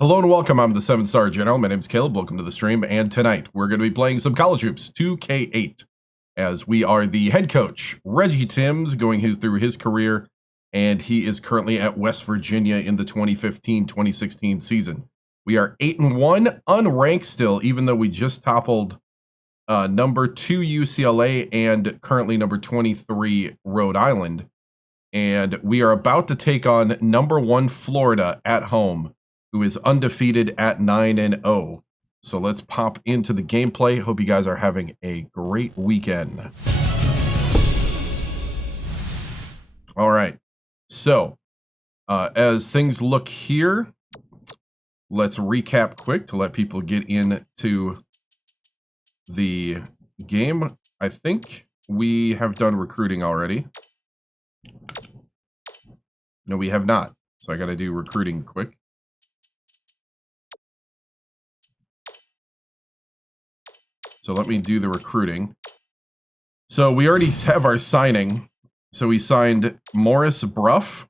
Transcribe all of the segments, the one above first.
Hello and welcome. I'm the 7-Star General. My name's Caleb. Welcome to the stream. And tonight we're going to be playing some College Hoops 2K8 as we are the head coach, Reggie Timms, going through his career. And he is currently at West Virginia in the 2015-2016 season. We are 8-1, unranked still, even though we just toppled number 2 UCLA and currently number 23 Rhode Island. And we are about to take on number 1 Florida at home, who is undefeated at 9-0. So let's pop into the gameplay. Hope you guys are having a great weekend. All right. So as things look here, let's recap quick to let people get into the game. I think we have done recruiting already. No, we have not. So I got to do recruiting quick. So let me do the recruiting. So we already have our signing. So we signed Morris Bruff,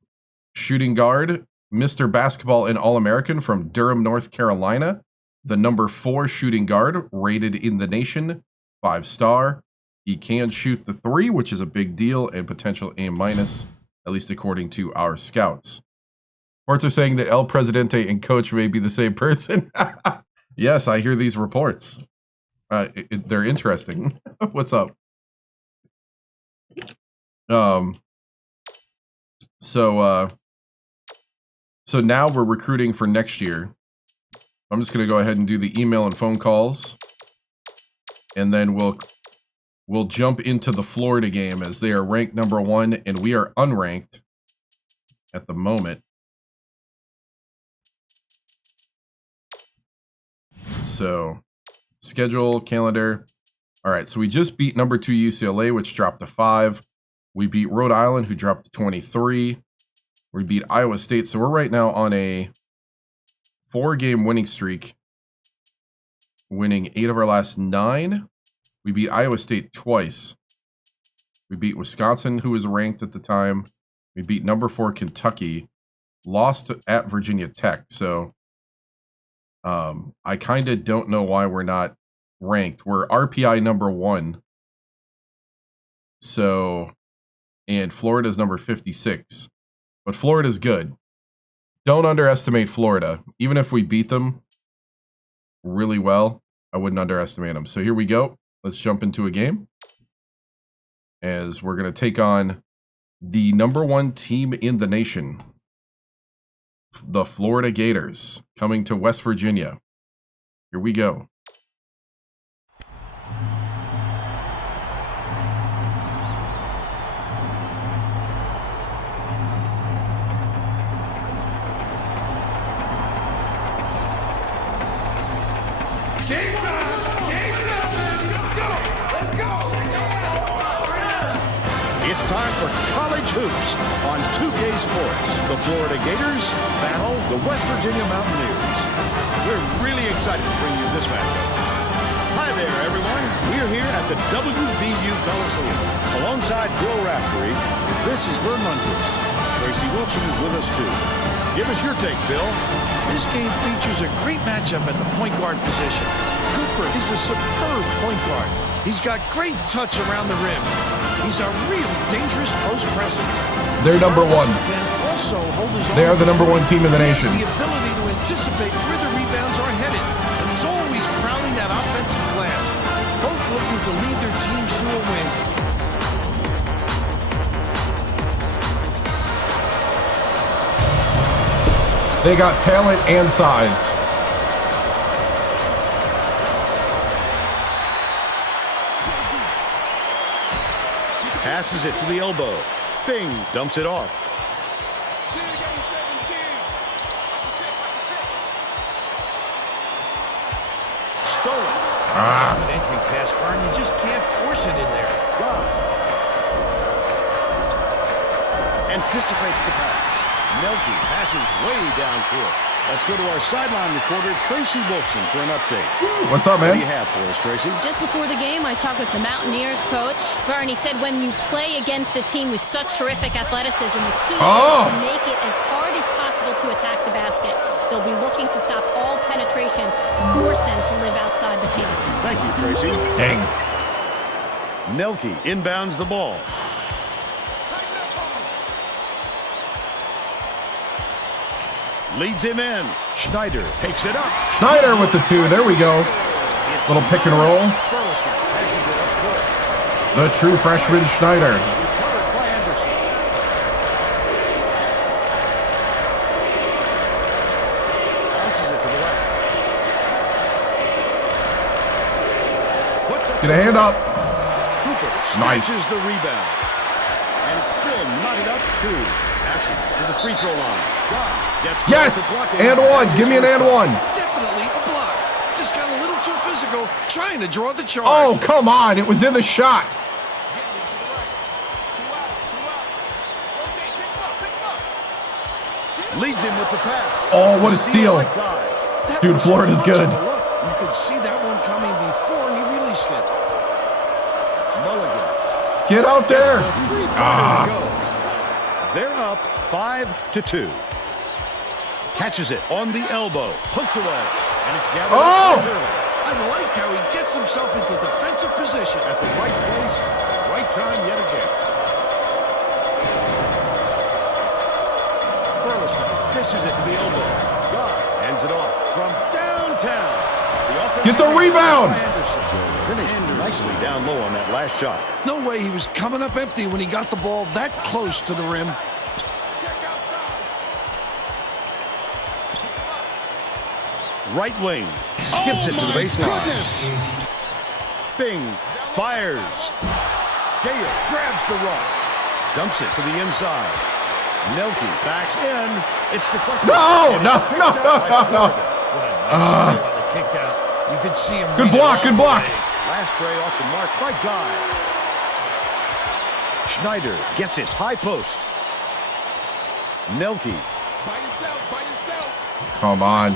shooting guard, Mr. Basketball and All-American from Durham, North Carolina. The number 4 shooting guard, rated in the nation, 5-star. He can shoot the 3, which is a big deal, and potential A-, at least according to our scouts. Reports are saying that El Presidente and coach may be the same person. Yes, I hear these reports. They're interesting. What's up? So now we're recruiting for next year. I'm just going to go ahead and do the email and phone calls. And then we'll jump into the Florida game as they are ranked number 1 and we are unranked at the moment. So schedule, calendar. All right, so we just beat number 2 UCLA, which dropped to 5. We beat Rhode Island, who dropped to 23. We beat Iowa State. So we're right now on a 4-game winning streak, winning 8 of our last 9. We beat Iowa State twice. We beat Wisconsin, who was ranked at the time. We beat number 4 Kentucky, lost at Virginia Tech. So I kind of don't know why we're not ranked. We're RPI number 1. So, and Florida's number 56. But Florida's good. Don't underestimate Florida. Even if we beat them really well, I wouldn't underestimate them. So here we go. Let's jump into a game. As we're going to take on the number 1 team in the nation. The Florida Gators, coming to West Virginia. Here we go. It's time for College Hoops on 2K Sports. The Florida Gators battle the West Virginia Mountaineers. We're really excited to bring you this matchup. Hi there, everyone. We're here at the WVU Coliseum alongside Bill Raftery. This is Vern Lundquist. Tracy Wilson is with us, too. Give us your take, Bill. This game features a great matchup at the point guard position. Cooper is a superb point guard. He's got great touch around the rim. He's a real dangerous post presence. They're number 1. They are the number 1 team in the nation. He has the ability to anticipate where the rebounds are headed, and he's always prowling that offensive glass. Both looking to lead their teams to a win. They got talent and size. Passes it to the elbow. Bing dumps it off. Stolen. An entry pass, Fern. You just can't force it in there. Anticipates the pass. Melky passes way down court. Let's go to our sideline reporter, Tracy Wilson, for an update. What's up, man? What do you have for us, Tracy? Just before the game, I talked with the Mountaineers coach. Bernie said when you play against a team with such terrific athleticism, the key is to make it as hard as possible to attack the basket. They'll be looking to stop all penetration and force them to live outside the paint. Thank you, Tracy. Dang. Nelke inbounds the ball. Leads him in. Schneider takes it up. Schneider with the 2. There we go. Little pick and roll. Burleson passes it up court. The true freshman Schneider. Recovered by Anderson. Bounces it to the left. Puts up Get a hand up. Cooper Nice. snatches the rebound. And it's still knotted up 2. Passes to the free throw line. Gets Yes. close to blocking. And 1. Give me an and 1. Definitely a block. Just got a little too physical, trying to draw the charge. Oh, come on. It was in the shot. Leads him with the pass. Oh, what a steal. Like that. That Dude, was Florida's much good. of a look. You could see that one coming before he released it. Mulligan. Get out there. Ah. They're up 5-2. Catches it on the elbow. Poked away. And it's gathered Oh! up by Hurley. I like how he gets himself into defensive position. At the right place, right time yet again. Burleson dishes it to the elbow. God hands it off from downtown. Get the rebound. Finished nicely down low on that last shot. No way he was coming up empty when he got the ball that close to the rim. Right wing. Skips it to the baseline. Bing fires. Gale grabs the rock. Dumps it to the inside. Nelke backs in. It's deflected. No, And no, it's picked no, up by no, no. Florida. What a nice steal on the kick out. You could see him. Good read it block, all good the block. way. Last tray off the mark by Guy. Schneider gets it. High post. Nelke. By yourself, by yourself. Come on.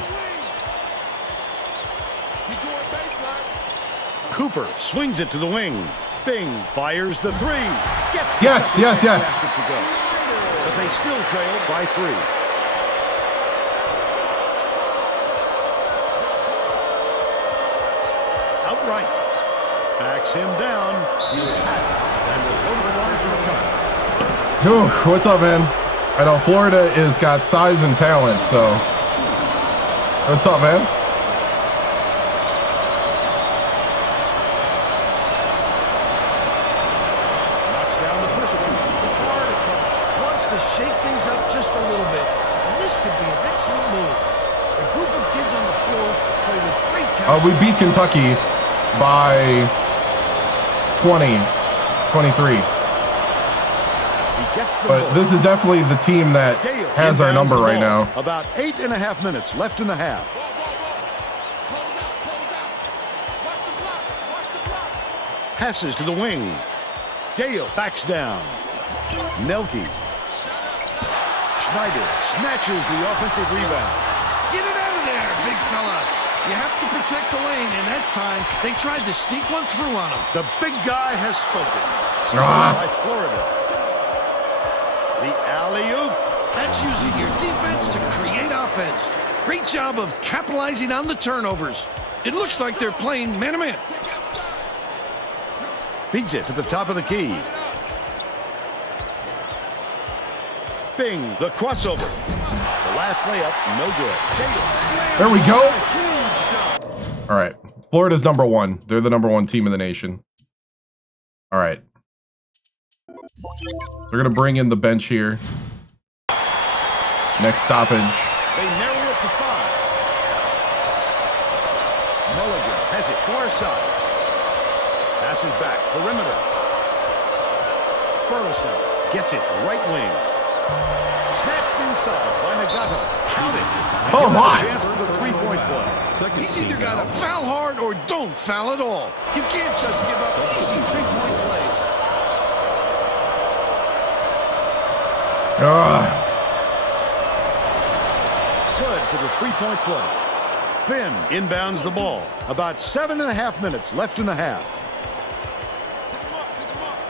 You're going baseline. Cooper swings it to the wing. Bing fires the 3. Gets the Yes, second yes, yes. basket to go. But they still trail by 3. Outright. Backs him down. He was hacked. And the over the line for the cut. Oof, what's up, man? I know Florida is got size and talent, so. What's up, man? Knocks down the first one. The Florida coach wants to shake things up just a little bit, and this could be an excellent move. A group of kids on the floor play with great chemistry. We beat Kentucky by 20, 23. He gets the But ball. this is definitely the team that Gale has our inbounds number the right ball. now. About 8.5 minutes left in the half. Close out, close out. Watch the blocks, watch the blocks. Passes to the wing. Gale backs down. Nelke. Schneider snatches the offensive rebound. Get it out of there, big fella. You have to protect the lane, and that time they tried to sneak one through on him. The big guy has spoken. Stolen Ah. by Florida. The alley-oop. That's using your defense to create offense. Great job of capitalizing on the turnovers. It looks like they're playing man-to-man. Beats it to the top of the key. Bing, the crossover. The last layup, no good. There we go. Huge dunk. All right. Florida's number 1. They're the number 1 team in the nation. All right. They're going to bring in the bench here. Next stoppage. They narrow it to 5. Mulligan has it far side. Passes back, perimeter. Burleson gets it, right wing. Snatched inside by Nagato. Count it. Come on. Chance for the three-point play. He's either got to foul hard or don't foul at all. You can't just give up easy three-point plays. Good for the three-point play. Finn inbounds the ball. About 7.5 minutes left in the half.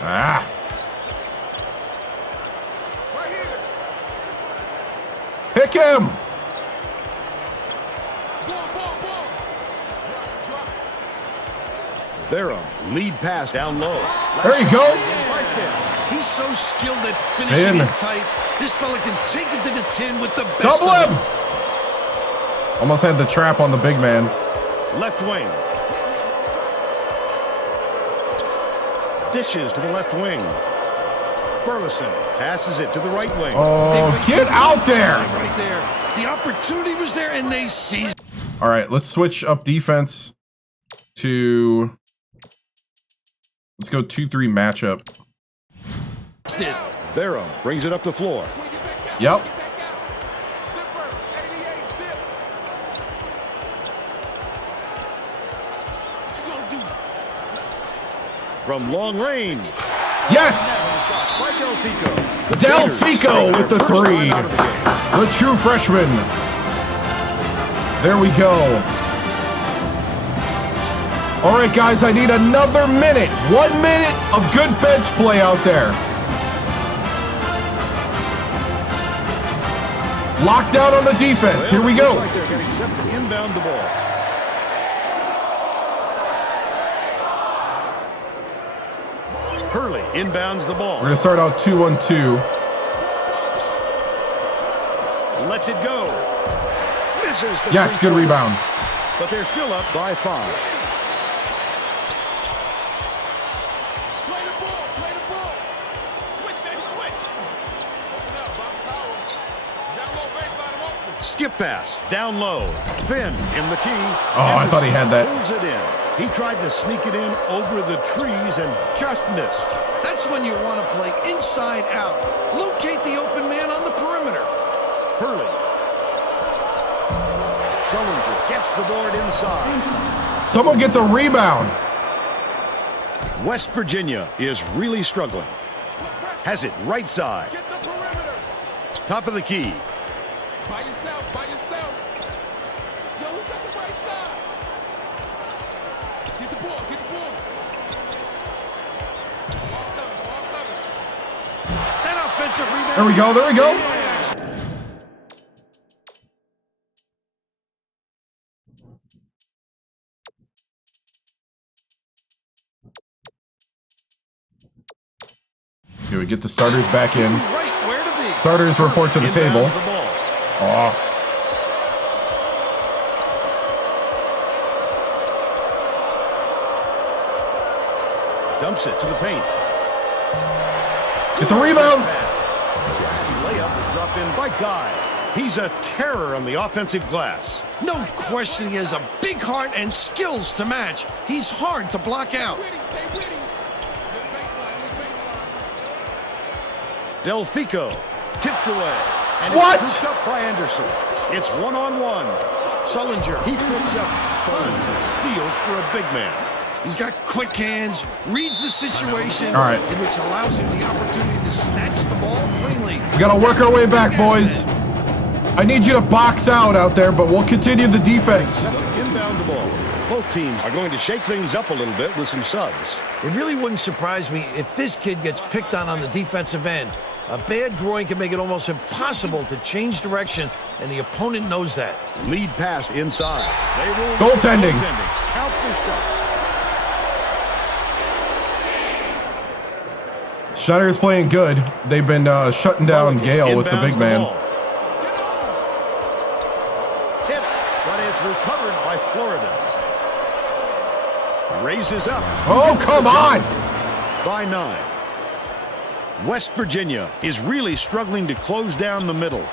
Ah. Right here. Pick him. Vera, lead pass down low. There you go. Right there. He's so skilled at finishing Tin. it tight. This fella can take it to the tin with the best Double of him. them. Almost had the trap on the big man. Left wing. Dishes to the left wing. Burleson passes it to the right wing. Oh, get out there. Right there. The opportunity was there, and they seized All right, let's switch up defense to... Let's go 2-3 matchup. it. Vera brings it up the floor. Yep. From long range. Yes! By Delfico. The Delfico Gators with the take their first three. time out of the game. The true freshman. There we go. All right, guys, I need another minute. 1 minute of good bench play out there. Lockdown on the defense. Here we Well, it go. looks like they're getting set to inbound the ball. Hurley inbounds the ball. We're going to start out 2-1-2. Lets it go. Misses the Yes, free good throw. rebound. But they're still up by 5. Play the ball, play the ball. Switch, baby, switch. Open up, box power. Down low baseline, I'm open. Skip pass. Down low. Finn in the key. Oh, I thought he had that. Pulls it in. He tried to sneak it in over the trees and just missed. That's when you want to play inside out. Locate the open man on the perimeter. Hurley. Sullinger gets the board inside. Someone get the rebound. West Virginia is really struggling. Has it right side. Get the perimeter. Top of the key. By yourself, by yourself. Yo, who got the right side? Get the ball, get the ball. Ball coming, ball coming. That offensive rebound. There we go, there we go. Here we get the starters back in. Right where to be. Starters report to the table. Inbounds the ball. Oh, Dumps it to the paint. get the rebound. Layup is dropped in by Guy. He's a terror on the offensive glass. No question he has a big heart and skills to match. He's hard to block out. Stay with him. Mid baseline, mid baseline. Delfico tipped away. And What? It's scooped up by Anderson. It's one-on-one. Sullinger. He picks up tons of steals for a big man. He's got quick hands, reads the situation, All right. which allows him the opportunity to snatch the ball cleanly. We gotta work our way back, boys. I need you to box out there, but we'll continue the defense. Inbound the ball. Both teams are going to shake things up a little bit with some subs. It really wouldn't surprise me if this kid gets picked on the defensive end. A bad groin can make it almost impossible to change direction, and the opponent knows that. Lead pass inside. They rule Goaltending. Count the shot. Shutter is playing good. They've been shutting down Gale with the big man. Tipped, but it's recovered by Florida. Raises up. Oh, come on! By 9. West Virginia is really struggling to close down the middle.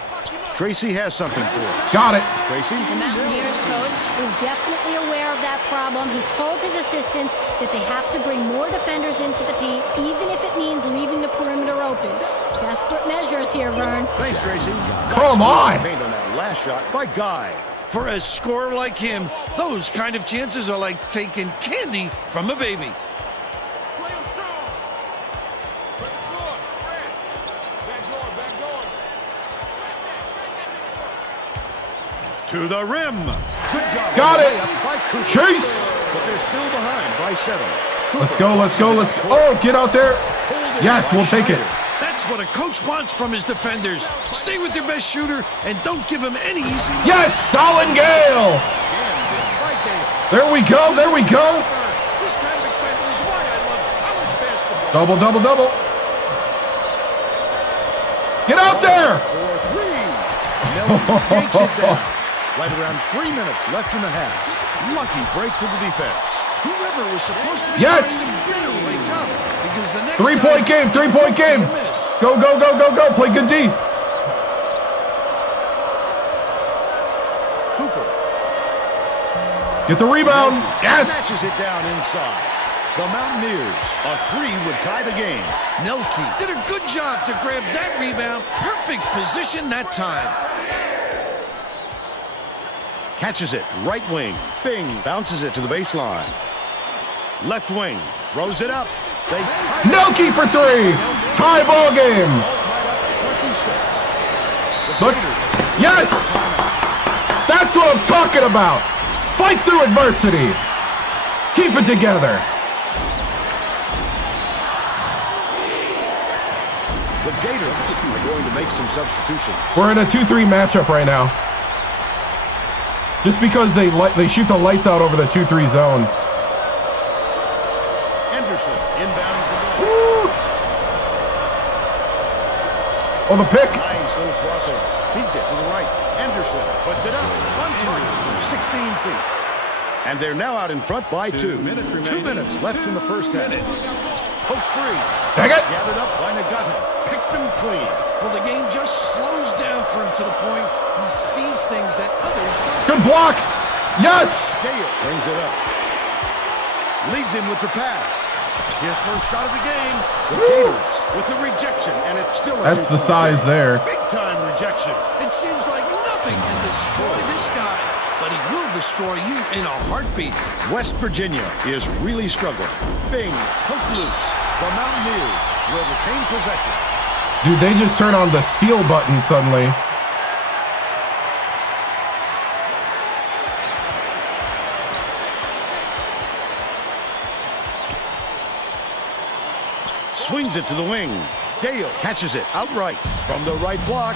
Tracy has something for us. Got it. Tracy? The Mountaineers coach is definitely aware of that problem. He told his assistants that they have to bring more defenders into the paint, even if it means leaving the perimeter open. Desperate measures here, Vern. Thanks, Tracy. Come on! Paint on that last shot by Guy. For a scorer like him, those kind of chances are like taking candy from a baby. Play him strong. Spread the floor, spread. Back door, back door. To the rim. Good job. Got it. Layup by Cooper. Chase! But they're still behind by 7. Let's go, let's go, let's go. Oh, get out there. Yes, we'll take it. That's what a coach wants from his defenders. Stay with your best shooter and don't give him any easy. Yes, Stalin Gale! There we go. There we go. This kind of excitement is why I love college basketball. Double, double, double. Get out there. For three. Nelson takes it down. Right around 3 minutes left in the half. Lucky break for the defense. Whoever was supposed to be Yes. playing better wake up, because the next 3-point game. 3-point game. Go, go, go, go, go. Play good D. Cooper Get the rebound. Yes. snatches it down inside. The Mountaineers, a three would tie the game. Nelke did a good job to grab that rebound. Perfect position that time. Catches it, right wing. Bing bounces it to the baseline. Left wing, throws it up. They Nelke for 3. Tie ball game. all tied up 26. The Look. Raiders Yes. That's what I'm talking about. Fight through adversity. Keep it together. The Gators are going to make some substitutions. We're in a 2-3 matchup right now. Just because they shoot the lights out over the 2-3 zone. Anderson inbounds the ball. Woo. Oh, the pick. Nice little crossover. Feeds it to the right. Anderson puts it up. One target from 16 feet. And they're now out in front by 2. 2 minutes left in the first half. Post three. Dang it. Gathered up by Nagata. Picked them clean. Well, the game just slows down for him to the point he sees things that others don't. Good block. Yes. Gale brings it up. Leads him with the pass. His first shot of the game. The Gators with the rejection, and it's still a That's the 2-point size game. there. Big time rejection. It seems like nothing can destroy this guy, but he will destroy you in a heartbeat. West Virginia is really struggling. Bing, hook loose. The Mountaineers will retain possession. Dude, they just turn on the steal button suddenly. Swings it to the wing. Dale catches it outright from the right block.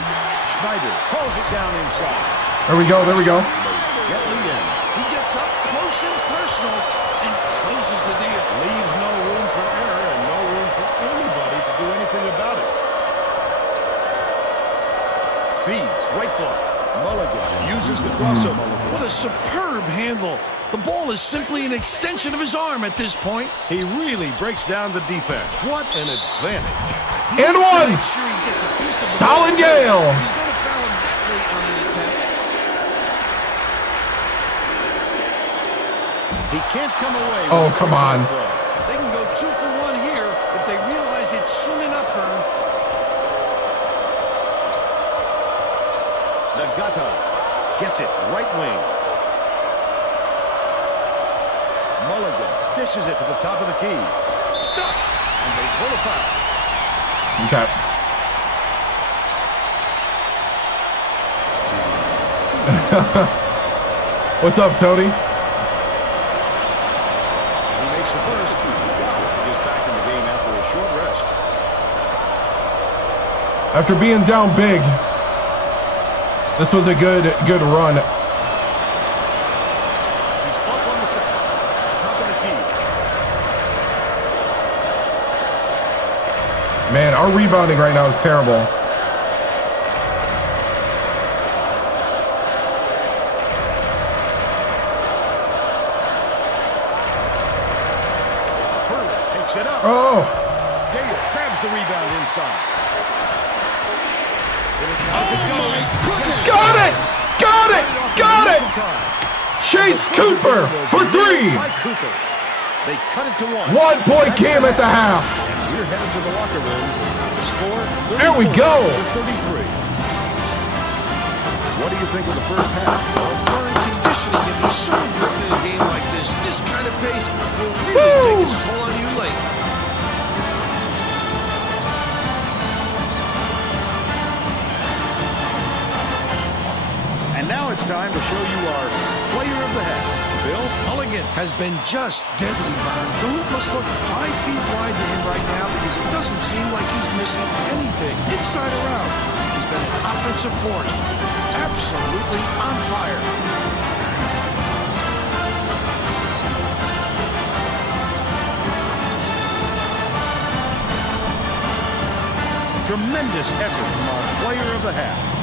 Schneider calls it down inside. There we go. There we go. Get lead in. He gets up close and personal and closes the deal. Leaves no room for error and no room for anybody to do anything about it. Feeds, right block. Mulligan uses the crossover. What a superb handle. The ball is simply an extension of his arm at this point. He really breaks down the defense. What an advantage. He And needs to one. make sure he gets a piece of the Stalin ball. Gale. He's going to foul him that late on an attempt. He can't come away. Oh, with a come on. play. They can go 2 for 1 here if they realize it's soon enough for him. Nagata gets it right wing. Mulligan dishes it to the top of the key. Stuck. And they pull a foul. Okay. What's up, Tony? He makes the first. Is back in the game after a short rest. After being down big, this was a good run. He's off on the second. Top of the key. Man, our rebounding right now is terrible. Hurley takes it up. Oh, Gale grabs the rebound inside. got it! Got it! Got it! Chase Cooper for 3. By Cooper. They cut it to 1. 1-point game at the half. And we're headed to the locker room. The score, There we 34 go. to 33. What do you think of the first half? Current conditioning can be so important in a game like this. This kind of pace will really take its toll on you late. And now it's time to show you our player of the half. Bill? Mulligan has been just deadly, Vaughn. The hoop must look 5 feet wide to him right now because it doesn't seem like he's missing anything, inside or out. He's been an offensive force, absolutely on fire. Tremendous effort from our player of the half.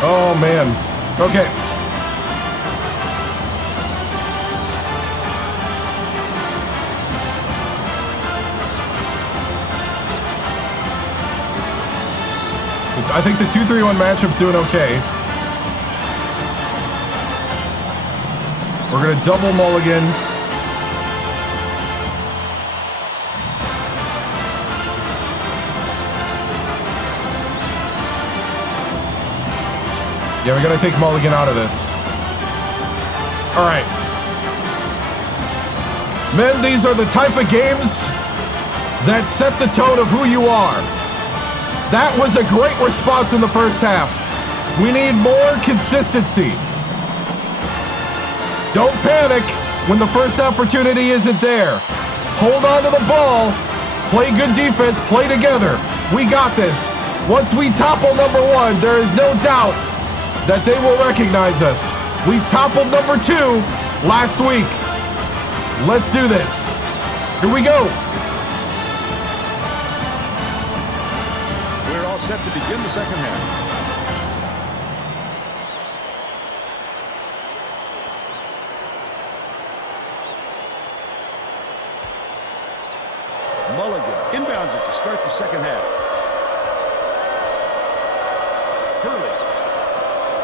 Oh, man. Okay. I think the 2-3-1 matchup's doing okay. We're going to double mulligan. Yeah, we're going to take mulligan out of this. All right. Men, these are the type of games that set the tone of who you are. That was a great response in the first half. We need more consistency. Don't panic when the first opportunity isn't there. Hold on to the ball. Play good defense. Play together. We got this. Once we topple number one, there is no doubt that they will recognize us. We've toppled number two last week. Let's do this. Here we go. We're all set to begin the second half. Mulligan inbounds it to start the second half. Hurley.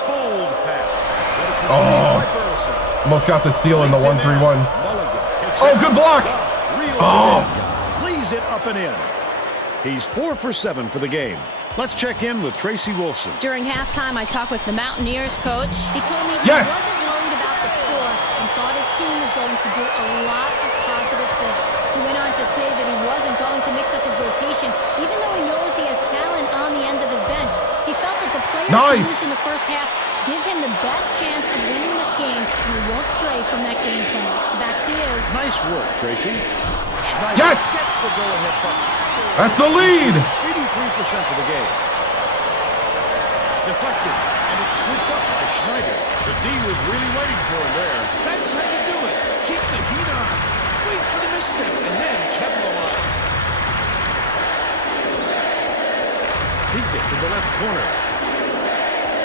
Bold pass. But it's retrieved by Burleson. Almost got the steal in the 1-3-1. Mulligan takes Oh, it. good block. Lays it up and in. He's 4 for 7 for the game. Let's check in with Tracy Wolfson. During halftime, I talked with the Mountaineers coach. He told me he Yes. wasn't worried about the score and thought his team was going to do a lot of positive things. He went on to say that he wasn't going to mix up his rotation, even though he knows he has talent on the end of his bench. He felt that the players used in the first half give him the best chance of winning this game, and he won't stray from that game plan. Back to you. Nice work, Tracy. Schneider Yes! gets the go-ahead button. That's the lead. 83% for the game. Deflected, and it's scooped up by Schneider. The D was really waiting for him there. That's how you do it. Keep the heat on. Wait for the misstep and then capitalize. Beats it to the left corner.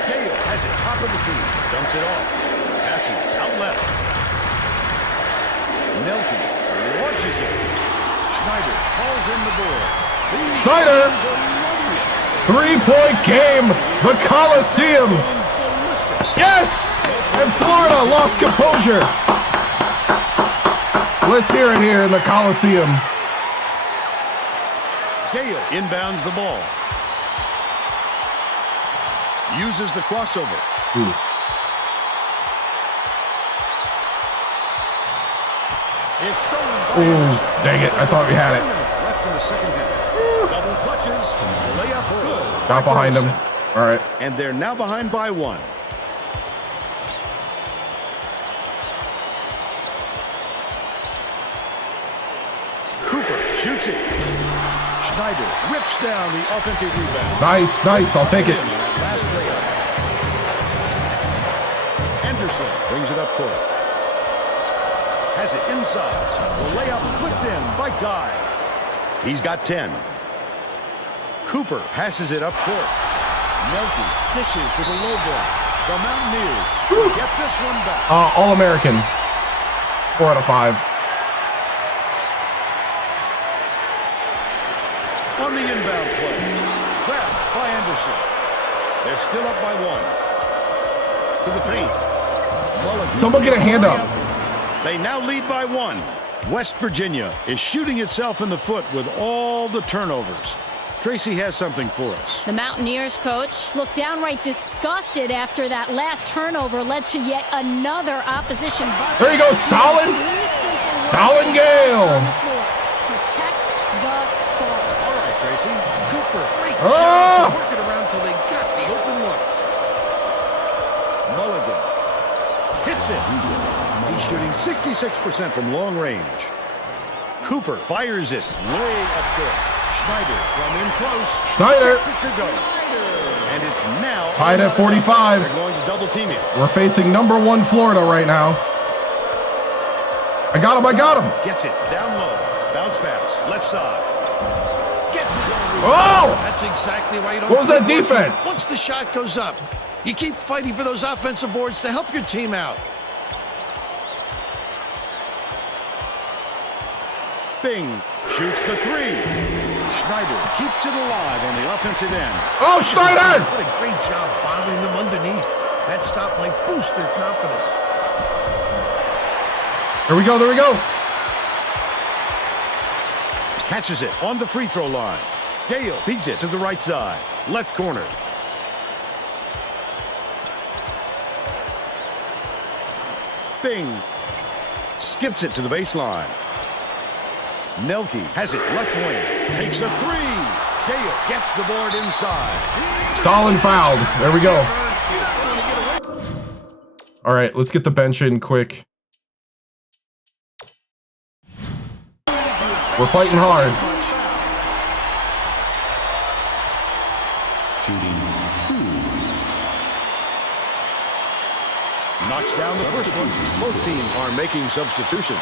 Gale has it top of the key. Dumps it off. Passes out left. Nelke launches it. Schneider calls in the board. Schneider. 3-point game. The Coliseum. Yes. And Florida lost composure. Let's hear it here in the Coliseum. Gale inbounds the ball. Uses the crossover. Ooh. It's stolen by Ooh, Anderson. dang it. I thought we had it. 10 minutes left in the second half. Double clutches. The layup good. Got behind him. All right. And they're now behind by 1. Cooper shoots it. Schneider rips down the offensive rebound. Nice, nice. I'll take it. Last layup. Anderson brings it up court. Has it inside. The layup flipped in by Guy. He's got 10. Cooper passes it up court. Nelke dishes to the low block. The Mountaineers get this one back. All-American. 4 out of 5. On the inbound play. Grabbed by Anderson. They're still up by 1. To the paint. Mulligan. Someone get a hand up. They now lead by 1. West Virginia is shooting itself in the foot with all the turnovers. Tracy has something for us. The Mountaineers coach looked downright disgusted after that last turnover led to yet another opposition bucket. There you go, Stalin. Stalin Gale. Protect the ball. All right, Tracy. Cooper, great Oh! job to work it around till they got the open look. Mulligan hits it. He's shooting 66% from long range. Cooper fires it way up court. Schneider from in close. Schneider. Gets it to go. And And it's now tied at 45. They're going to double team it. We're facing number 1 Florida right now. I got him. I got him. Gets it down low. Bounce pass. Left side. Gets it. Oh! That's exactly why you don't. What was that defense? Once the shot goes up, you keep fighting for those offensive boards to help your team out. Bing shoots the 3. Schneider keeps it alive on the offensive end. Oh, Schneider! What a great job bothering them underneath. That stop might boost their confidence. There we go. There we go. Catches it on the free throw line. Gale feeds it to the right side. Left corner. Bing skips it to the baseline. Nelke has it left wing. Takes a 3. Gale gets the board inside. Stalin fouled. There we go. All right, let's get the bench in quick. We're fighting hard. Knocks down the first one. Both teams are making substitutions.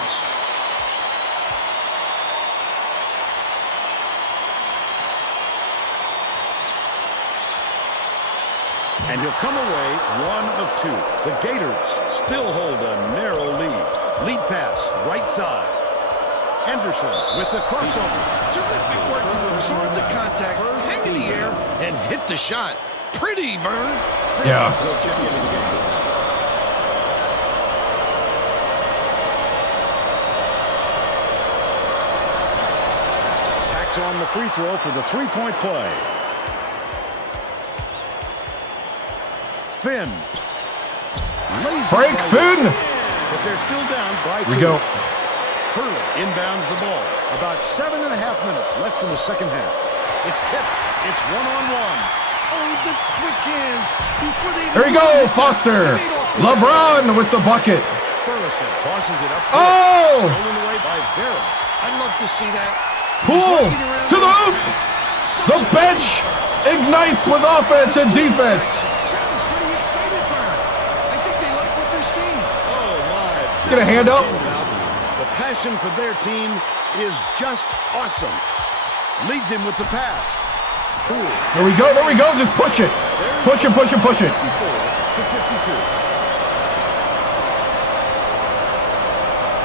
And he'll come away 1 of 2. The Gators still hold a narrow lead. Lead pass, right side. Anderson with the crossover. Terrific work to absorb the contact, hang in the air, and hit the shot. Pretty, Vern. Yeah. Will check into the game. Tacks on the free throw for the 3-point play. Finn. Frank Finn. But they're still down by 2. We go. Hurley inbounds the ball. About 7.5 minutes left in the second half. It's tipped. It's 1-on-1. Oh, the quick hands. Before they There you go, Foster. LeBron with the bucket. Burleson tosses it up. Oh! Stolen away by Vera. I'd love to see that. Poole to the hoop. The bench ignites with offense and defense. Sounds pretty excited, Vern. I think they like what they're seeing. Oh, my. Get a hand up. The passion for their team is just awesome. Leads him with the pass. Poole. There we go. There we go. Just push it. Push it, push it, push it. 54 to 52.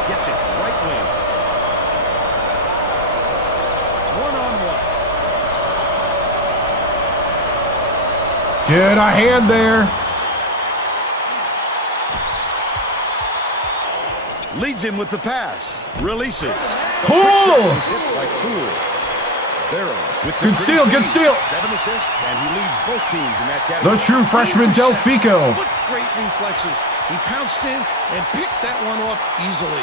Gets it right wing. 1-on-1. Get a hand there. Leads him with the pass. Releases. Poole. Hit by Poole. Barrow with the Good steal, good steal. 7 assists, and he leads both teams in that The category. true freshman Delfico. What great reflexes. He pounced in and picked that one off easily.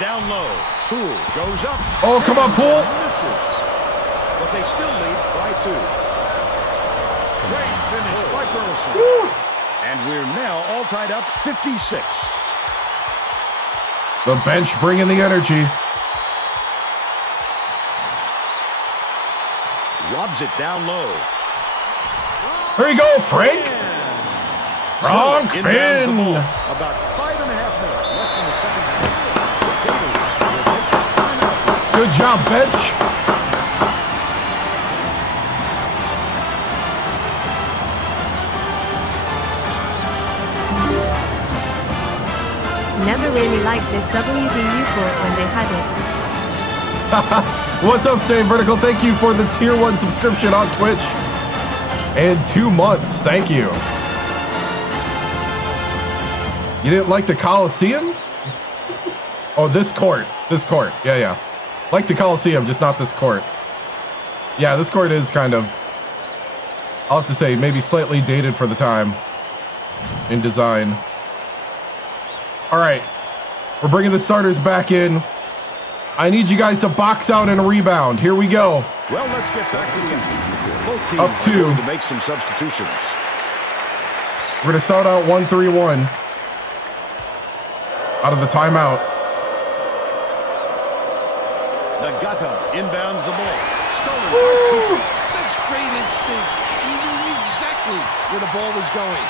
Down low. Poole goes up. Oh, come on, Poole. Misses. But they still lead by 2. Great finish by Burleson. And we're now all tied up 56. The bench bringing the energy. Lobs it down low. There you go, Frank. Frank Inbounds the Finn. ball. About 5.5 minutes left in the second half. The Gators will take the timeout. Good job, bench. Never really liked this WVU port when they had it. What's up, Save Vertical? Thank you for the tier 1 subscription on Twitch. And 2 months. Thank you. You didn't like the Coliseum? Oh, this court. This court. Yeah, yeah. Like the Coliseum, just not this court. Yeah, this court is kind of, I'll have to say, maybe slightly dated for the time in design. All right. We're bringing the starters back in. I need you guys to box out and rebound. Here we go. Well, let's get back to the action. Both teams Up 2. are going to make some substitutions. We're going to start out 1-3-1. Out of the timeout. Nagata inbounds the ball. Stolen by Cooper. Such great instincts. He knew exactly where the ball was going.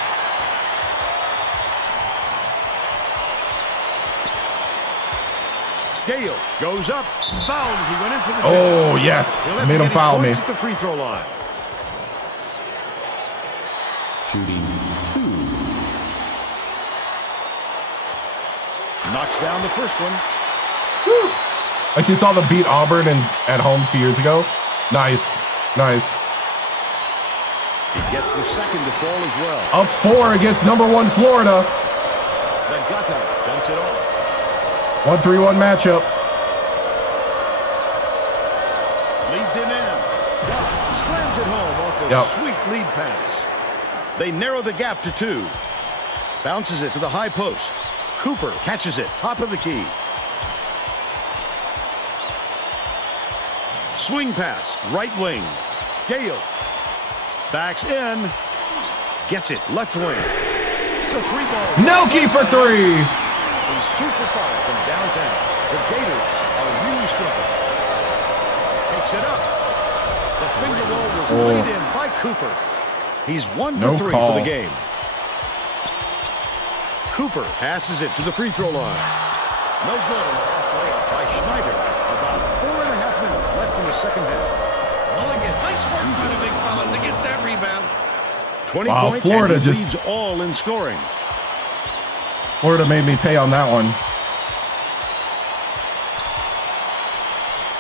Gale goes up, fouls. He went in for the Oh, yes. He'll have Made to him get his foul me. points at the free throw line. Shooting 2. Knocks down the first one. Actually saw them beat Auburn at home 2 years ago. Nice. Nice. He gets the second to fall as well. Up 4 against #1 Florida. Nagata dumps it off. 1-3-1 matchup. Leads him in. Slams it home off a Yep. sweet lead pass. They narrow the gap to 2. Bounces it to the high post. Cooper catches it, top of the key. Swing pass, right wing. Gale backs in. Gets it, left wing. The 3-ball. Nelke for 3. He's 2 for 5 from downtown. The Gators are really struggling. Takes it up. The finger roll was laid in by Cooper. He's 1 for No 3 call. for the game. Cooper passes it to the free throw line. No good on the last layup by Schneider. About 4.5 minutes left in the second half. Mulligan, nice work by the big fella to get that rebound. 20 Wow, points Florida and he just- leads all in scoring. Florida made me pay on that one.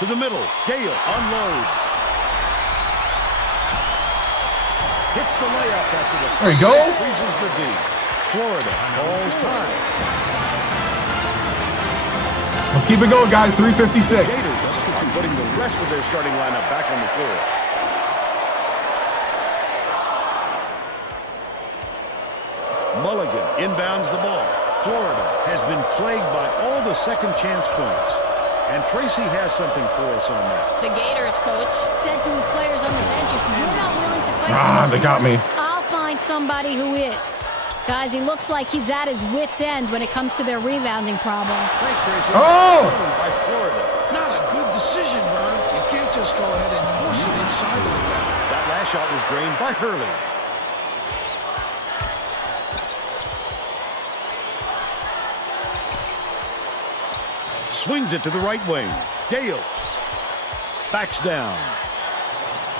To the middle, Gale unloads. Hits the layup after the There you go. freezes the D. Florida calls time. Let's keep it going, guys. 3:56. Gators are putting the rest of their starting lineup back on the floor. Mulligan inbounds the ball. Florida has been plagued by all the second chance points. And Tracy has something for us on that. The Gators coach said to his players on the bench, if you're not willing to fight for Ah, those they got points, me. I'll find somebody who is. Guys, he looks like he's at his wit's end when it comes to their rebounding problem. Thanks, Tracy. Oh! Stolen by Florida. Not a good decision, Vern. You can't just go ahead and force it inside like that. That last shot was drained by Hurley. Swings it to the right wing. Gale backs down.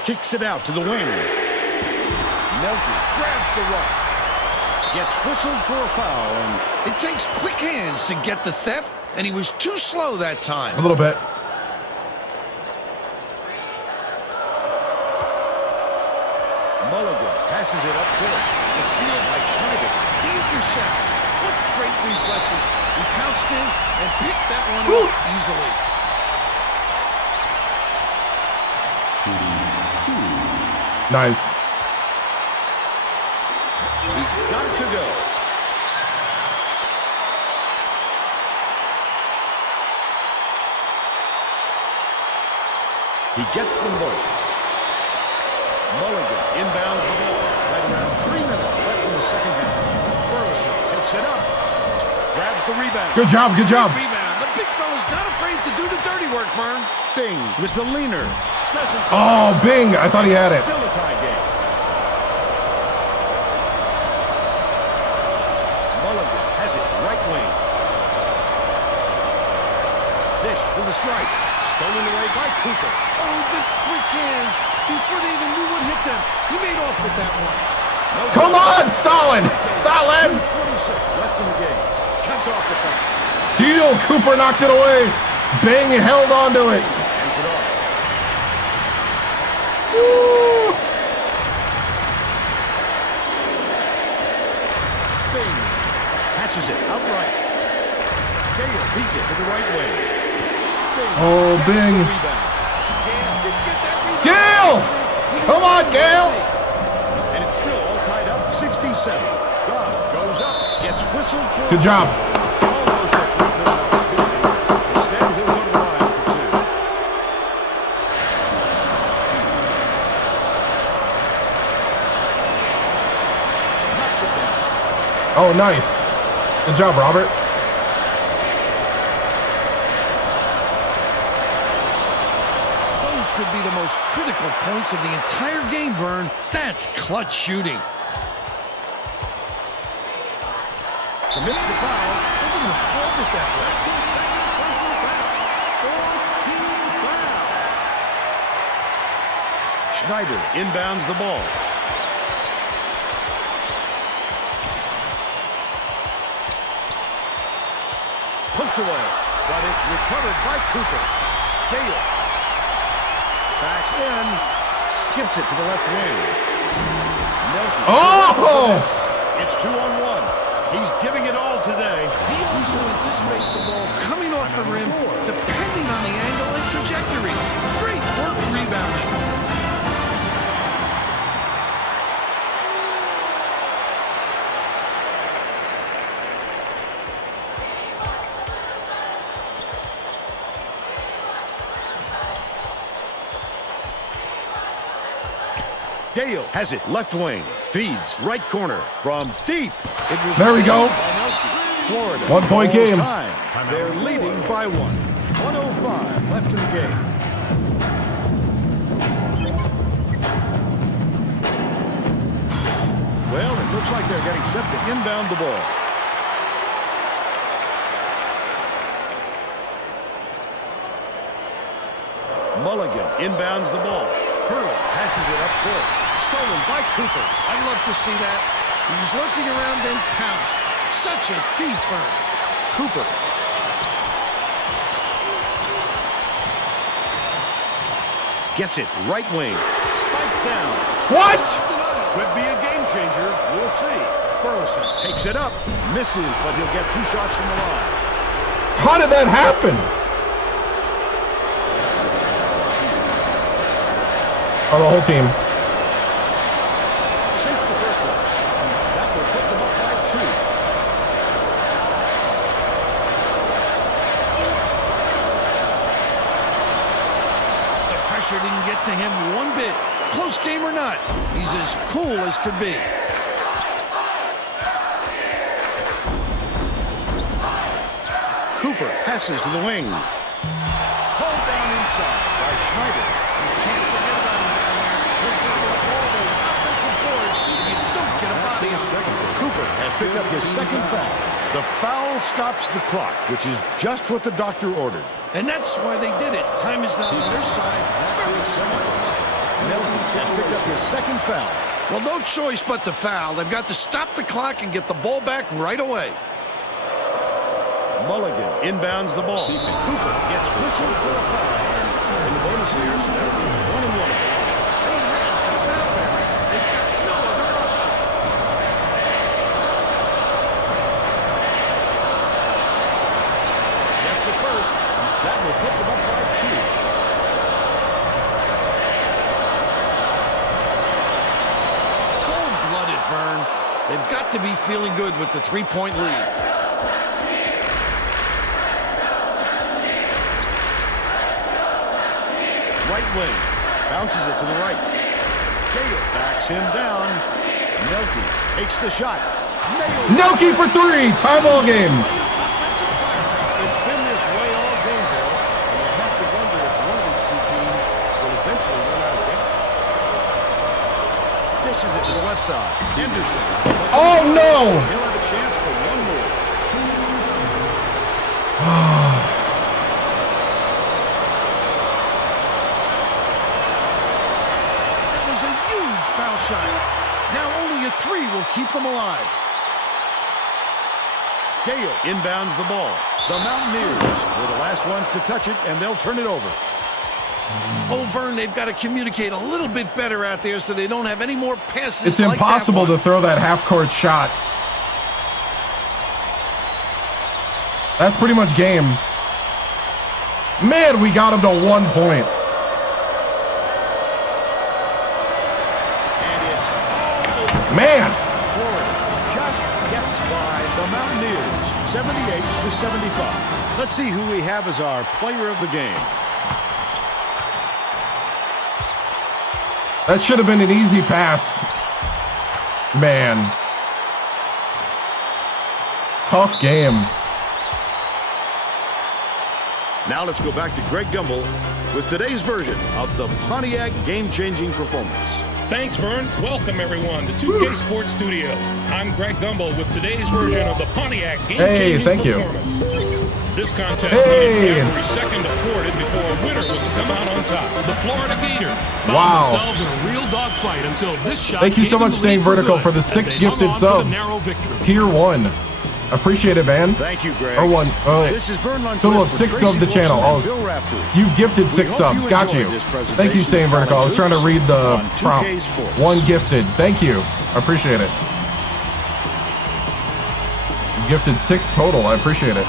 Kicks it out to the wing. Nelke grabs the rock. Gets whistled for a foul. And It takes quick hands to get the theft, and he was too slow that time. A little bit. Mulligan passes it up court. The steal by Schneider. The intercept. What great reflexes. He pounced in and picked that one off easily. Nice. He's got it to go. He gets them both. Mulligan inbounds the ball. Right around 3 minutes left in the second half. Burleson picks it up. Grabs the rebound. Good job. Good job. Rebound. The big fella's not afraid to do the dirty work, Vern. Bing with the leaner. Doesn't. Oh, Bing. I thought he had it. Still a tie game. Mulligan has it right wing. Dish with a strike. Stolen away by Cooper. Oh, the quick hands. Before they even knew what hit them, he made off with that one. No Come good. on, Stalin. Stalin. 2:26 left in the game. Cuts off the pass. Steal. Cooper knocked it away. Bing held on to it. Hands it off. Woo. Bing catches it outright. Gale beats it to the right wing. Bing Oh, gets Bing. the rebound. Gale didn't get that rebound. Gale. Come on, Gale. And it's still all tied up, 67. God goes up, gets whistled for. Good job. Almost a three-point opportunity. Instead, he'll go to the line for 2. Knocks it down. Oh, nice. Good job, Robert. could be the most critical points of the entire game, Vern. That's clutch shooting. Commits the foul. They wouldn't have called it that way. That's his second personal foul. 14 foul. Schneider inbounds the ball. Poked away, but it's recovered by Cooper. Gale backs in, skips it to the left wing. Nelson. Oh! It's 2-on-1. He's giving it all today. He also anticipates the ball coming off the rim, depending on the angle and trajectory. Great work rebounding. Gale has it left wing, feeds right corner from deep. It was There we go. Florida. 1 point Almost game. Time. They're leading by 1. 1:05 left in the game. Well, it looks like they're getting set to inbound the ball. Mulligan inbounds the ball. Hurley passes it up court. Stolen by Cooper. I'd love to see that. He's looking around, then pounced. Such a thief, Vern. Cooper. Gets it right wing. Spike down. What? Could be a game changer. We'll see. Burleson takes it up. Misses, but he'll get 2 shots from the line. How did that happen? Oh, the whole team. Since the first one. That will put them up by 2. The pressure didn't get to him one bit. Close game or not, he's as cool as could be. Cooper passes to the wing. Pulled down inside by Schneider. Can't forget about him down there. He'll give up all those offensive boards if you don't get a body on him. Cooper has picked up his second foul. The foul stops the clock, which is just what the doctor ordered. And that's why they did it. Time is not on their side. Very smart play. Melton has picked up his second foul. Well, no choice but to foul. They've got to stop the clock and get the ball back right away. Mulligan inbounds the ball. Cooper gets whistled for a foul. In the bonus here, so that'll be 1-1. They had to foul there. They've got no other option. That's the first. That will put them up by 2. Cold-blooded, Vern. They've got to be feeling good with the 3-point lead. Right wing. Bounces it to the right. Gale backs him down. Nelke takes the shot. Nelke for 3. Tie ball game. It's been this way all game, Bill. And you have to wonder if one of these 2 teams will eventually run out of gas. Dishes it to the left side. Henderson. Oh, no. He'll have a chance for one more. That was a huge foul shot. Now only a 3 will keep them alive. Gale inbounds the ball. The Mountaineers were the last ones to touch it, and they'll turn it over. Oh, Vern, they've got to communicate a little bit better out there so they don't have any more passes. It's like impossible that to throw that half-court shot. That's pretty much game. Man, we got him to 1 point. And it's all over. Man. Florida just gets by the Mountaineers, 78-75. Let's see who we have as our player of the game. That should have been an easy pass. Man. Tough game. Now let's go back to Greg Gumbel with today's version of the Pontiac game-changing performance. Thanks, Vern. Welcome, everyone, to 2K Sports Studios. I'm Greg Gumbel with today's version of the Pontiac game-changing performance. This contest needed every second afforded before a winner was to come out on top. The Florida Gators found themselves in a real dogfight until this shot. Thank you so much, Staying Vertical, for the 6 gifted subs. Tier 1. Appreciate it, man. Thank you, Greg. Or 1. This is Vern Lundquist total of 6 subs the channel. You've gifted 6 subs. Got you. Thank you, Staying Vertical. I was trying to read the prompt. 1 gifted. Thank you. I appreciate it. You gifted 6 total. I appreciate it.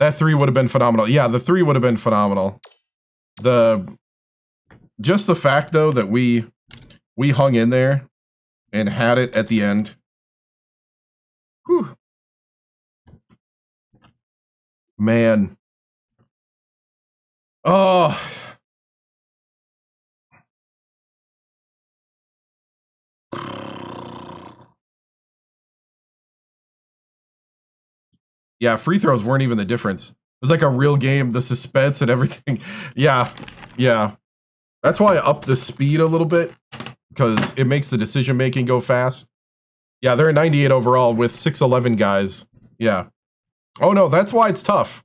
That 3 would have been phenomenal. Yeah, the 3 would have been phenomenal. Just the fact though that we hung in there and had it at the end. Whew. Man. Oh. Yeah, free throws weren't even the difference. It was like a real game, the suspense and everything. Yeah. That's why I upped the speed a little bit, because it makes the decision making go fast. Yeah, they're a 98 overall with 6'11 guys. Yeah. Oh no, that's why it's tough.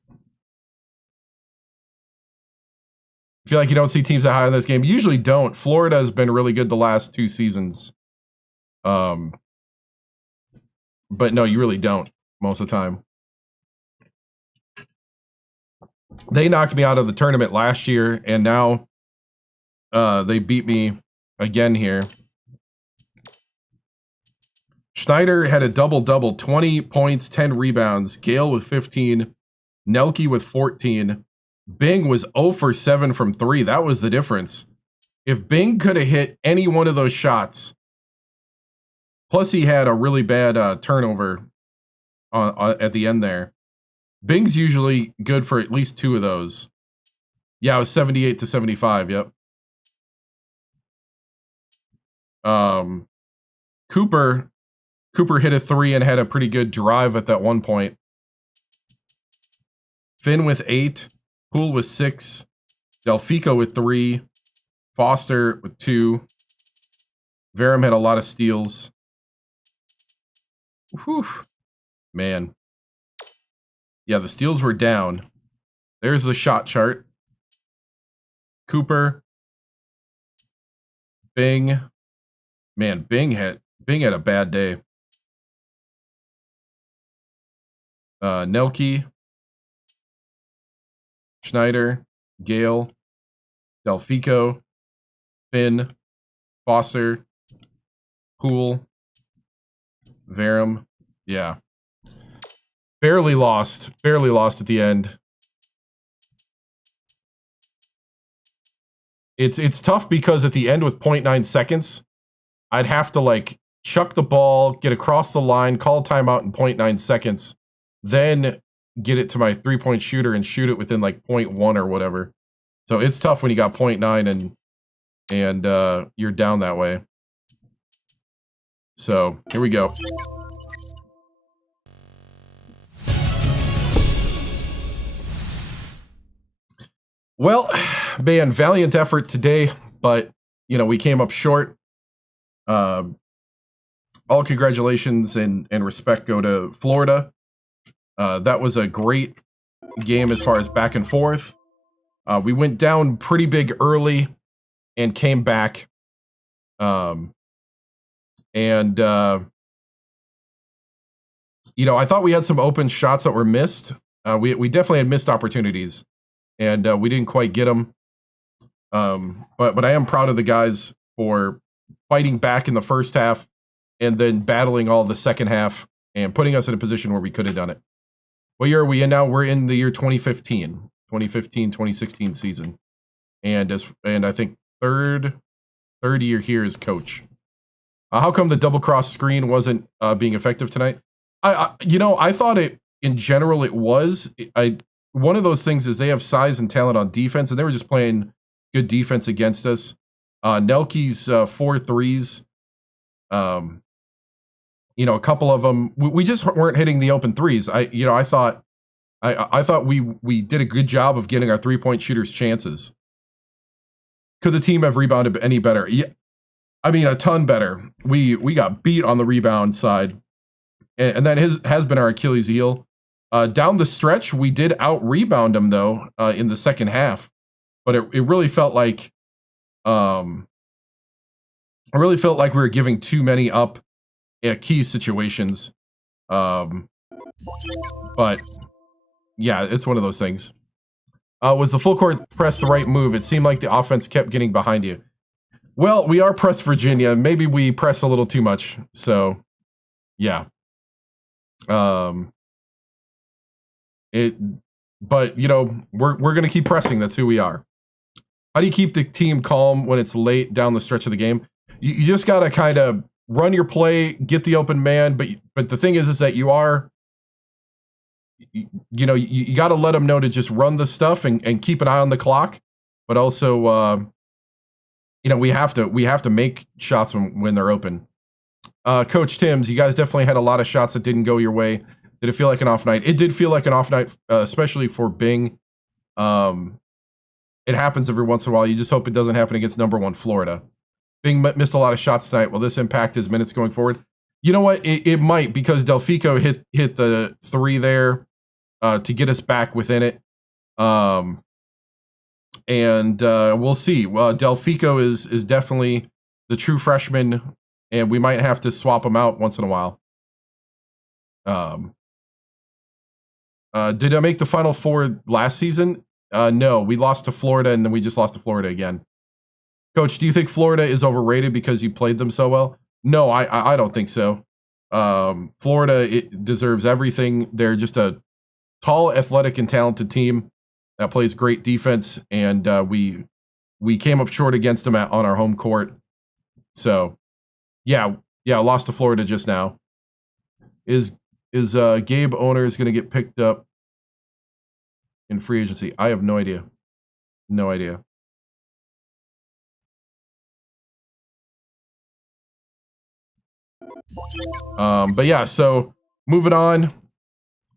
I feel like you don't see teams that high in this game. You usually don't. Florida has been really good the last 2 seasons. But no, you really don't most of the time. They knocked me out of the tournament last year, and now they beat me again here. Schneider had a double-double, 20 points, 10 rebounds. Gale with 15. Nelke with 14. Bing was 0 for 7 from 3. That was the difference. If Bing could have hit any one of those shots, plus he had a really bad turnover at the end there. Bing's usually good for at least 2 of those. Yeah, it was 78 to 75. Yep. Cooper hit a 3 and had a pretty good drive at that one point. Finn with 8. Poole with 6. Delfico with 3. Foster with 2. Varum had a lot of steals. Whew. Man. Yeah, the steals were down. There's the shot chart. Cooper. Bing. Man, Bing had a bad day. Nelke. Schneider. Gale. Delfico. Finn. Foster. Poole. Varum. Yeah. Barely lost at the end. It's tough because at the end with 0.9 seconds, I'd have to like chuck the ball, get across the line, call a timeout in 0.9 seconds, then get it to my 3-point shooter and shoot it within like 0.1 or whatever. So it's tough when you got 0.9 and you're down that way. So here we go. Well, man, valiant effort today, but, you know, we came up short. All congratulations and respect go to Florida. That was a great game as far as back and forth. We went down pretty big early and came back. You know, I thought we had some open shots that were missed. We definitely had missed opportunities. And we didn't quite get them. But I am proud of the guys for fighting back in the first half and then battling all the second half and putting us in a position where we could have done it. What year are we in now? We're in the year 2015, 2016 season. And I think third year here as coach. How come the double cross screen wasn't being effective tonight? I thought it, in general, it was. One of those things is they have size and talent on defense, and they were just playing good defense against us. Nelke's 4 threes, you know, a couple of them, we just weren't hitting the open threes. I thought I thought we did a good job of getting our 3-point shooters chances. Could the team have rebounded any better? Yeah, I mean, a ton better. We got beat on the rebound side, and that has been our Achilles heel. Down the stretch, we did out-rebound them, though, in the second half. But it really felt like we were giving too many up at key situations. But yeah, it's one of those things. Was the full court press the right move? It seemed like the offense kept getting behind you. Well, we are pressed Virginia. Maybe we press a little too much. So, yeah. But you know, we're gonna keep pressing. That's who we are. How do you keep the team calm when it's late down the stretch of the game? You just gotta kind of run your play, get the open man. But the thing is that you are, you know, you got to let them know to just run the stuff and keep an eye on the clock. But also, you know, we have to make shots when they're open. Coach Timms, you guys definitely had a lot of shots that didn't go your way. Did it feel like an off night? It did feel like an off night, especially for Bing. It happens every once in a while. You just hope it doesn't happen against #1 Florida. Bing missed a lot of shots tonight. Will this impact his minutes going forward? You know what? It might, because Delfico hit the 3 there to get us back within it. And we'll see. Well, Delfico is definitely the true freshman, and we might have to swap him out once in a while. Did I make the Final Four last season? No, we lost to Florida, and then we just lost to Florida again. Coach, do you think Florida is overrated because you played them so well? No, I don't think so. Florida, it deserves everything. They're just a tall, athletic, and talented team that plays great defense, and we came up short against them on our home court. So, yeah, lost to Florida just now. Is Gabe Owners going to get picked up in free agency? I have no idea. No idea. But yeah, so moving on.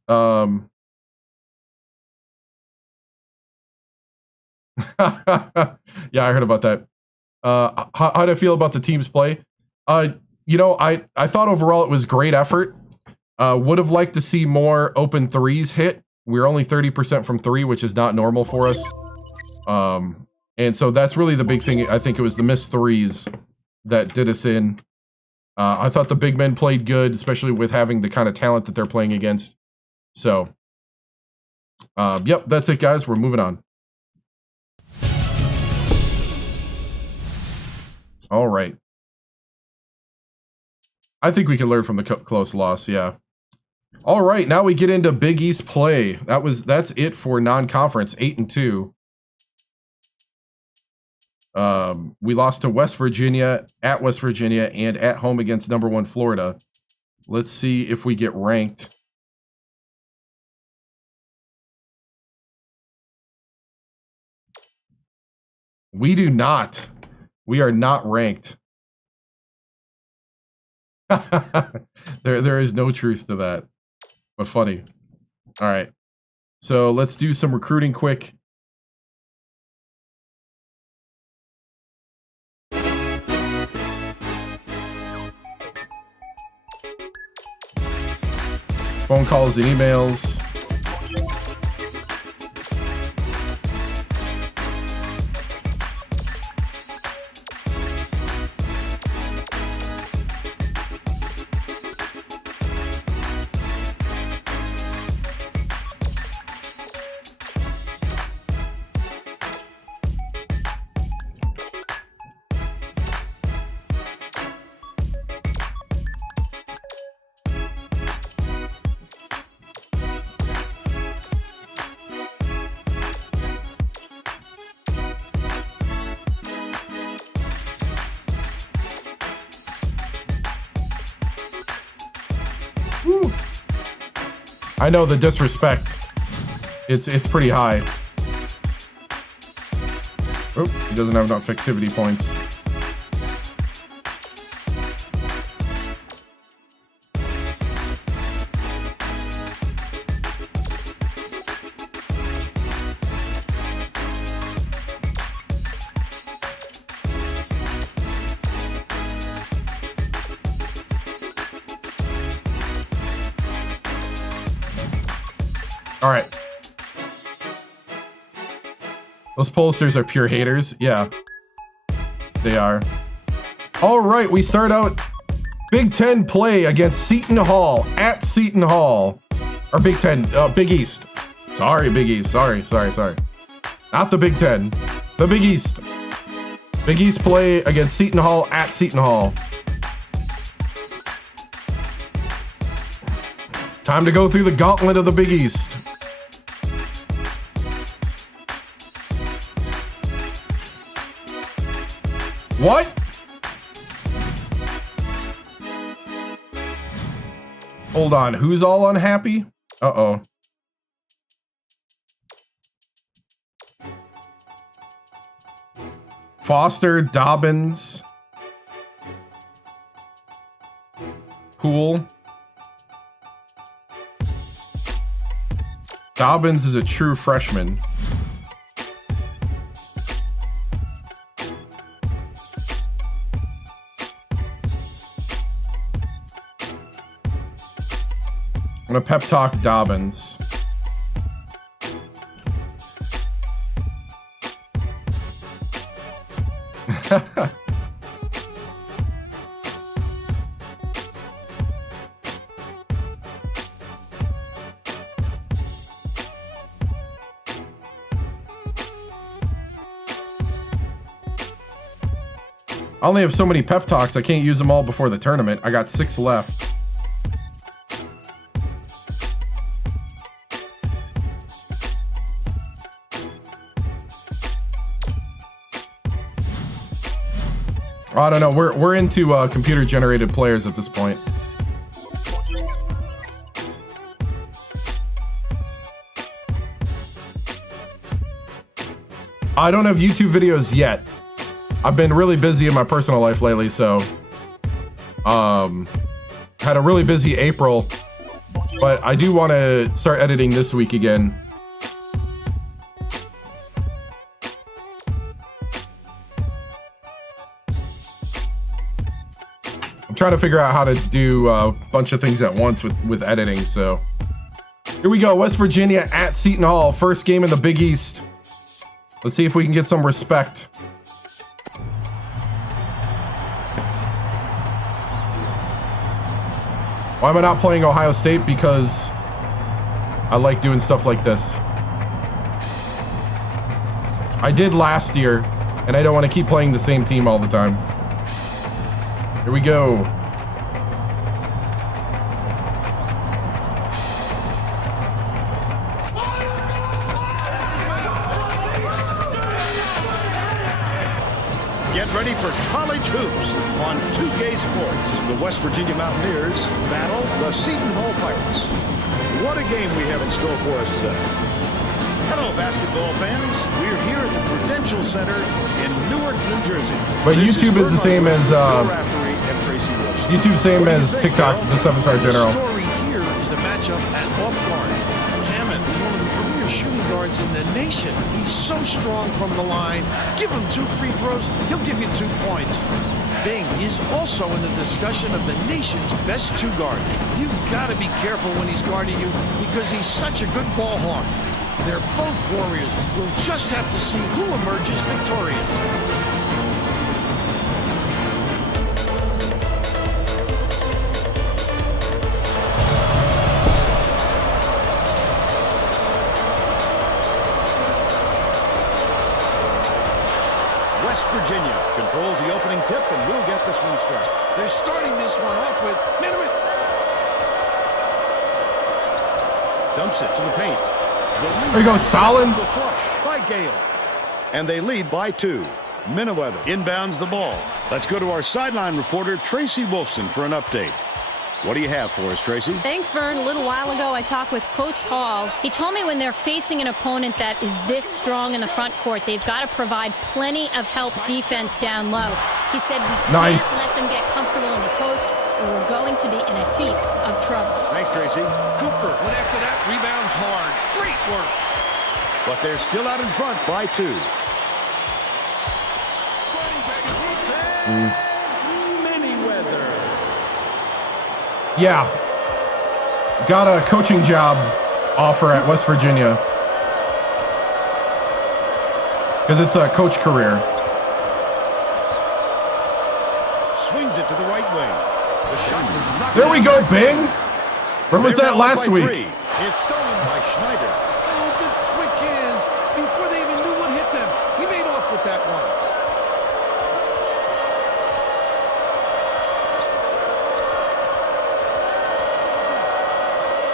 Yeah, I heard about that. How do I feel about the team's play? You know, I thought overall it was great effort. Would have liked to see more open threes hit. We're only 30% from 3, which is not normal for us. And so that's really the big thing. I think it was the missed threes that did us in. I thought the big men played good, especially with having the kind of talent that they're playing against. So, yep, that's it, guys. We're moving on. All right. I think we can learn from the close loss, yeah. All right, now we get into Big East play. That's it for non-conference, 8-2. We lost to West Virginia, at West Virginia, and at home against #1 Florida. Let's see if we get ranked. We do not. We are not ranked. There is no truth to that. But funny. All right. So let's do some recruiting quick. Phone calls and emails. Woo. I know the disrespect. It's pretty high. Oh, he doesn't have enough activity points. All right. Those pollsters are pure haters. Yeah, they are. All right, we start out Big Ten play against Seton Hall at Seton Hall. Or Big Ten, Big East. Sorry, Big East. Sorry. Not the Big Ten. The Big East. Big East play against Seton Hall at Seton Hall. Time to go through the gauntlet of the Big East. What? Hold on, who's all unhappy? Uh-oh. Foster, Dobbins. Cool. Dobbins is a true freshman. I'm gonna pep talk Dobbins. I only have so many pep talks, I can't use them all before the tournament. I got 6 left. I don't know. We're into computer generated players at this point. I don't have YouTube videos yet. I've been really busy in my personal life lately, so had a really busy April, but I do want to start editing this week again. I'm trying to figure out how to do a bunch of things at once with editing, so here we go. West Virginia at Seton Hall, first game in the Big East. Let's see if we can get some respect. Why am I not playing Ohio State? Because I like doing stuff like this. I did last year, and I don't want to keep playing the same team all the time. Here we go. Get ready for college hoops on 2K Sports. The West Virginia Mountaineers battle the Seton Hall Pirates. What a game we have in store for us today. Hello, basketball fans. We're here at the Prudential Center in Newark, New Jersey. But YouTube is the same as YouTube, same as TikTok. The 7StarGeneral. The story here is the matchup at off guard. Hammond is one of the premier shooting guards in the nation. He's so strong from the line. Give him 2 free throws, he'll give you 2 points. Bing is also in the discussion of the nation's best 2 guard. You've got to be careful when he's guarding you because he's such a good ball hawk. They're both warriors. We'll just have to see who emerges victorious. West Virginia controls the opening tip, and we'll get this one started. They're starting this one off with minimum. Dumps it to the paint. There you go, Stalin. The flush by Gale. And they lead by 2. Miniweather inbounds the ball. Let's go to our sideline reporter, Tracy Wolfson, for an update. What do you have for us, Tracy? Thanks, Vern. A little while ago, I talked with Coach Hall. He told me when they're facing an opponent that is this strong in the front court, they've got to provide plenty of help defense down low. He said we can't let them get comfortable in the post, or we're going to be in a heap of trouble. Thanks, Tracy. Cooper went after that rebound hard. Great work. But they're still out in front by 2. Yeah. Got a coaching job offer at West Virginia. Because it's a coach career. Swings it to the right wing. The shot is knocked There we down. go, Bing. Where was that last By week? 3. It's stolen by Schneider. Oh, the quick hands. Before they even knew what hit them. He made off with that one.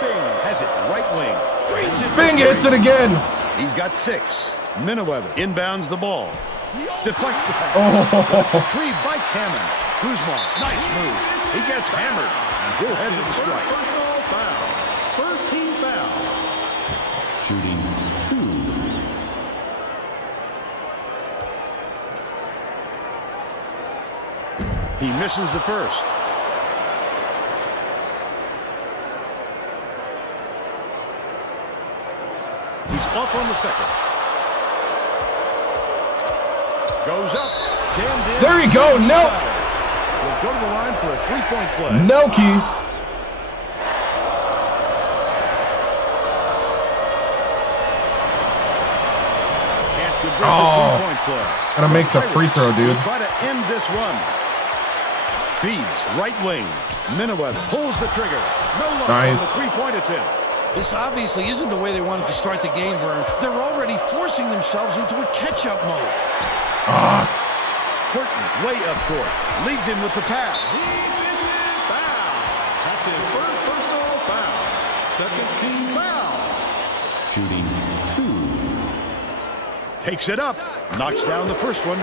Bing has it right wing. Brings it Bing hits it again. He's got 6. Miniweather inbounds the ball. Deflects the pass. Oh. It's retrieved by Cameron. Guzman, nice move. He gets hammered. And he'll head to the strike. Personal foul. First team foul. Shooting 2. He misses the first. He's off on the second. Goes up. Jammed in. There you go, Nelk. Will go to the line for a 3-point play. Nelky. Can't convert the 3-point play. Gotta make the free throw, dude. Will try to end this run. Feeds right wing. Miniweather pulls the trigger. No luck Nice. on the 3-point attempt. This obviously isn't the way they wanted to start the game, Vern. They're already forcing themselves into a catch-up mode. Horton way up court. Leads him with the pass. Defensive foul. That's his first personal foul. Second team foul. Shooting 2. Takes it up. Knocks down the first one.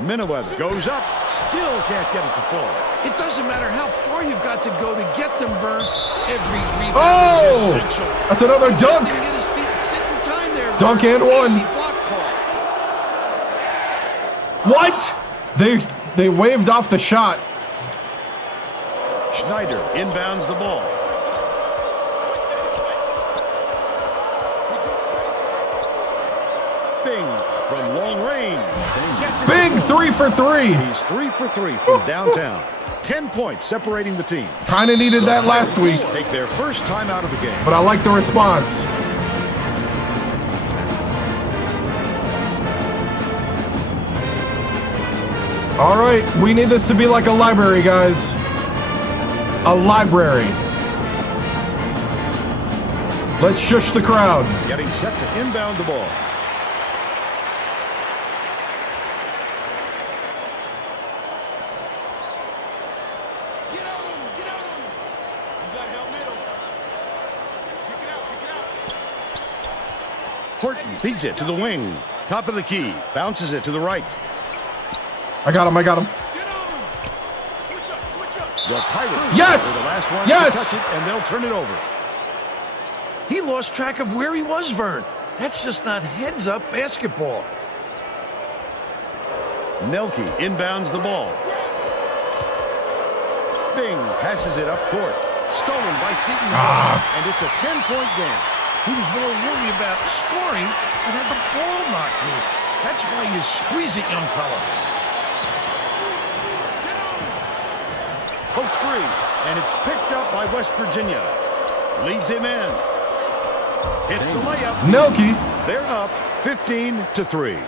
Miniweather goes up. Still can't get it to fall. It doesn't matter how far you've got to go to get them, Vern. Every rebound Oh! is essential. That's another He just dunk. didn't get his feet sit in time there, Vern. Dunk and one. Easy block call. What? They waved off the shot. Schneider inbounds the ball. Bing from long range. Gets it Big to 3 for 3. He's 3 for 3 from downtown. 10 points separating the team. Kind of needed that last week, Take their first time out of the game. but I like the response. All right, we need this to be like a library, guys. A library. Let's shush the crowd. Getting set to inbound the ball. Get out on him. Get out on him. You got to help middle. Kick it out. Kick it out. Horton feeds it to the wing. Top of the key. Bounces it to the right. I got him. Get on him. Switch up. Switch up. The Pirates Yes! are the last one Yes! to touch it, and they'll turn it over. He lost track of where he was, Vern. That's just not heads-up basketball. Nelke inbounds the ball. Bing passes it up court. Stolen by Seton Hall, and it's a 10-point game. He was more worried about scoring and had the ball knocked loose. That's why you squeeze it, young fella. Pokes free, and it's picked up by West Virginia. Leads him in. Hits the layup. Nelke. They're up 15-3.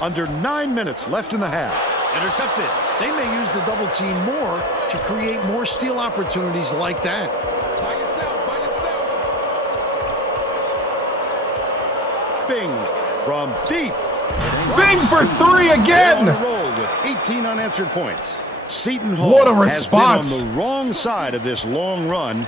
Under 9 minutes left in the half. Intercepted. They may use the double team more to create more steal opportunities like that. By yourself. By yourself. Bing from deep. Bing for 3 On again. the roll with 18 unanswered points. Seton Hall What a has been response. on the wrong side of this long run,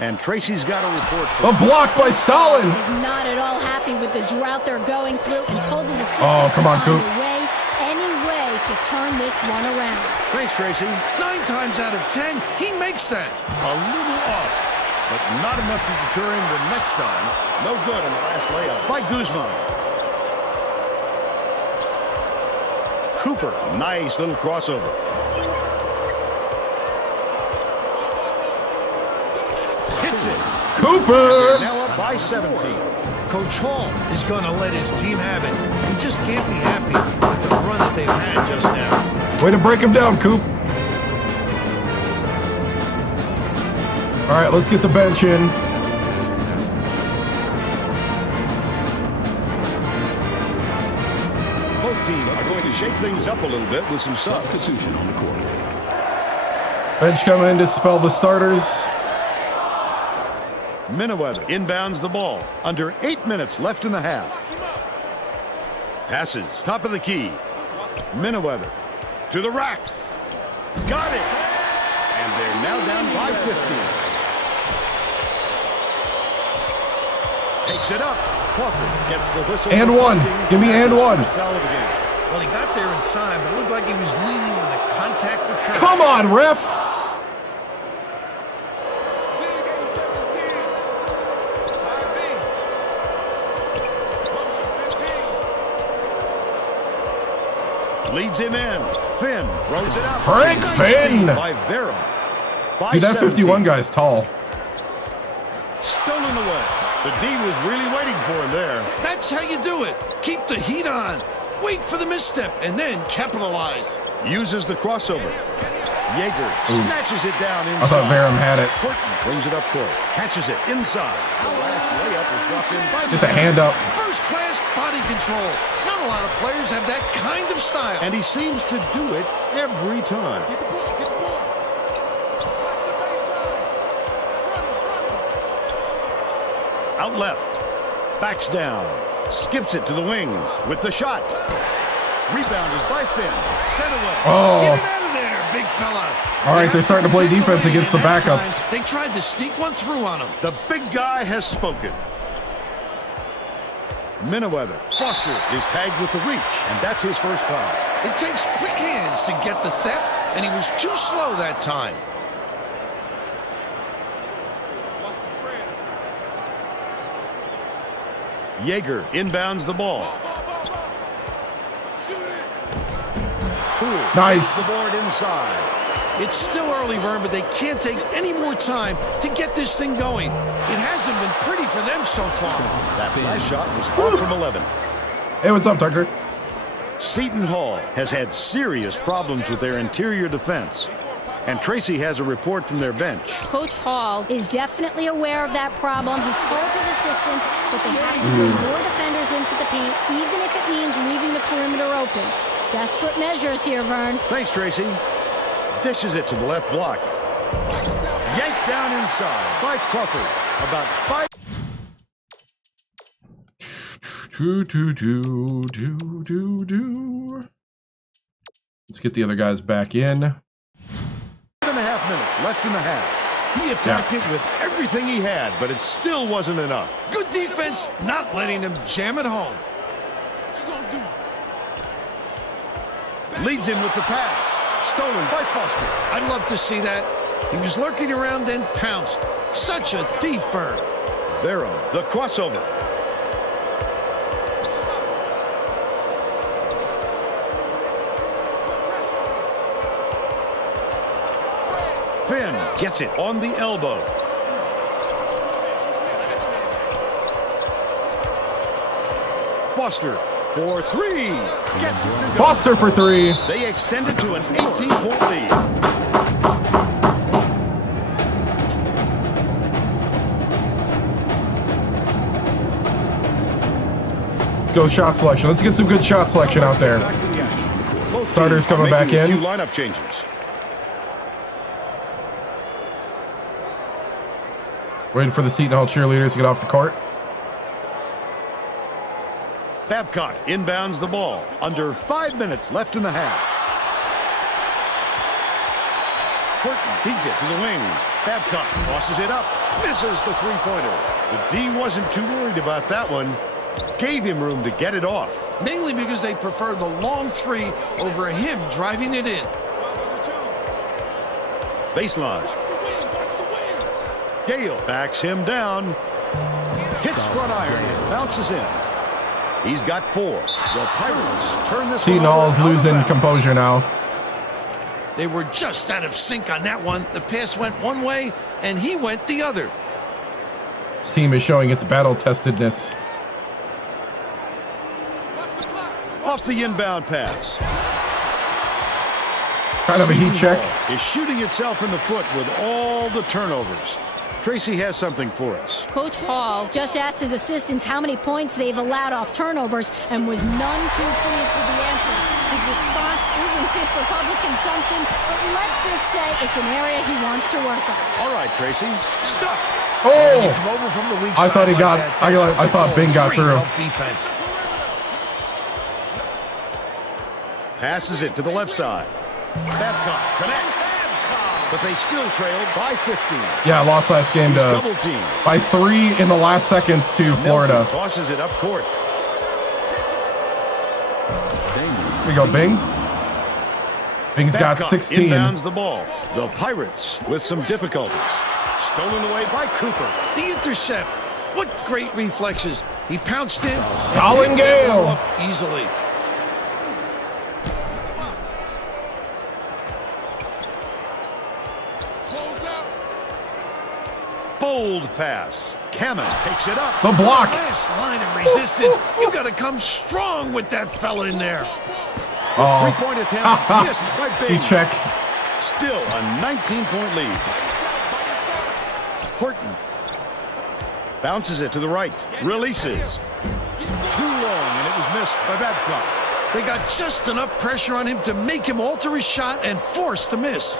and Tracy's got a report for A block by Stalin. He's not at all happy with the drought they're going through and told his assistants Oh, come on, to find Coop. a way, any way to turn this one around. Thanks, Tracy. 9 times out of 10, he makes that. A little off, but not enough to deter him the next time. No good on the last layup by Guzman. Cooper, nice little crossover. Hits it. Cooper. Now up by 17. Coach Hall is going to let his team have it. He just can't be happy with the run that they've had just now. Way to break him down, Coop. All right, let's get the bench in. Both teams are going to shake things up a little bit with some subs. Substitution on the court. Bench coming in to spell the starters. Miniweather inbounds the ball. Under 8 minutes left in the half. Passes. Top of the key. Miniweather to the rack. Got it. And they're now down by 15. Takes it up. Crawford gets the whistle. And one. Give me and one. Well, he got there in time, but it looked like he was leaning when the contact occurred. Come on, ref. Leads him in. Finn throws it out. Frank Nice Finn. feed by Vera. By Dude, that 17. 51 guy's tall. Stolen away. The D was really waiting for him there. That's how you do it. Keep the heat on. Wait for the misstep and then capitalize. Uses the crossover. Yeager snatches it down inside. I thought Varum had it. Horton brings it up court. Catches it inside. The last layup is dropped in by Get the hand up. First-class body control. Not a lot of players have that kind of style. And he seems to do it every time. Get the ball, get the ball. Watch the baseline. Front him. Out left. Backs down. Skips it to the wing with the shot. Rebounded by Finn. Sent away. Get Oh. it out of there, big fella. All right, They they're have starting to play take it defense away, against the and that backups. time, They tried to sneak one through on him. The big guy has spoken. Miniweather. Foster is tagged with the reach, and that's his first foul. It takes quick hands to get the theft, and he was too slow that time. Watch the spread. Yeager inbounds the ball. Ball. Shoot it. Poole Nice. takes the board inside. It's still early, Vern, but they can't take any more time to get this thing going. It hasn't been pretty for them so far. That last shot was far from 11. Hey, what's up, Tucker? Seton Hall has had serious problems with their interior defense. And Tracy has a report from their bench. Coach Hall is definitely aware of that problem. He told his assistants that they have to bring more defenders into the paint, even if it means leaving the perimeter open. Desperate measures here, Vern. Thanks, Tracy. Dishes it to the left block. Yanked down inside by Crawford. About 5. Let's get the other guys back in. 7.5 minutes left in the half. He attacked it with everything he had, but it still wasn't enough. Good defense, not letting them jam it home. What you gonna do? Leads him with the pass. Stolen by Foster. I'd love to see that. He was lurking around, then pounced. Such a thief, Vern. Vero, the crossover. Finn gets it on the elbow. Foster for three. Gets it to go. Foster for three. They extended to an 18-point lead. Let's go shot selection. Let's get some good shot selection out there. Back to the action. Both Starters teams are coming back making a in. few lineup changes. Waiting for the Seton Hall cheerleaders to get off the court. Babcock inbounds the ball. Under 5 minutes left in the half. Horton beats it to the wings. Babcock tosses it up. Misses the three-pointer. The D wasn't too worried about that one. Gave him room to get it off. Mainly because they prefer the long three over him driving it in. Baseline. Watch the wing, watch the wing. Gale backs him down. Hits front iron and bounces in. He's got 4. The Pirates turn this Seton one over Hall's out of losing bounds. composure now. They were just out of sync on that one. The pass went one way, and he went the other. This team is showing its battle-testedness. Watch the blocks. Off the inbound pass. Kind of a heat Seton check. Hall is shooting itself in the foot with all the turnovers. Tracy has something for us. Coach Hall just asked his assistants how many points they've allowed off turnovers and was none too pleased with the answer. His response isn't fit for public consumption, but let's just say it's an area he wants to work on. All right, Tracy. Stop. You come over from the weak I side thought he like got. that. I thought Bing got Great through. help defense. Passes it to the left side. Babcock connects. But they still trailed by 15. Yeah, I lost last game Double to team. by 3 in the last seconds to Florida. Nelson tosses it up court. Here we go, Bing. Bing's got Babcock 16. inbounds the ball. The Pirates with some difficulties. Stolen away by Cooper. The intercept. What great reflexes. He pounced in. Stalin Gale. Off easily. Close out. Bold pass. Cameron takes it up. The block. Last line of resistance. You got to come strong with that fella in there. Oh, Three-point attempt missed by he Bing. check. Still a 19-point lead. Horton bounces it to the right. Releases. Too long, and it was missed by Babcock. They got just enough pressure on him to make him alter his shot and force the miss.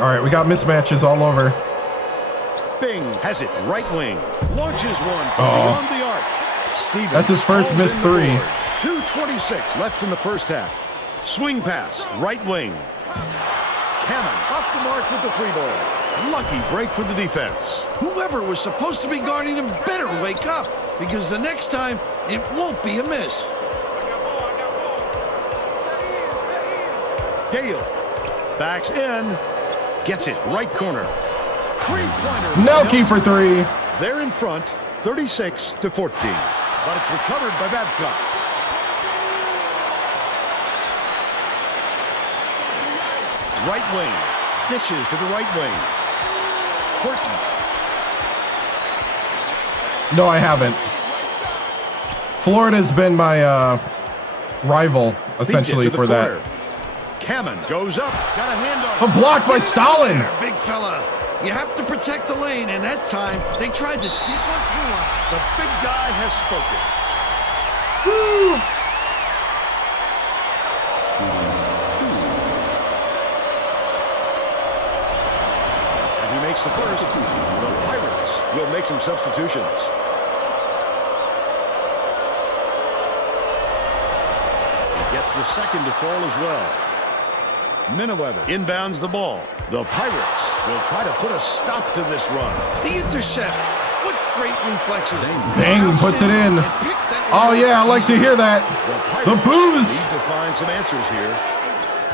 All right, we got mismatches all over. Bing has it right wing. Launches one from beyond the arc. Stevens That's his first falls missed in the three. board. 2:26 left in the first half. Swing pass, right wing. Cameron off the mark with the 3-ball. Lucky break for the defense. Whoever was supposed to be guarding him better wake up, because the next time it won't be a miss. Gale backs in. Gets it right corner. Three-pointer. Nelke for 3. They're in front, 36-14. But it's recovered by Babcock. Right wing. Dishes to the right wing. Horton. No, I haven't. Florida's been my rival, essentially, Feeds it to for the that. corner. Cameron goes up. Got a hand on A it. block by Stalin. There, big fella. You have to protect the lane, and that time they tried to sneak one through on him. The big guy has spoken. And he makes the first. The Pirates will make some substitutions. He gets the second to fall as well. Miniweather inbounds the ball. The Pirates will try to put a stop to this run. The intercept. What great reflexes. Bang, puts it in. Oh, yeah, I like to hear that. The booze. Need to find some answers here.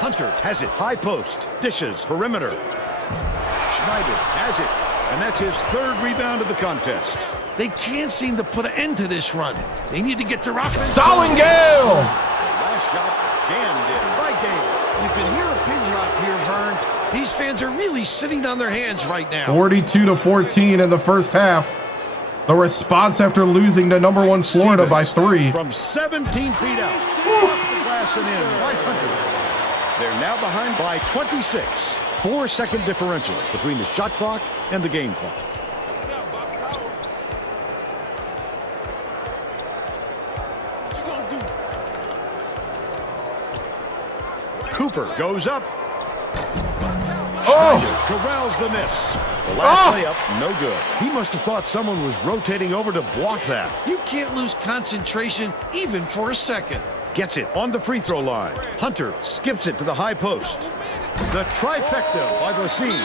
Hunter has it. High post. Dishes. Perimeter. Schneider has it. And that's his third rebound of the contest. They can't seem to put an end to this run. They need to get their offense. Stalin Gale. Last shot jammed in by Gale. You can hear a pin drop here, Vern. These fans are really sitting on their hands right now. 42-14 in the first half. The response after losing to number 1 Florida by 3. From 17 feet out. Off the glass and in by Hunter. They're now behind by 26. 4-second differential between the shot clock and the game clock. What you gonna do? Cooper goes up. Oh, Corrals the miss. The last layup, no good. He must have thought someone was rotating over to block that. You can't lose concentration even for a second. Gets it on the free throw line. Hunter skips it to the high post. The trifecta by Racine.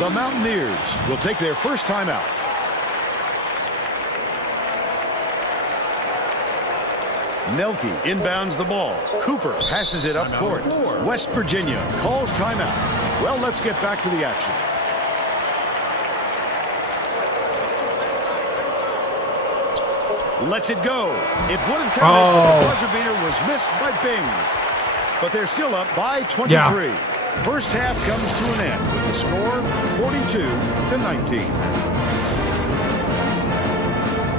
The Mountaineers will take their first time out. Nelke inbounds the ball. Cooper passes it up court. West Virginia calls timeout. Well, let's get back to the action. Lets it go. It would have counted. The buzzer beater was missed by Bing. But they're still up by 23. Yeah. First half comes to an end with the score 42-19.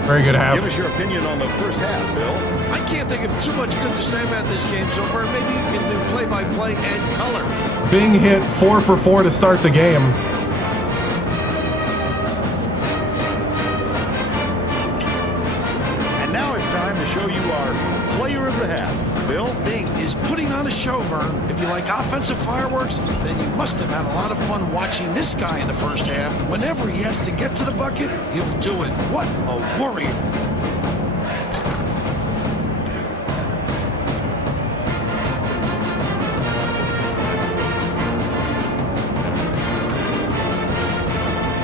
Very good half. Give us your opinion on the first half, Bill. I can't think of too much good to say about this game so far. Maybe you can do play-by-play and color. Bing hit 4 for 4 to start the game. And now it's time to show you our player of the half. Bill? Bing is putting on a show, Vern. If you like offensive fireworks, then you must have had a lot of fun watching this guy in the first half. Whenever he has to get to the bucket, he'll do it. What a warrior.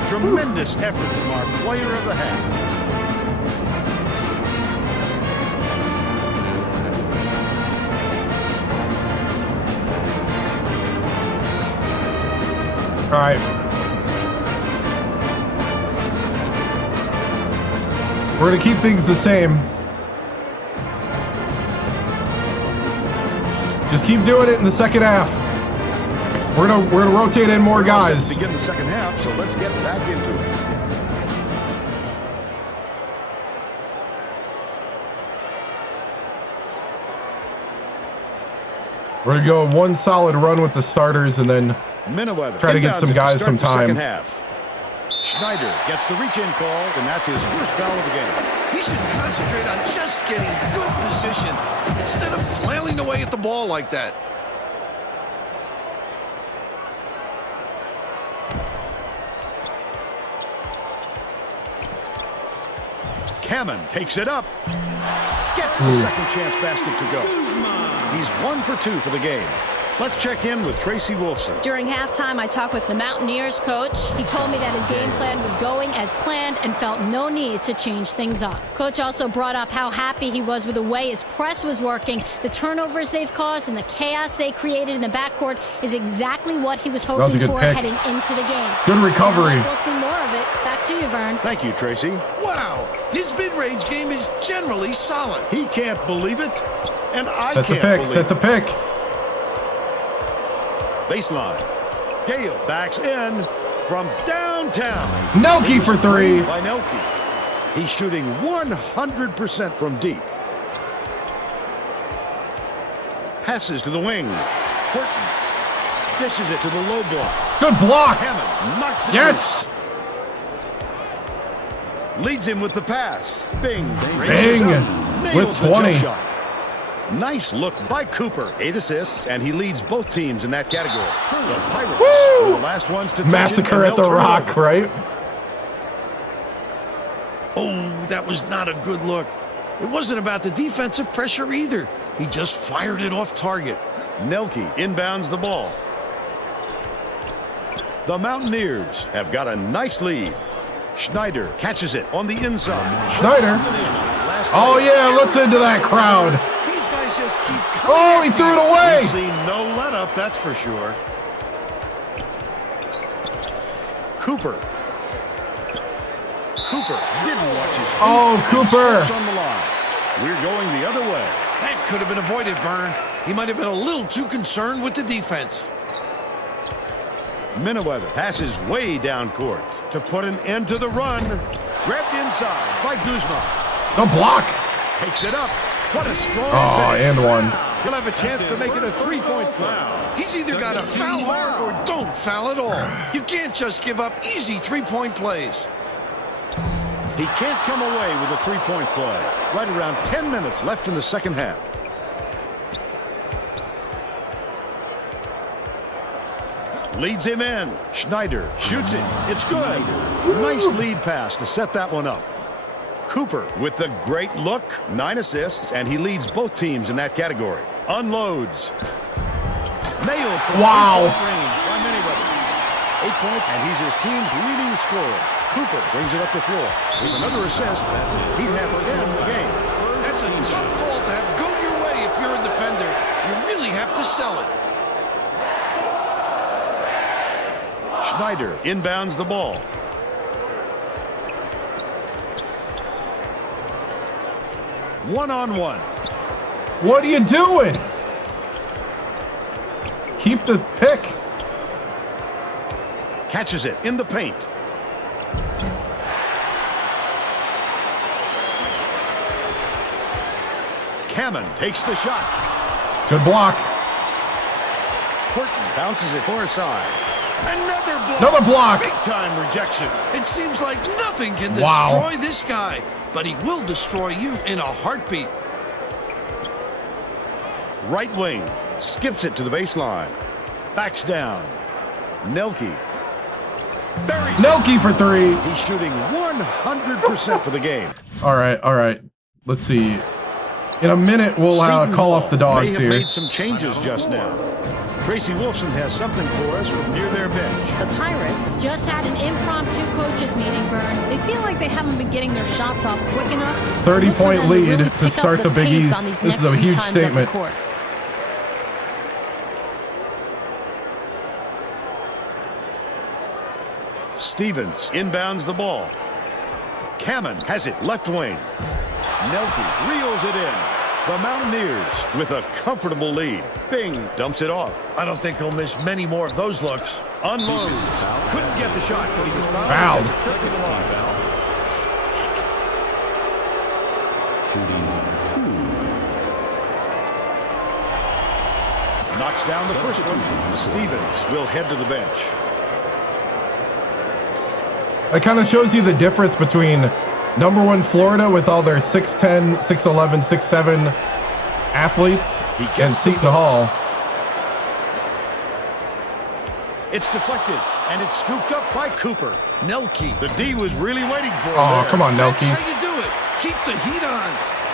Tremendous effort from our player of the half. All right. We're going to keep things the same. Just keep doing it in the second half. We're gonna rotate in more guys. Begin the second half, so let's get back into it. We're gonna go one solid run with the starters and then try to get some guys some time. Schneider gets the reach-in call, and that's his first foul of the game. He should concentrate on just getting good position instead of flailing away at the ball like that. Hammond takes it up. Gets the second chance basket to go. He's 1 for 2 for the game. Let's check in with Tracy Wolfson. During halftime, I talked with the Mountaineers coach. He told me that his game plan was going as planned and felt no need to change things up. Coach also brought up how happy he was with the way his press was working. The turnovers they've caused and the chaos they created in the backcourt is exactly what he was hoping for heading into the game. Good recovery. Like we'll see more of it. Back to you, Vern. Thank you, Tracy. Wow, his mid-range game is generally solid. He can't believe it, and I can't believe it. Set the pick. Baseline. Gale backs in from downtown. Nelke for 3. By Nelke. He's shooting 100% from deep. Passes to the wing. Horton dishes it to the low block. Good block. Hammond knocks it. Yes. Leads him with the pass. Bing. Bing with 20. Nice look by Cooper. 8 assists, and he leads both teams in that category. The Pirates were the last ones to massacre at the Rock, right? Oh, that was not a good look. It wasn't about the defensive pressure either. He just fired it off target. Nelke inbounds the ball. The Mountaineers have got a nice lead. Schneider catches it on the inside. Schneider. Oh, yeah, listen to that crowd. These guys just keep coming. Oh, he threw it away. We've seen no let-up, that's for sure. Cooper didn't watch his feet. Oh, Cooper. Steps on the line. We're going the other way. That could have been avoided, Vern. He might have been a little too concerned with the defense. Miniweather passes way down court to put an end to the run. Grabbed inside by Guzman. The block. Takes it up. What a strong finish. And one. He'll have a chance to make it a three-point play. He's either got to foul hard or don't foul at all. You can't just give up easy three-point plays. He can't come away with a three-point play. Right around 10 minutes left in the second half. Leads him in. Schneider shoots it. It's good. Nice lead pass to set that one up. Cooper with the great look. 9 assists, and he leads both teams in that category. Unloads. Nailed from range by Miniweather. 8 points, and he's his team's leading scorer. Cooper brings it up the floor with another assist. He'd have 10 in the game. That's a tough call to have go your way if you're a defender. You really have to sell it. Schneider inbounds the ball. One-on-one. What are you doing? Keep the pick. Catches it in the paint. Hammond takes the shot. Good block. Horton bounces it far side. Another block. Another block. Big time rejection. It seems like nothing can Wow. destroy this guy, but he will destroy you in a heartbeat. Right wing skips it to the baseline. Backs down. Nelke. Buries it. Nelke for 3. He's shooting 100% for the game. All right, all right. Let's see. In a minute, we'll Seton call Hall off the dogs may have here. made some changes just now. Tracy Wolfson has something for us from near their bench. The Pirates just had an impromptu coaches meeting, Vern. They feel like they haven't been getting their shots off quick enough. 30-point lead to start the Big East. This is a huge statement. Stevens inbounds the ball. Hammond has it left wing. Nelke reels it in. The Mountaineers with a comfortable lead. Bing dumps it off. I don't think he'll miss many more of those looks. Unloads. Couldn't get the shot, but he was fouled. Fouled. Gets a trip to the line. Shooting 2. Knocks down the first one. Stevens will head to the bench. It kind of shows you the difference between #1 Florida with all their 6'10", 6'11", 6'7" athletes and Seton Hall. It's deflected, and it's scooped up by Cooper. Nelke. The D was really waiting for him. Oh, there. come on, That's Nelke. how you do it. Keep the heat on.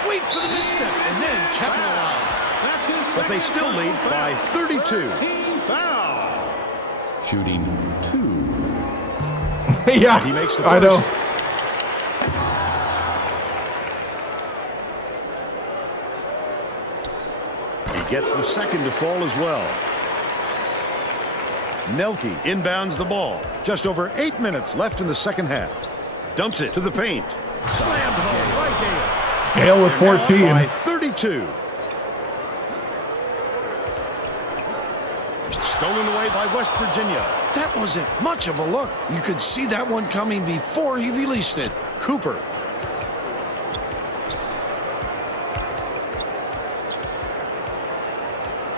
Wait for the misstep and then capitalize. But they still lead by 32. Shooting 2. Yeah, He makes the I know. first. He gets the second to fall as well. Nelke inbounds the ball. Just over 8 minutes left in the second half. Dumps it to the paint. Slammed home by Gale. Gale with They're now 14. by 32. Stolen away by West Virginia. That wasn't much of a look. You could see that one coming before he released it. Cooper.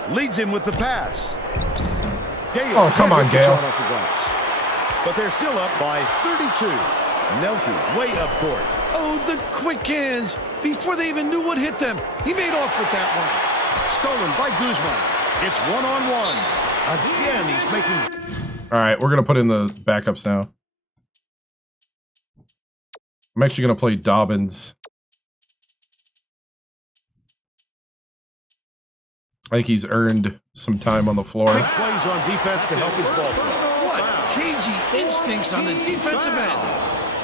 Leads him with the pass. Gale Oh, come on, can't get the Gale. shot off the glass. But they're still up by 32. Nelke way up court. Oh, the quick hands. Before they even knew what hit them, he made off with that one. Stolen by Guzman. It's one-on-one. Again, he's making... All right, we're going to put in the backups now. I'm actually going to play Dobbins. I think he's earned some time on the floor. Big plays on defense to help his ball play. What cagey instincts on the defensive end.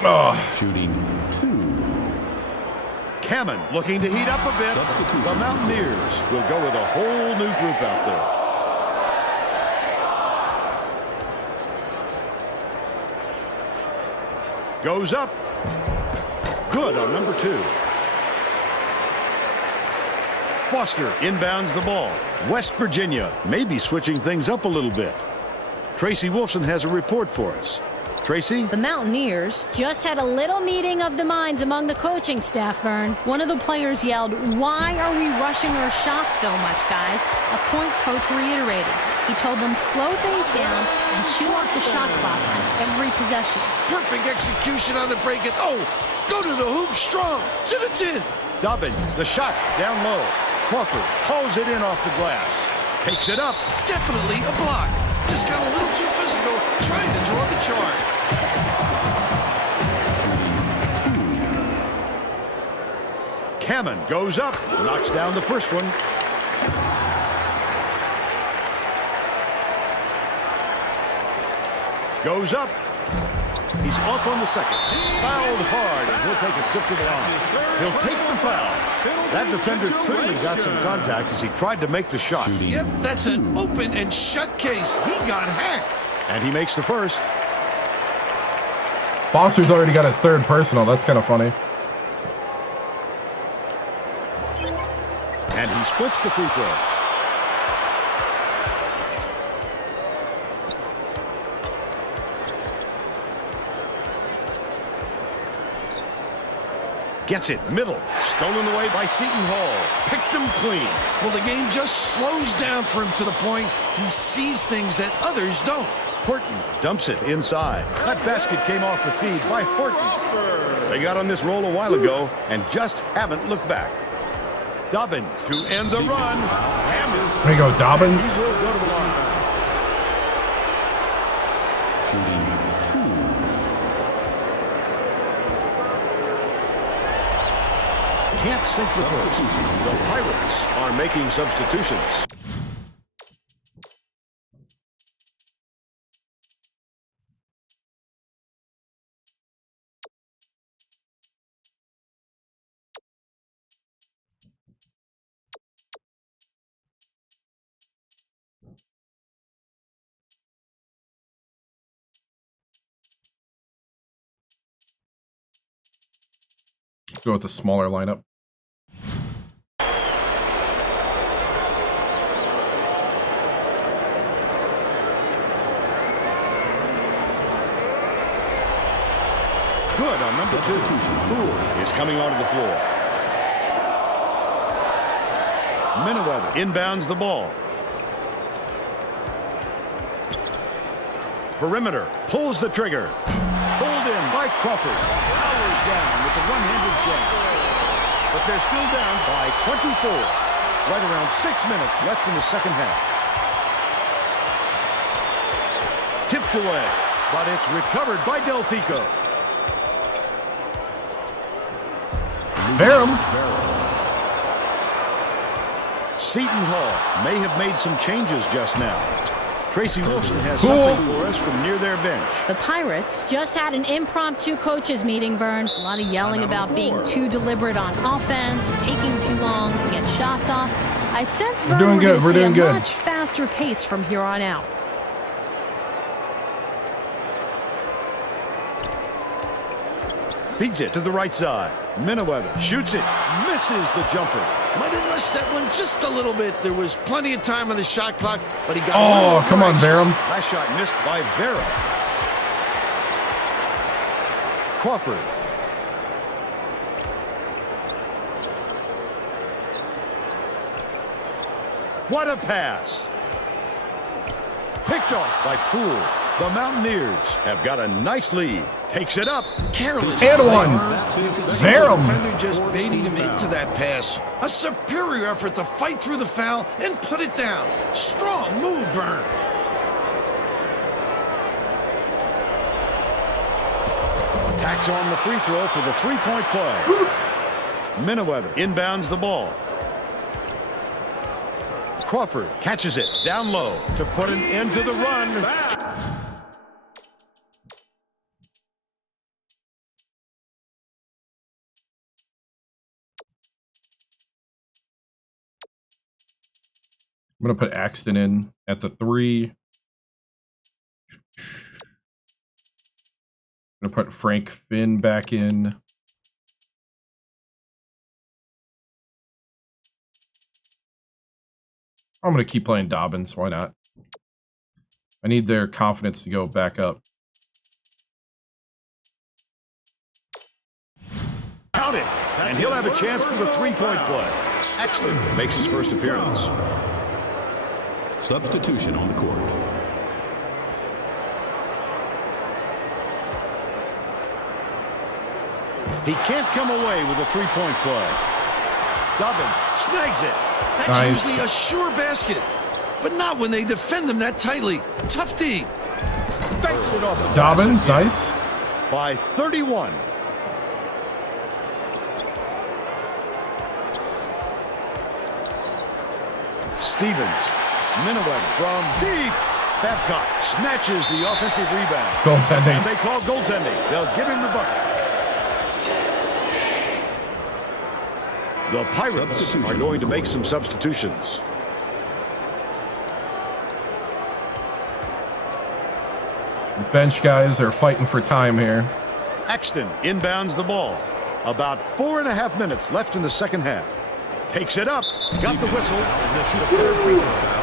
Oh, Shooting 2. Hammond looking to heat up a bit. The Mountaineers will go with a whole new group out there. Goes up. Good on number 2. Foster inbounds the ball. West Virginia may be switching things up a little bit. Tracy Wolfson has a report for us. Tracy? The Mountaineers just had a little meeting of the minds among the coaching staff, Vern. One of the players yelled, "Why are we rushing our shots so much, guys?" A point coach reiterated. He told them slow things down and chew off the shot clock on every possession. Perfect execution on the break. And oh, go to the hoop strong. To the tin. Dobbins, the shot down low. Crawford hauls it in off the glass. Takes it up. Definitely a block. Just got a little too physical trying to draw the charge. Hammond goes up. Knocks down the first one. Goes up. He's off on the second. Fouled hard, and he'll take a trip to the line. He'll take the foul. That defender clearly got some contact as he tried to make the shot. Yep, that's an open and shut case. He got hacked. And he makes the first. Foster's already got his third personal. That's kind of funny. And he splits the free throws. Gets it, middle. Stolen away by Seton Hall. Picked him clean. Well, the game just slows down for him to the point he sees things that others don't. Horton dumps it inside. That basket came off the feed by Horton. They got on this roll a while ago and just haven't looked back. Dobbins to end the run. Hammers. There you go, Dobbins. He will go to the line. Can't sink the first. The Pirates are making substitutions. Go with the smaller lineup. Good on number 2. Poole is coming onto the floor. Miniweather inbounds the ball. Perimeter pulls the trigger. Pulled in by Crawford. Powers down with the one-handed jab. But they're still down by 24. Right around 6 minutes left in the second half. Tipped away, but it's recovered by Delfico. Barham. Seton Hall may have made some changes just now. Tracy Wilson has something for us from near their bench. The Pirates Just had an impromptu coaches meeting, Vern. a lot of yelling about being too deliberate on offense, taking too long to get shots off. I sense Vern doing good. We're doing see a good. much faster pace from here on out. Feeds it to the right side. Miniweather shoots it. Misses the jumper. Might have rushed that one just a little bit. There was plenty of time on the shot clock, but he got Oh, come on, Barham. Last shot missed by Vera. Crawford. What a pass. Picked off by Poole. The Mountaineers have got a nice lead. Takes it up. Careless. And one. Barham. The defender just baited him into that pass. A superior effort to fight through the foul and put it down. Strong move, Vern. Tacks on the free throw for the three-point play. Miniweather inbounds the ball. Crawford catches it down low to put an end to the run. I'm going to put Axton in at the 3. I'm going to put Frank Finn back in. I'm going to keep playing Dobbins. Why not? I need their confidence to go back up. Count it, and he'll have a chance for the three-point play. Axton makes his first appearance. Substitution on the court. He can't come away with a three-point play. Dobbins snags it. That's Nice. usually a sure basket, but not when they defend them that tightly. Tough D. Banks it off the Dobbins, glass nice. again by 31. Stevens, Miniweather from deep. Babcock snatches the offensive rebound. Goaltending. And they call goaltending. They'll give him the bucket. The Pirates are going to make some substitutions. The bench guys are fighting for time here. Axton inbounds the ball. About 4.5 minutes left in the second half. Takes it up. Got the whistle. And they'll shoot a third free throw.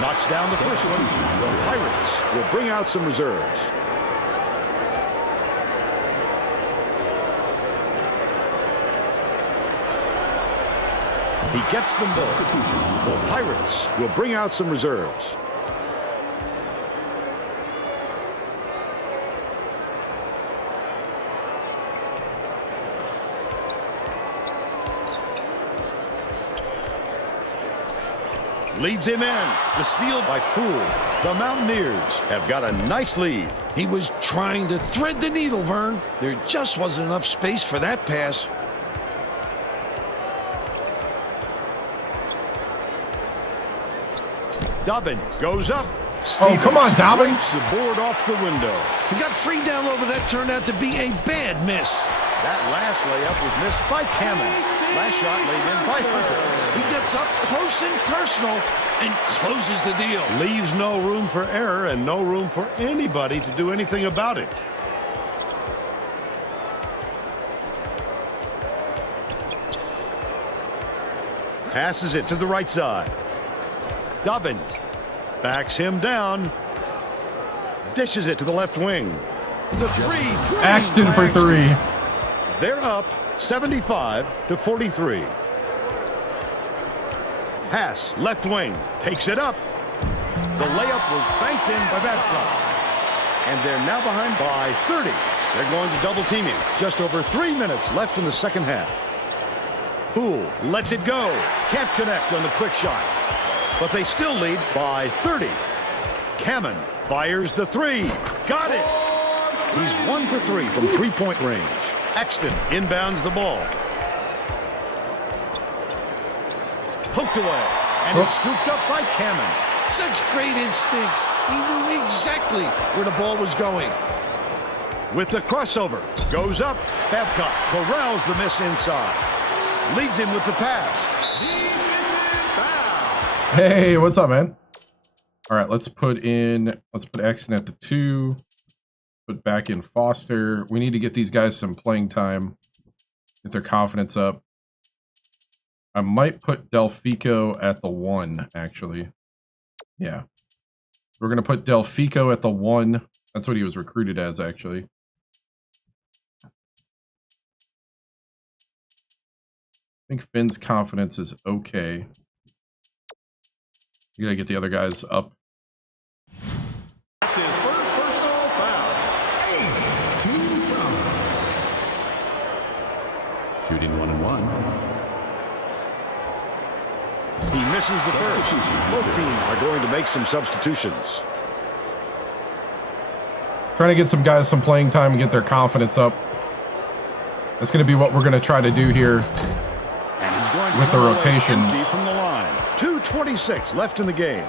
knocks down the first one. The Pirates will bring out some reserves. He gets them both. The Pirates will bring out some reserves. Leads him in. The steal by Poole. The Mountaineers have got a nice lead. He was trying to thread the needle, Vern. There just wasn't enough space for that pass. Dobbins goes up. Oh, come on, Dobbins. Breaks the board off the window. He got free down low, but that turned out to be a bad miss. That last layup was missed by Cameron. Last shot laid in by Hunter. He gets up close and personal and closes the deal. Leaves no room for error and no room for anybody to do anything about it. Passes it to the right side. Dobbins backs him down. Dishes it to the left wing. The three. Axton for three. They're up 75-43. Pass left wing. Takes it up. The layup was banked in by Babcock. And they're now behind by 30. They're going to double team him. Just over 3 minutes left in the second half. Poole lets it go. Can't connect on the quick shot. But they still lead by 30. Cameron fires the three. Got it. He's 1 for 3 from three-point range. Axton inbounds the ball. Poked away. And it's scooped up by Cameron. Such great instincts. He knew exactly where the ball was going. With the crossover. Goes up. Babcock corrals the miss inside. Leads him with the pass. Hey, what's up, man? All right, let's put Axton at the 2. Put back in Foster. We need to get these guys some playing time. Get their confidence up. I might put Delfico at the 1, actually. Yeah. We're going to put Delfico at the 1. That's what he was recruited as, actually. I think Finn's confidence is okay. You gotta get the other guys up. His first personal foul. 8-team foul. Shooting 1 and 1. He misses the first. Both teams are going to make some substitutions. Trying to get some guys some playing time and get their confidence up. That's going to be what we're going to try to do here And he's going to with the rotations. empty from the line. 2:26 left in the game.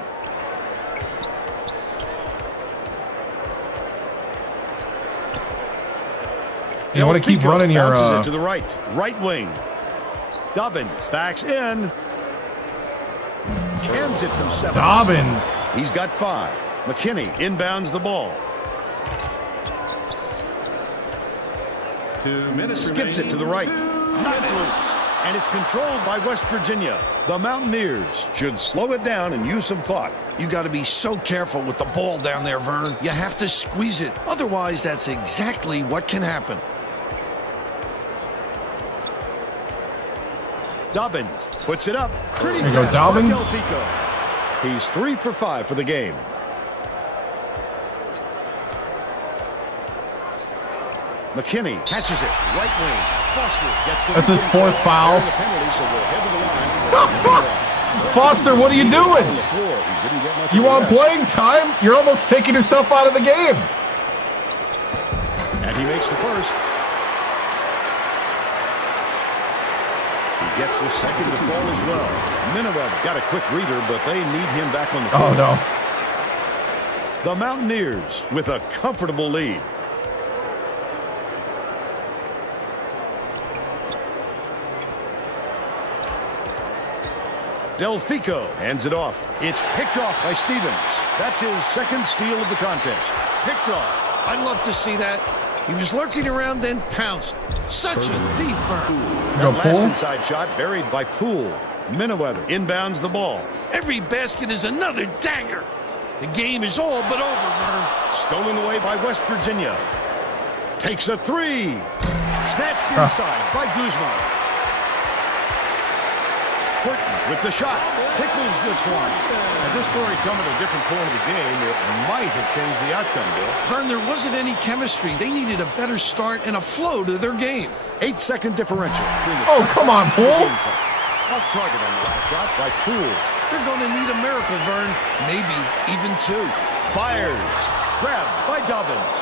You want to keep running your bounces it to the right wing. Dobbins backs in. Cans it from 7. Dobbins. He's got 5. McKinney inbounds the ball. 2 minutes. Skips it to the right. Knocked loose. And it's controlled by West Virginia. The Mountaineers should slow it down and use some clock. You got to be so careful with the ball down there, Vern. You have to squeeze it. Otherwise, that's exactly what can happen. Dobbins puts it up. Pretty There you go, pass Dobbins. by Delfico. He's 3 for 5 for the game. McKinney catches it. Right wing. Foster gets the That's his 4th foul. The penalty, so we'll head to the line. Foster, what are you doing? On the floor. He didn't get much You of a want rest. playing time? You're almost taking yourself out of the game. And he makes the first. He gets the second to fall as well. Minowa got a quick reader, but they need him back on the Oh, floor. no. The Mountaineers with a comfortable lead. Delfico hands it off. It's picked off by Stevens. That's his second steal of the contest. Picked off. I'd love to see that. He was lurking around, then pounced. Such a deep Vern. Go That last Poole. inside shot buried by Poole. Miniweather inbounds the ball. Every basket is another dagger. The game is all but over, Vern. Stolen away by West Virginia. Takes a three. Snatched inside by Guzman. Horton with the shot. Tickles the twine. Had this story come at a different point of the game, it might have changed the outcome, Bill. Vern, there wasn't any chemistry. They needed a better start and a flow to their game. 8-second differential. Oh, come on, Poole. Off target on the last shot by Poole. They're going to need a miracle, Vern. Maybe even two. Fires. Grabbed by Dobbins.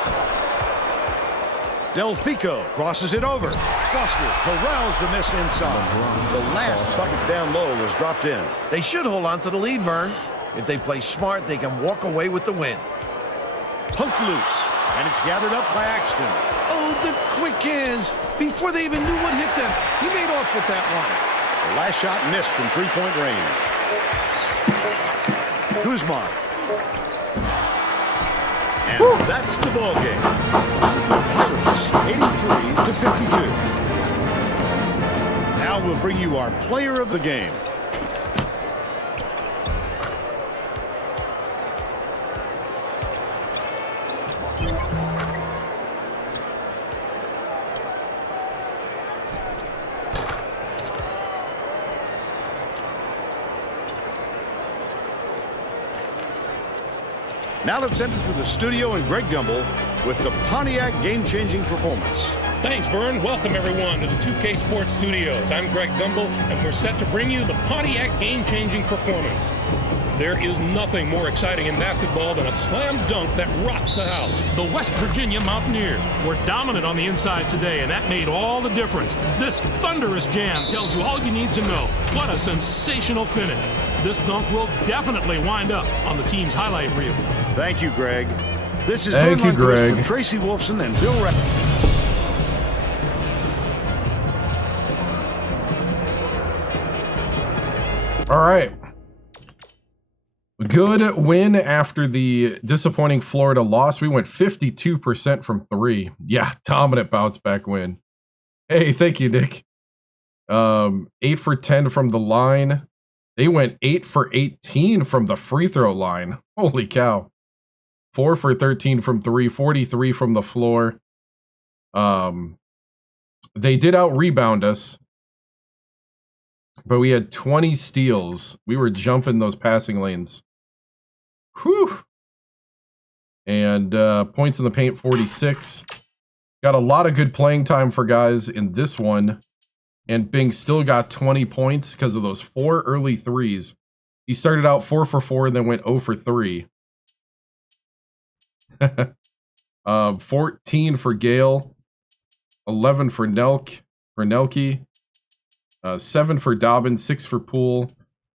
Delfico crosses it over. Foster corrals the miss inside. The last bucket down low was dropped in. They should hold on to the lead, Vern. If they play smart, they can walk away with the win. Punked loose, and it's gathered up by Axton. Oh, the quick hands. Before they even knew what hit them, he made off with that one. The last shot missed from three-point range. Guzman. And that's the ball game. Pirates 83-52. Now we'll bring you our player of the game. Now let's enter to the studio and Greg Gumbel with the Pontiac game-changing performance. Thanks, Vern. Welcome, everyone, to the 2K Sports Studios. I'm Greg Gumbel, and we're set to bring you the Pontiac game-changing performance. There is nothing more exciting in basketball than a slam dunk that rocks the house. The West Virginia Mountaineers were dominant on the inside today, and that made all the difference. This thunderous jam tells you all you need to know. What a sensational finish. This dunk will definitely wind up on the team's highlight reel. Thank you, Greg. This is Thank you, Greg. From Tracy Wolfson and Bill Rapp. All right. Good win after the disappointing Florida loss. We went 52% from three. Yeah, dominant bounce back win. Hey, thank you, Nick. 8 for 10 from the line. They went 8 for 18 from the free throw line. Holy cow. 4 for 13 from three, 43 from the floor. They did out rebound us, but we had 20 steals. We were jumping those passing lanes. Whew. And points in the paint, 46. Got a lot of good playing time for guys in this one. And Bing still got 20 points because of those 4 early threes. He started out 4 for 4 and then went 0 for 3. 14 for Gale. 11 for Nelke. 7 for Dobbins, 6 for Poole,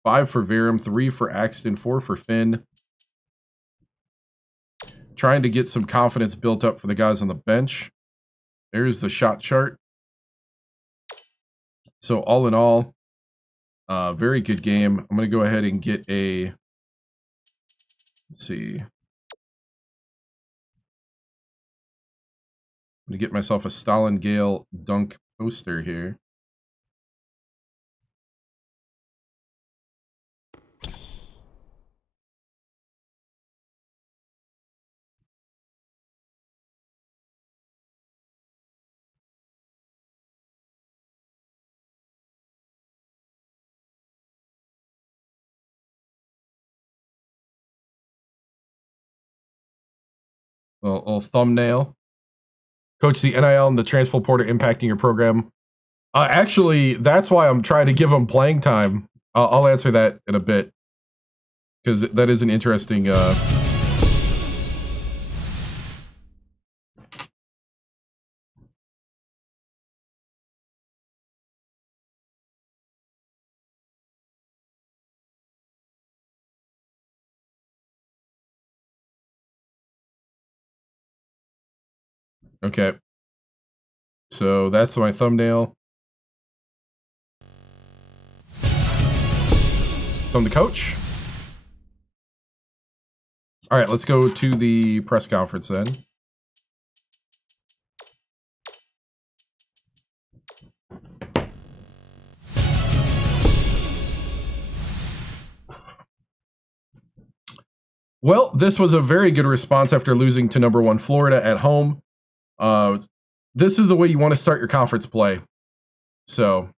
5 for Verum, 3 for Axton, 4 for Finn. Trying to get some confidence built up for the guys on the bench. There's the shot chart. So all in all, very good game. I'm going to go ahead and get a, let's see. I'm going to get myself a Stalin Gale dunk poster here. Little thumbnail. Coach, the NIL and the transfer portal impacting your program. Actually, that's why I'm trying to give them playing time. I'll answer that in a bit, because that is an interesting. Okay. So that's my thumbnail. From the coach. All right, let's go to the press conference then. Well, this was a very good response after losing to number 1 Florida at home. This is the way you want to start your conference play. So,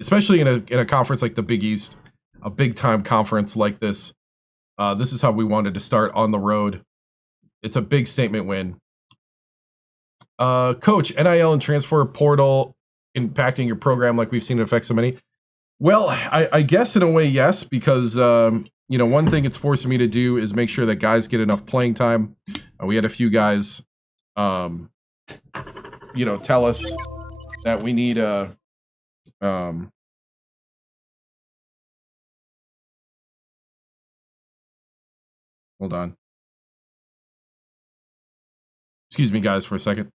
especially in a conference like the Big East, a big time conference like this, this is how we wanted to start on the road. It's a big statement win. Coach, NIL and transfer portal impacting your program like we've seen it affect so many. Well, I guess in a way, yes, because one thing it's forcing me to do is make sure that guys get enough playing time. We had a few guys, tell us that we need hold on. Excuse me, guys, for a second.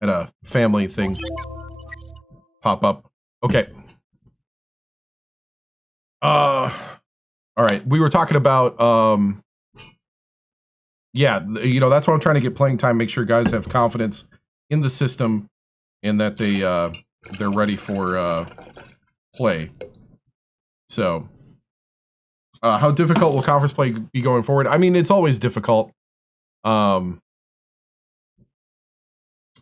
Had a family thing pop up. Okay. All right. We were talking about that's why I'm trying to get playing time, make sure guys have confidence in the system and that they're ready for play. So how difficult will conference play be going forward? I mean, it's always difficult.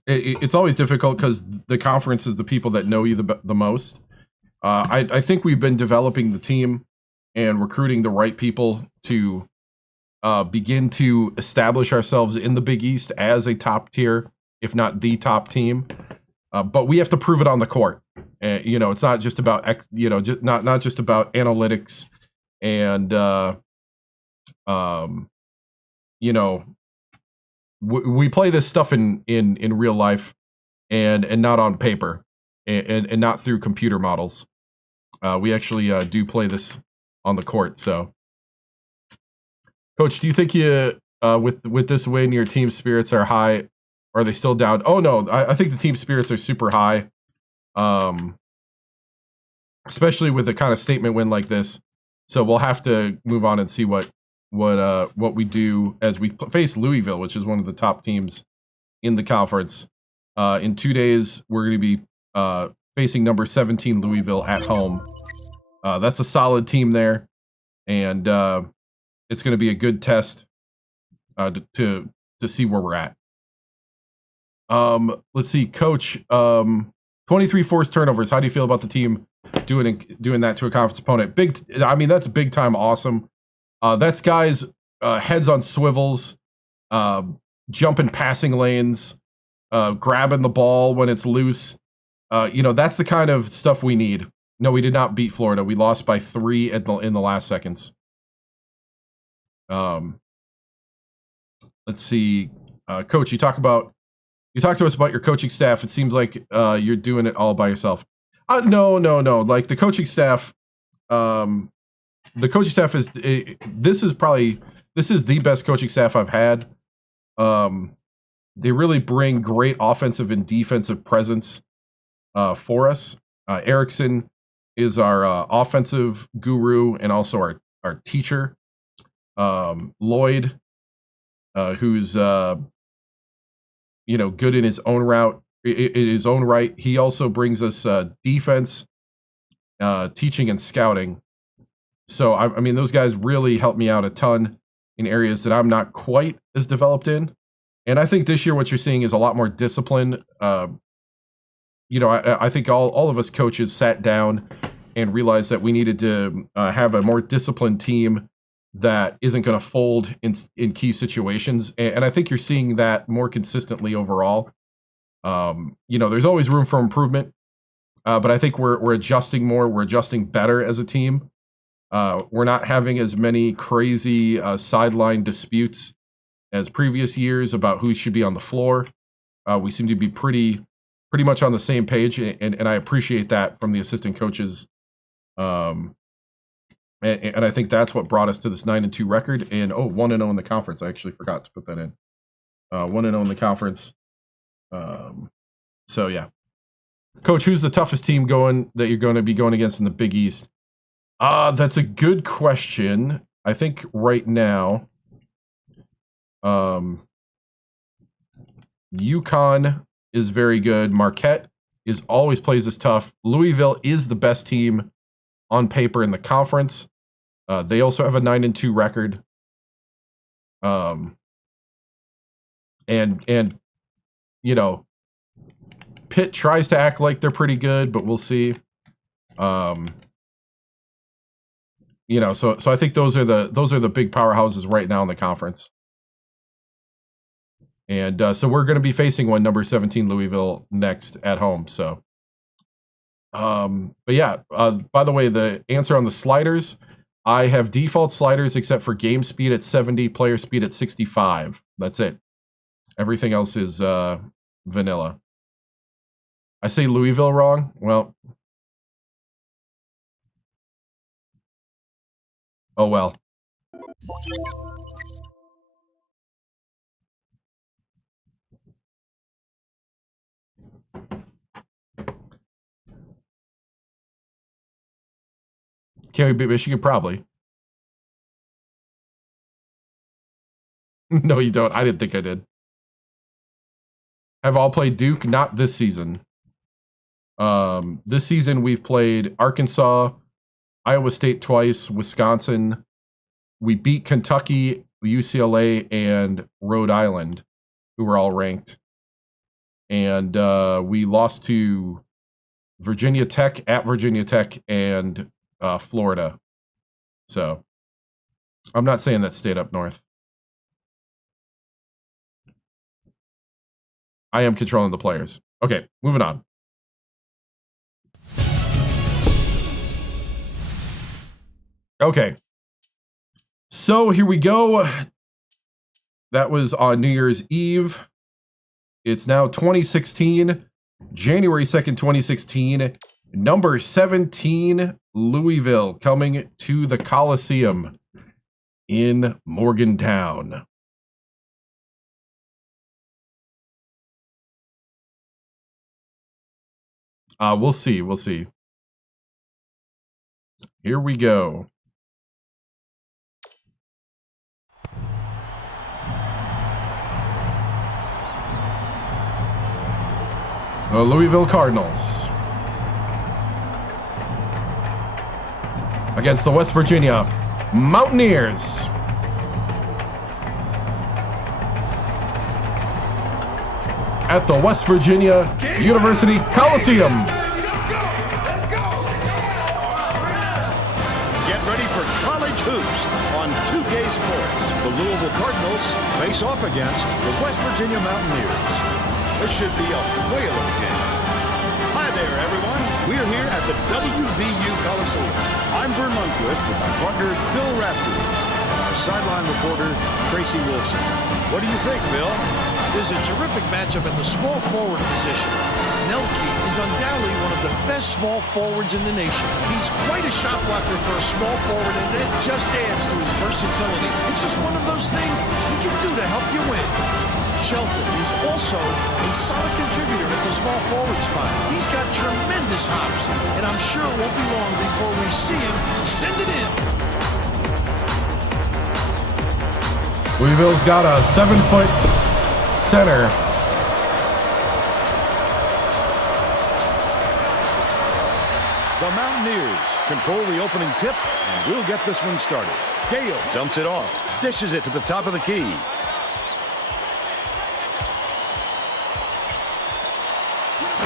It's always difficult because the conference is the people that know you the most. I think we've been developing the team and recruiting the right people to begin to establish ourselves in the Big East as a top tier, if not the top team. But we have to prove it on the court. It's not just about not just about analytics and we play this stuff in real life and not on paper and not through computer models. We actually do play this on the court. So, Coach, do you think with this win, your team spirits are high? Or are they still down? Oh no, I think the team spirits are super high. Especially with a kind of statement win like this. So we'll have to move on and see what we do as we face Louisville, which is one of the top teams in the conference. In 2 days, we're going to be facing number 17 Louisville at home. That's a solid team there, and it's going to be a good test to see where we're at. Let's see, Coach. 23 forced turnovers. How do you feel about the team doing that to a conference opponent? That's big time awesome. That's guys heads on swivels, jumping passing lanes, grabbing the ball when it's loose. That's the kind of stuff we need. No, we did not beat Florida. We lost by 3 in the last seconds. Let's see, Coach. You talk to us about your coaching staff. It seems like you're doing it all by yourself. No. Like the coaching staff. The coaching staff is this is the best coaching staff I've had. They really bring great offensive and defensive presence for us. Erickson is our offensive guru and also our teacher. Lloyd, who's good in his own right. He also brings us defense, teaching and scouting. So, those guys really helped me out a ton in areas that I'm not quite as developed in. And I think this year what you're seeing is a lot more discipline. I think all of us coaches sat down and realized that we needed to have a more disciplined team that isn't going to fold in key situations. And I think you're seeing that more consistently overall. There's always room for improvement, but I think we're adjusting more. We're adjusting better as a team. We're not having as many crazy sideline disputes as previous years about who should be on the floor. We seem to be pretty much on the same page, and I appreciate that from the assistant coaches. And I think that's what brought us to this 9-2 record and 1-0 in the conference. I actually forgot to put that in. 1-0 in the conference. So yeah. Coach, who's the toughest team that you're going to be going against in the Big East? That's a good question. I think right now, UConn is very good. Marquette always plays as tough. Louisville is the best team on paper in the conference. They also have a 9-2 record. And you know, Pitt tries to act like they're pretty good, but we'll see. You know, so I think those are the big powerhouses right now in the conference. And so we're going to be facing number 17 Louisville next at home. So, but yeah. By the way, the answer on the sliders, I have default sliders except for game speed at 70, player speed at 65. That's it. Everything else is vanilla. I say Louisville wrong. Well, oh well. Can we beat Michigan? Probably. No, you don't. I didn't think I did. Have all played Duke? Not this season. This season we've played Arkansas, Iowa State twice, Wisconsin. We beat Kentucky, UCLA, and Rhode Island, who were all ranked. And we lost to Virginia Tech, at Virginia Tech, and Florida. So I'm not saying that stayed up north. I am controlling the players. Okay, moving on. Okay. So here we go. That was on New Year's Eve. It's now 2016, January 2nd, 2016. Number 17, Louisville, coming to the Coliseum in Morgantown. We'll see. We'll see. Here we go. The Louisville Cardinals against the West Virginia Mountaineers. At the West Virginia University Coliseum. Get ready for college hoops on 2K Sports. The Louisville Cardinals face off against the West Virginia Mountaineers. This should be a whale of a game. Hi there, everyone. We're here at the WVU Coliseum. I'm Vern Lundquist with my partner, Bill Raftery, and our sideline reporter, Tracy Wolfson. What do you think, Bill? There's a terrific matchup at the small forward position. Nelke is undoubtedly one of the best small forwards in the nation. He's quite a shot blocker for a small forward, and that just adds to his versatility. It's just one of those things he can do to help you win. Shelton is also a solid contributor at the small forward spot. He's got tremendous hops, and I'm sure it won't be long before we see him send it in. Louisville's got a 7-foot center. The Mountaineers control the opening tip, and we'll get this one started. Gale dumps it off, dishes it to the top of the key.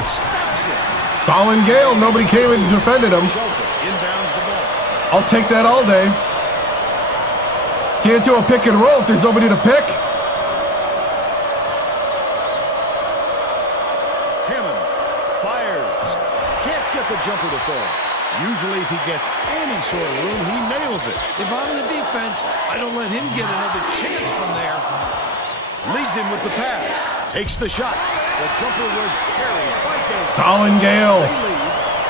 Stops it. Stalin Gale, nobody came and defended him. Inbounds the ball. I'll take that all day. Can't do a pick and roll if there's nobody to pick. Hammond fires. Can't get the jumper to fall. Usually if he gets any sort of room, he nails it. If I'm the defense, I don't let him get another chance from there. Leads him with the pass. Takes the shot. The jumper was carried by Gale. Stalin Gale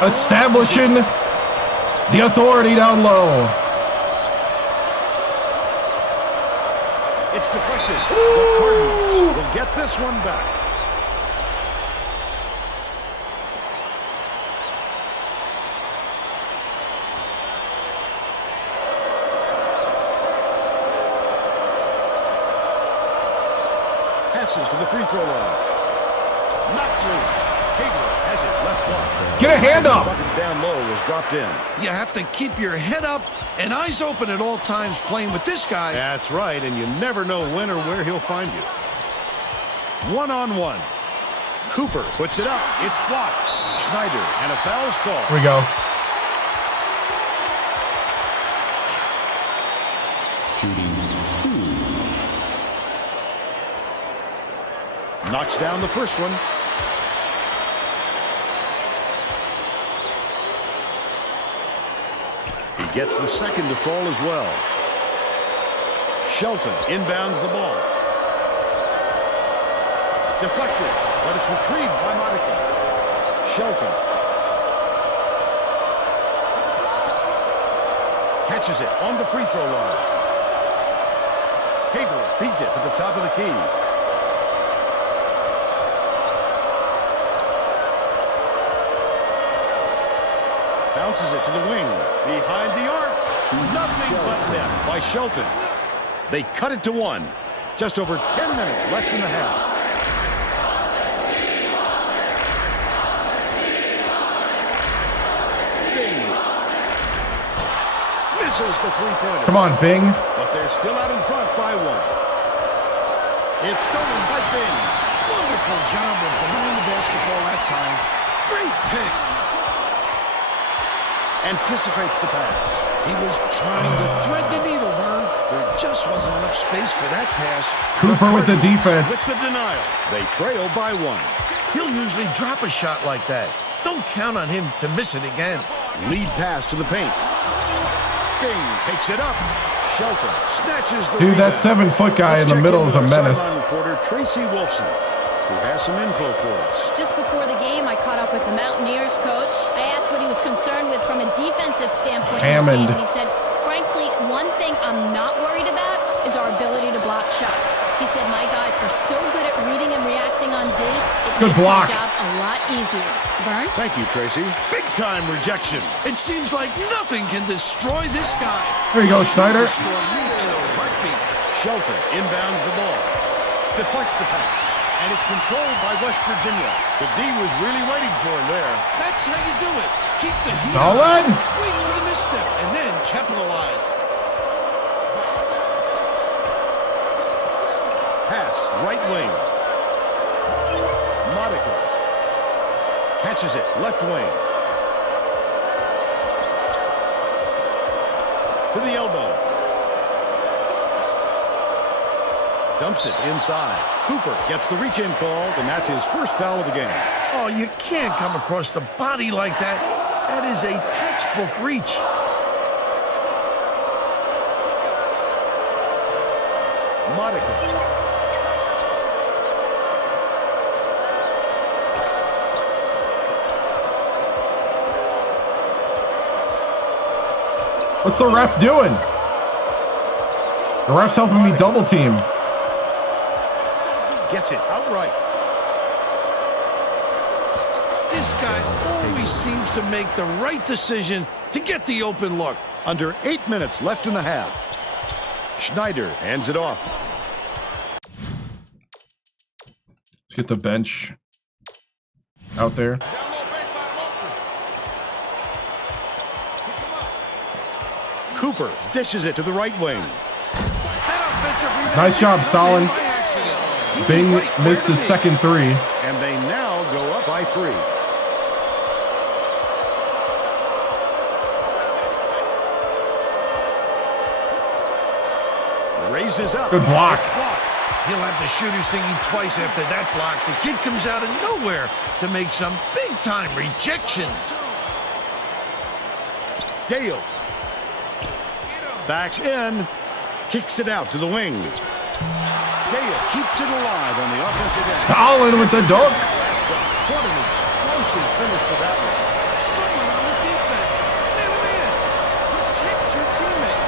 establishing the authority down low. It's deflected. The Cardinals will get this one back. races to the free throw line. Knocked loose. Hager has it left block. Get a hand up. Bucket down low was dropped in. You have to keep your head up and eyes open at all times playing with this guy. That's right, and you never know when or where he'll find you. One-on-one. Cooper puts it up. It's blocked. Schneider, and a foul's called. Here we go. Shooting 2. Knocks down the first one. He gets the second to fall as well. Shelton inbounds the ball. Deflected, but it's retrieved by Monica. Shelton catches it on the free throw line. Hager beats it to the top of the key. Bounces it to the wing. Behind the arc. Nothing but net by Shelton. They cut it to 1. Just over 10 minutes left in the half. Bing. Misses the three-pointer. Come on, Bing. But they're still out in front by 1. It's stolen by Bing. Wonderful job of denying the basketball that time. Great pick. Anticipates the pass. He was trying to thread the needle, Vern. There just wasn't enough space for that pass. Cooper with the defense. With the denial. They trail by 1. He'll usually drop a shot like that. Don't count on him to miss it again. Lead pass to the paint. Bing takes it up. Shelton snatches the Dude, that rebound. 7-foot guy in the middle is a menace. Sideline reporter Tracy Wolfson, who has some info for us. Just before the game, I caught up with the Mountaineers coach. I asked what he was concerned with from a defensive standpoint in this game, and he said, frankly, one thing I'm not worried about is our ability to block shots. He said, my guys are so good at reading and reacting on D, it Good makes block. my job a lot easier. Vern? Thank you, Tracy. Big-time rejection. It seems like nothing can destroy this guy. There you go, Schneider. Destroy you in a heartbeat. Shelton inbounds the ball. Deflects the pass. And it's controlled by West Virginia. The D was really waiting for him there. That's how you do it. Keep the heat Stolen. on. Wait for the misstep and then capitalize. Pass, right wing. Monica catches it, left wing. To the elbow. Dumps it inside. Cooper gets the reach-in called, and that's his first foul of the game. Oh, you can't come across the body like that. That is a textbook reach. Monica. What's the ref doing? The ref's helping me double team. Gets it outright. This guy always seems to make the right decision to get the open look. Under 8 minutes left in the half. Schneider hands it off. Let's get the bench out there. Down low baseline, open. Pick him up. Cooper dishes it to the right wing. That offensive rebound Nice job, comes in Stalin. by accident. He Bing knew right where missed to his be. second 3. And they now go up by 3. Raises up. Good block. It's blocked. He'll have the shooters thinking twice after that block. The kid comes out of nowhere to make some big-time rejections. Dale backs in, kicks it out to the wing. Dale keeps it alive on the offensive end. Stalin with the dunk. What an explosive finish to that one. Someone on the defense. Man, protect your teammate.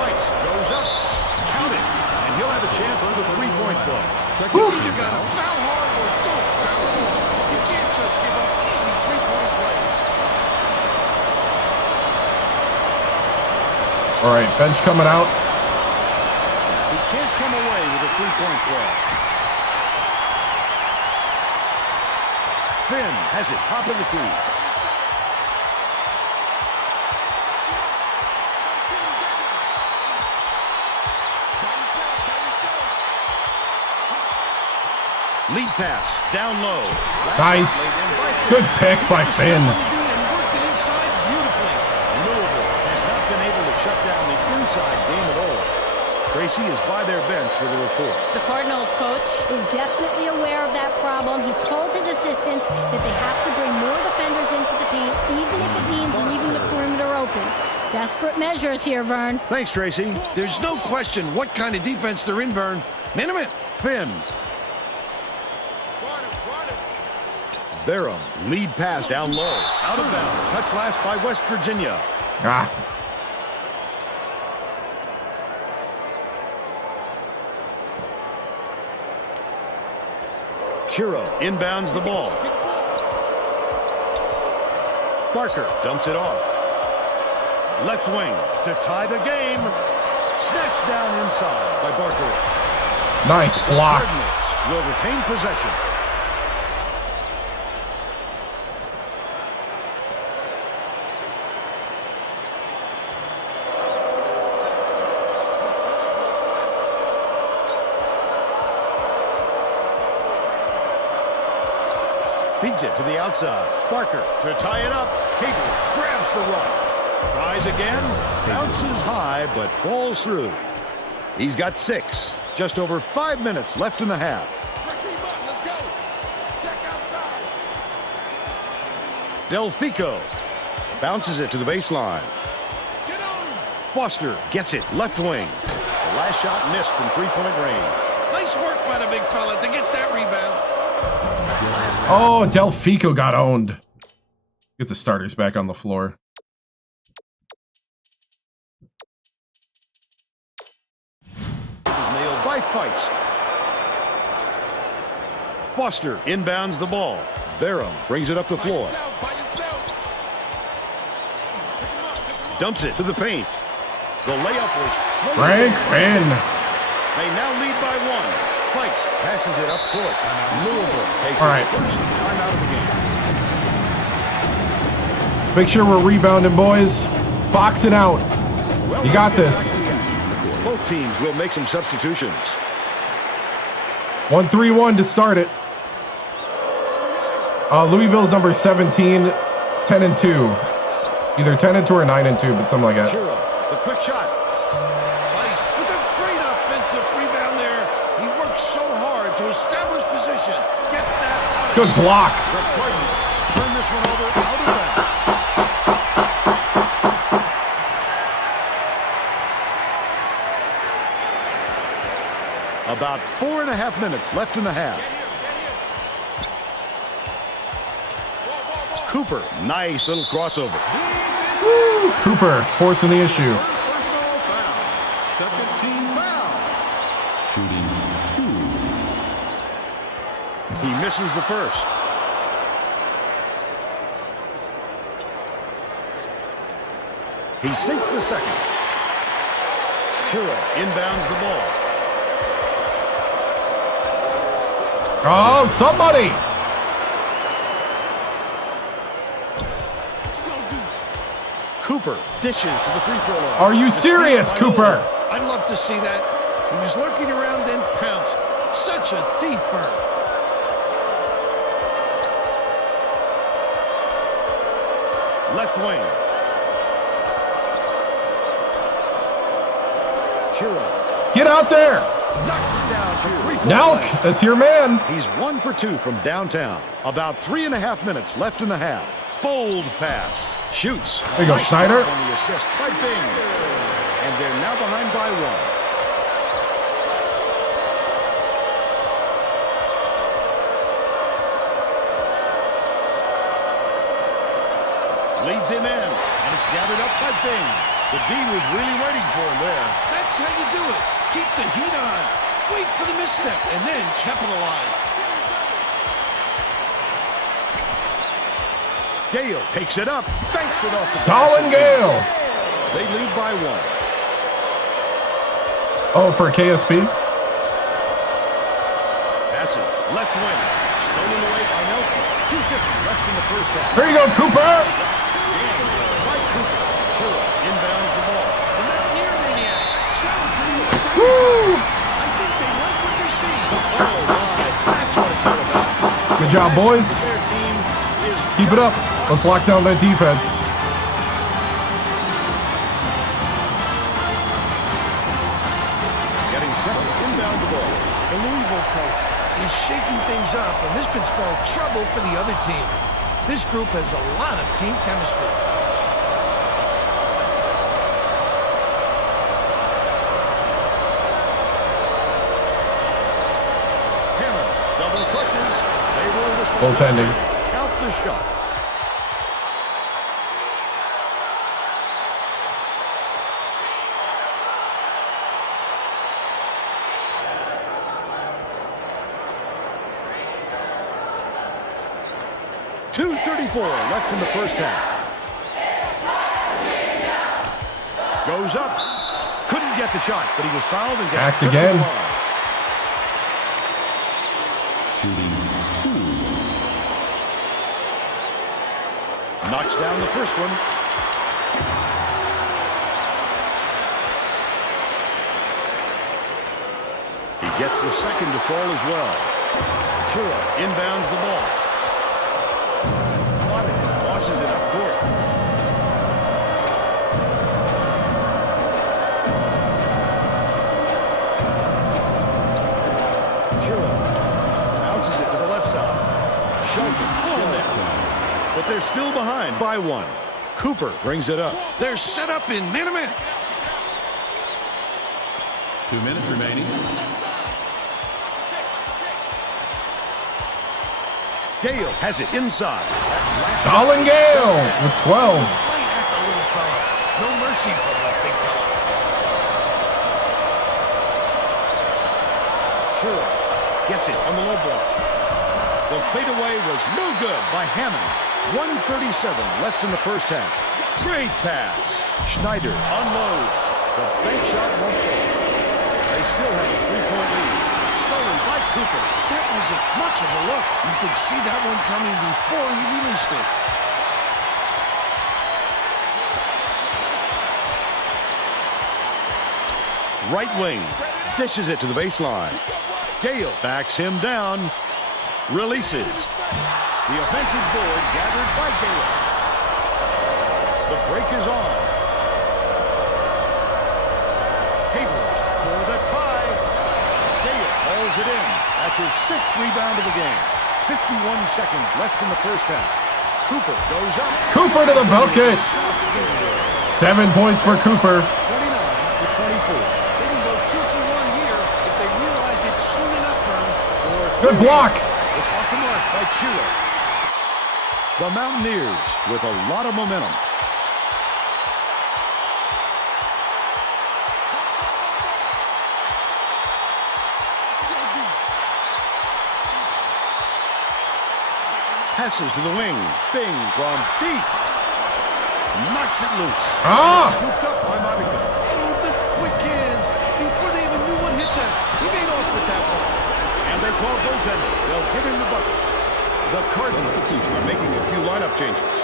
Price goes up, count it, and he'll have a chance for the three-point play. He's either got to foul hard or don't foul hard. You can't just give up easy three-point plays. All right, bench coming out. He can't come away with a 3-point point play. Finn has it top of the key. Lead pass down low. Nice. Good pick by Finn. Louisville has not been able to shut down the inside game at all. Tracy is by their bench for the report. The Cardinals coach is definitely aware of that problem. He told his assistants that they have to bring more defenders into the paint, even if it means leaving the perimeter open. Desperate measures here, Vern. Thanks, Tracy. There's no question what kind of defense they're in, Vern. Minute. Finn. Vera, lead pass down low. Out of bounds. Touch last by West Virginia. Ah. Chiro inbounds the ball. Barker dumps it off. Left wing to tie the game. Snatched down inside by Barker. Nice block. Cardinals will retain possession. Feeds it to the outside. Barker to tie it up. Hagel grabs the rock. Tries again. Bounces high, but falls through. He's got 6. Just over 5 minutes left in the half. Let's go. Check outside. Delfico bounces it to the baseline. Get on him. Foster gets it left wing. The last shot missed from three-point range. Nice work by the big fella to get that rebound. Oh, Delfico got owned. Get the starters back on the floor. It is nailed by Feist. Foster inbounds the ball. Vera brings it up the floor. By yourself. Dumps it to the paint. The layup was Frank Finn. They now lead by 1. Feist passes it up court. Louisville takes its first timeout of the game. Make sure we're rebounding, boys. Box it out. Well, You got this. Both teams will make some substitutions. 1-3-1 to start it. Louisville's number 17, 10-2. Either 10-2 or 9-2, but something like that. Chiro, the quick shot. Feist with a great offensive rebound there. He worked so hard to establish position. Get that out of Good block. The Cardinals turn this one over out of bounds. About 4.5 minutes left in the half. Cooper, nice little crossover. Woo, Cooper forcing the issue. Personal foul. Second team foul. Shooting 2. He misses the first. He sinks the second. Chiro inbounds the ball. Oh, somebody. Cooper dishes to the free throw line. Are you serious, Cooper? I'd love to see that. He was lurking around, then pounced. Such a thief, Vern. Left wing. Chiro Get out there. knocks it down to three-point Nelk, line. that's your man. He's 1 for 2 from downtown. About 3.5 minutes left in the half. Bold pass. Shoots. There you go, Nice Schneider. job on the assist by Bing. And they're now behind by 1. Leads him in, and it's gathered up by Bing. The D was really waiting for him there. That's how you do it. Keep the heat on. Wait for the misstep, and then capitalize. Gale takes it up, banks it off the Stalin glass. Gale. They lead by 1. Oh, for KSP? Passes. Left wing. Stolen away by Nelson. 2:50 left in the first half. There you go, Cooper. Right, Cooper. Tua inbounds the ball. The Mountaineer maniacs sound pretty excited. Woo! I think they like what they're seeing. Oh, my. That's what it's all about. Good job, boys. Their team is Keep it up. just Let's lock down that defense. getting set to inbound the ball. The Louisville coach is shaking things up, and this could spell trouble for the other team. This group has a lot of team chemistry. Hammond, double clutches. They roll this one. Goaltending. Count the shot. .234 left in the first half. Goes up. Couldn't get the shot, but he was fouled and gets Act tripped to the again. line. Shooting 2. Knocks down the first one. He gets the second to fall as well. Chua inbounds the ball. Flanagan tosses it up court. Chua bounces it to the left side. Shelton in there. But they're still behind by one. Cooper brings it up. They're set up in man-to-man. 2 minutes remaining. Gale has it inside. Stalin Gale with 12. Right at the little fella. No mercy for that big fella. Chua gets it on the low block. The fadeaway was no good by Hammond. 1:37 left in the first half. Great pass. Schneider unloads. The bank shot won't fall. They still have a 3-point lead. Stolen by Cooper. That wasn't much of a look. You could see that one coming before he released it. Right wing. Dishes it to the baseline. Gale backs him down. Releases. The offensive board gathered by Gale. The break is on. Hayward for the tie. Gale hauls it in. That's his 6th rebound of the game. 51 seconds left in the first half. Cooper goes up. Cooper to the bucket. 7 points for Cooper. 29-24. They can go 2 for 1 here if they realize it's soon enough for them. Good block. It's off the mark by Chua. The Mountaineers with a lot of momentum. Passes to the wing. Bing from deep. Knocks it loose. Scooped up by Monica. Oh, the quick hands. Before they even knew what hit them. He made off with that one. And they call goaltender. They'll give him the bucket. The Cardinals are making a few lineup changes.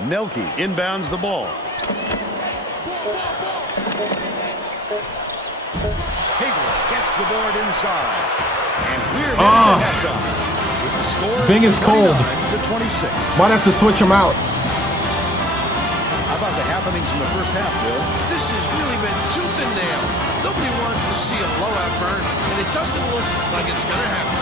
Nelke inbounds the ball. Hayward gets the board inside. And we're headed to halftime. With the score Bing is cold. 29-26. Might have to switch him out. How about the happenings in the first half, Bill? This has really been tooth and nail. Nobody wants to see a blowout, Vern, and it doesn't look like it's going to happen.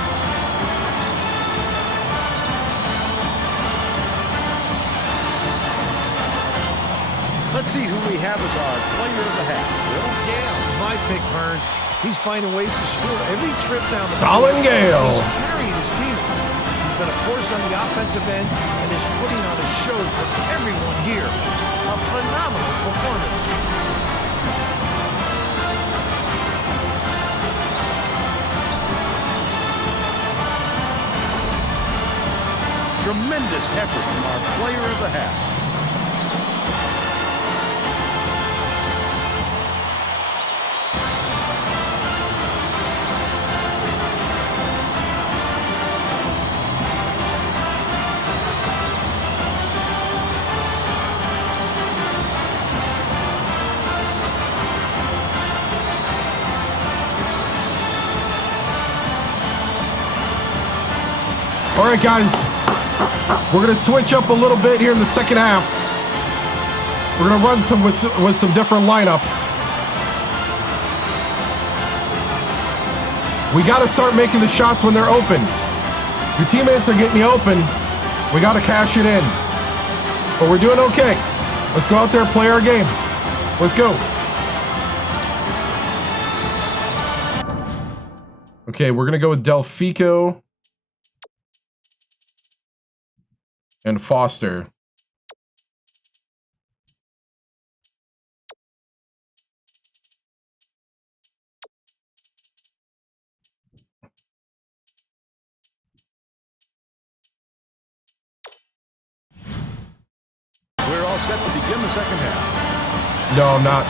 Let's see who we have as our player of the half, Bill. Gale is my pick, Vern. He's finding ways to score every trip down the Stalin field. Gale. He's carrying his team. He's been a force on the offensive end and is putting on a show for everyone here. A phenomenal performance. Tremendous effort from our player of the half. right, guys. We're going to switch up a little bit here in the second half. We're going to run some with some different lineups. We got to start making the shots when they're open. Your teammates are getting you open. We got to cash it in. But we're doing okay. Let's go out there and play our game. Let's go. Okay, we're going to go with Delfico and Foster. We're all set to begin the second half. No, I'm not.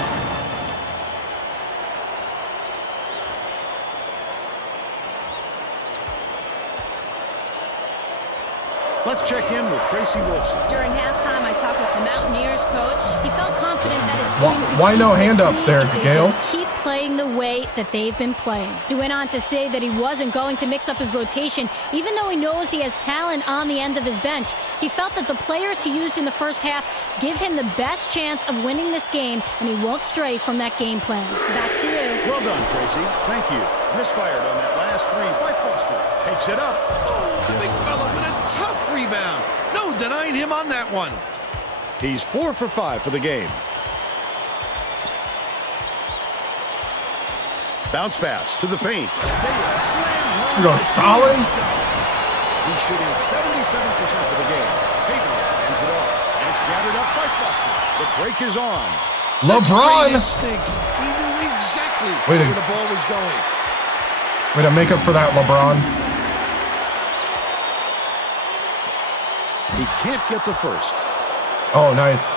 Let's check in with Tracy Wolfson. During halftime, I talked with the Mountaineers coach. He felt confident that his team could Why keep no this hand up lead there, if they Gail? just keep playing the way that they've been playing. He went on to say that he wasn't going to mix up his rotation, even though he knows he has talent on the end of his bench. He felt that the players he used in the first half give him the best chance of winning this game, and he won't stray from that game plan. Back to you. Well done, Tracy. Thank you. Misfired on that last three by Foster. Takes it up. Oh, the big fella with a tough rebound. No denying him on that one. He's 4 for 5 for the game. Bounce pass to the paint. We're going Stalin. He's shooting 77% for the game. Payton ends it off, and it's gathered up by Foster. The break is on. LeBron. Instincts. He knew exactly Way to- where the ball was going. Way to make up for that, LeBron. He can't get the first. Oh, nice.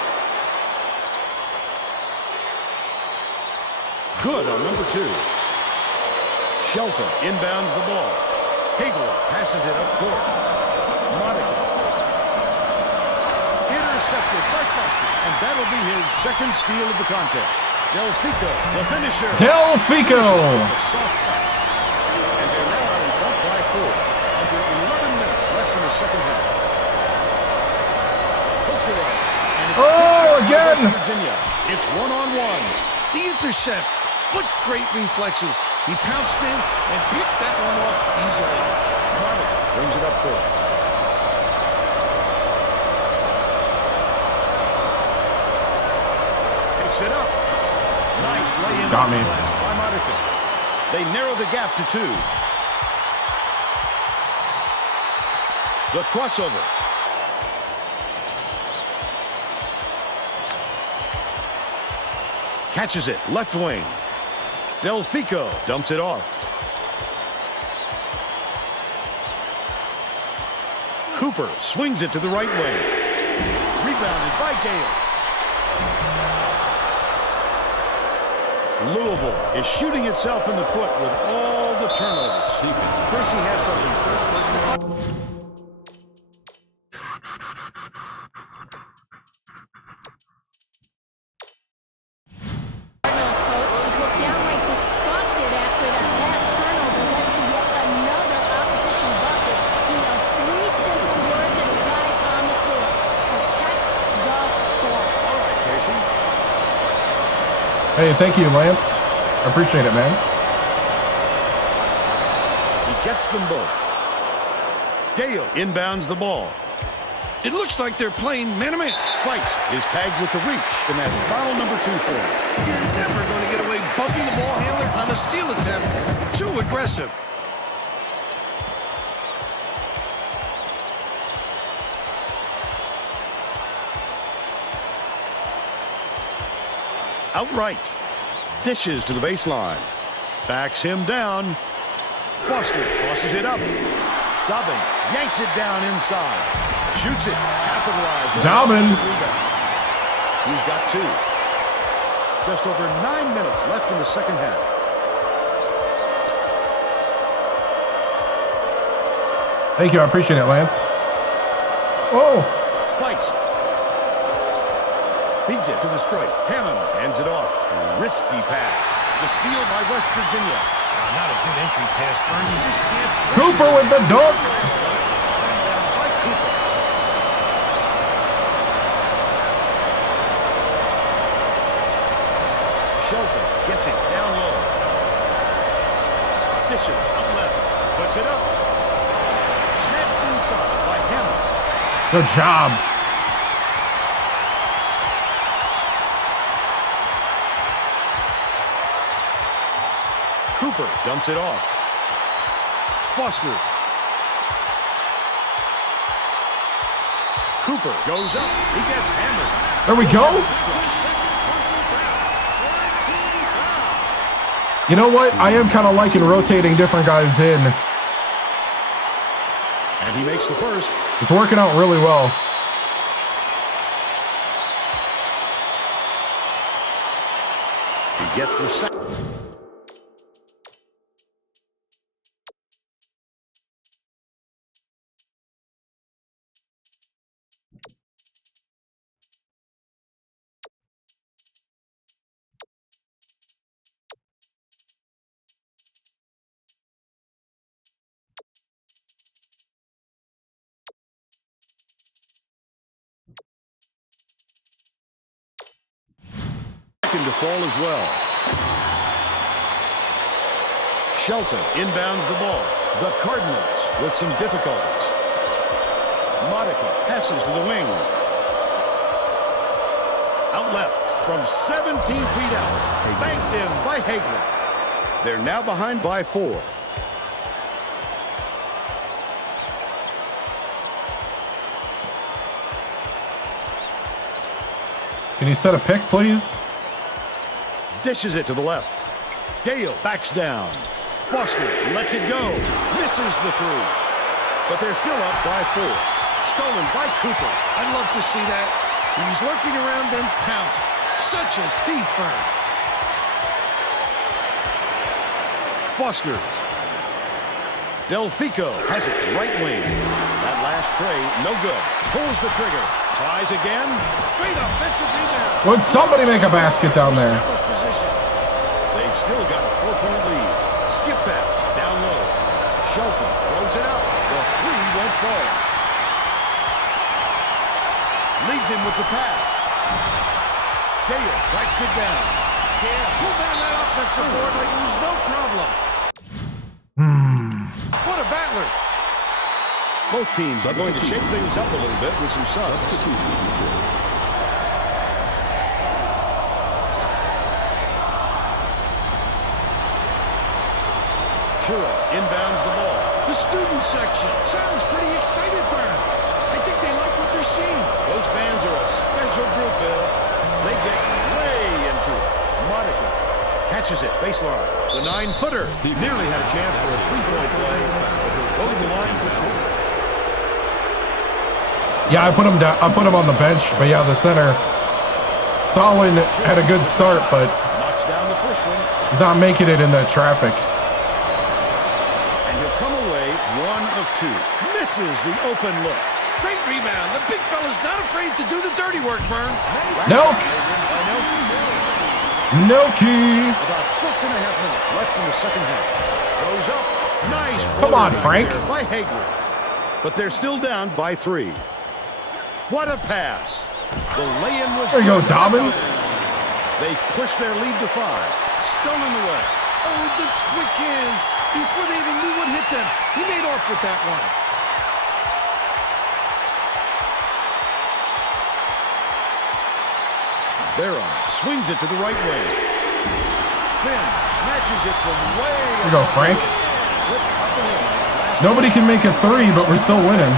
Good on number 2. Shelton inbounds the ball. Hagler passes it up court. Monica. Intercepted by Foster, and that'll be his second steal of the contest. Delfico, the finisher. Delfico. Soft touch. And they're now out in front by 4. Under 11 minutes left in the second half. Oh, again. Virginia. It's 1-on-1. The intercept. What great reflexes. He pounced in and picked that one off easily. Monica brings it up court. Takes it up. Nice lay-in. Got me. By Monica. They narrow the gap to 2. The crossover. Catches it, left wing. Delfico dumps it off. Cooper swings it to the right wing. Rebounded by Gale. Louisville is shooting itself in the foot with all the turnovers. Tracy has something first. Hey, thank you, Lance. I appreciate it, man. He gets them both. Gale inbounds the ball. It looks like they're playing man-to-man. Price is tagged with the reach, and that's foul number 2 for him. You're never going to get away bumping the ball handler on a steal attempt. Too aggressive. Outright. Dishes to the baseline. Backs him down. Foster tosses it up. Dobbins yanks it down inside. Shoots it. Capitalized. Dobbins. He's got 2. Just over 9 minutes left in the second half. Thank you. I appreciate it, Lance. Oh. Price. Beats it to the stripe. Hammond hands it off. Risky pass. The steal by West Virginia. Not a good entry pass, Fern. You just can't. Cooper with the dunk. it down low. Dishes up left. Puts it up. Snatched inside by Hammer. Good job. Cooper dumps it off. Foster. Cooper goes up. He gets hammered. There we go. You know what? I am kind of liking rotating different guys in. And he makes the first. It's working out really well. He gets the second. To fall as well. Shelton inbounds the ball. The Cardinals with some difficulties. Modica passes to the wing. Out left from 17 feet out. Banked in by Hagler. They're now behind by 4. Can you set a pick, please? Dishes it to the left. Gale backs down. Foster lets it go. Misses the 3. But they're still up by 4. Stolen by Cooper. I'd love to see that. He was lurking around, then pounced. Such a thief burn. Foster. Delfico has it right wing. That last tray, no good. Pulls the trigger. Tries again. Great offensive rebound. Would somebody make a basket down there? They've still got a 4-point lead. Skip pass down low. Shelton throws it up. The 3 won't fall. Leads him with the pass. Gale tracks it down. Yeah, pull down that offensive board like it was no problem. What a battler. Both teams are going to shake things up a little bit with some subs. Chura inbounds the ball. The student section sounds pretty excited for him. I think they like what they're seeing. Those fans are a special group, Bill. They get way into it. Monica catches it, baseline. The 9-footer. He nearly had a chance for a 3-point play, but he'll go to the line for 2. Yeah, I put him down. I put him on the bench, but yeah, the center. Stalin had a good start, but knocks down the first one. He's not making it in the traffic. And he'll come away 1 of 2. Misses the open look. Great rebound. The big fella's not afraid to do the dirty work, Vern. Nelk. Nelky. About 6.5 minutes left in the second half. Goes up. Nice. Come on, Frank. By Hagler. But they're still down by 3. What a pass. The lay-in was... There you go, Dobbins. They push their lead to 5. Stolen away. Oh, the quick hands. Before they even knew what hit them, he made off with that one. Barron swings it to the right wing. Finn snatches it from way... Here you go, Frank. Nobody can make a 3, but we're still winning.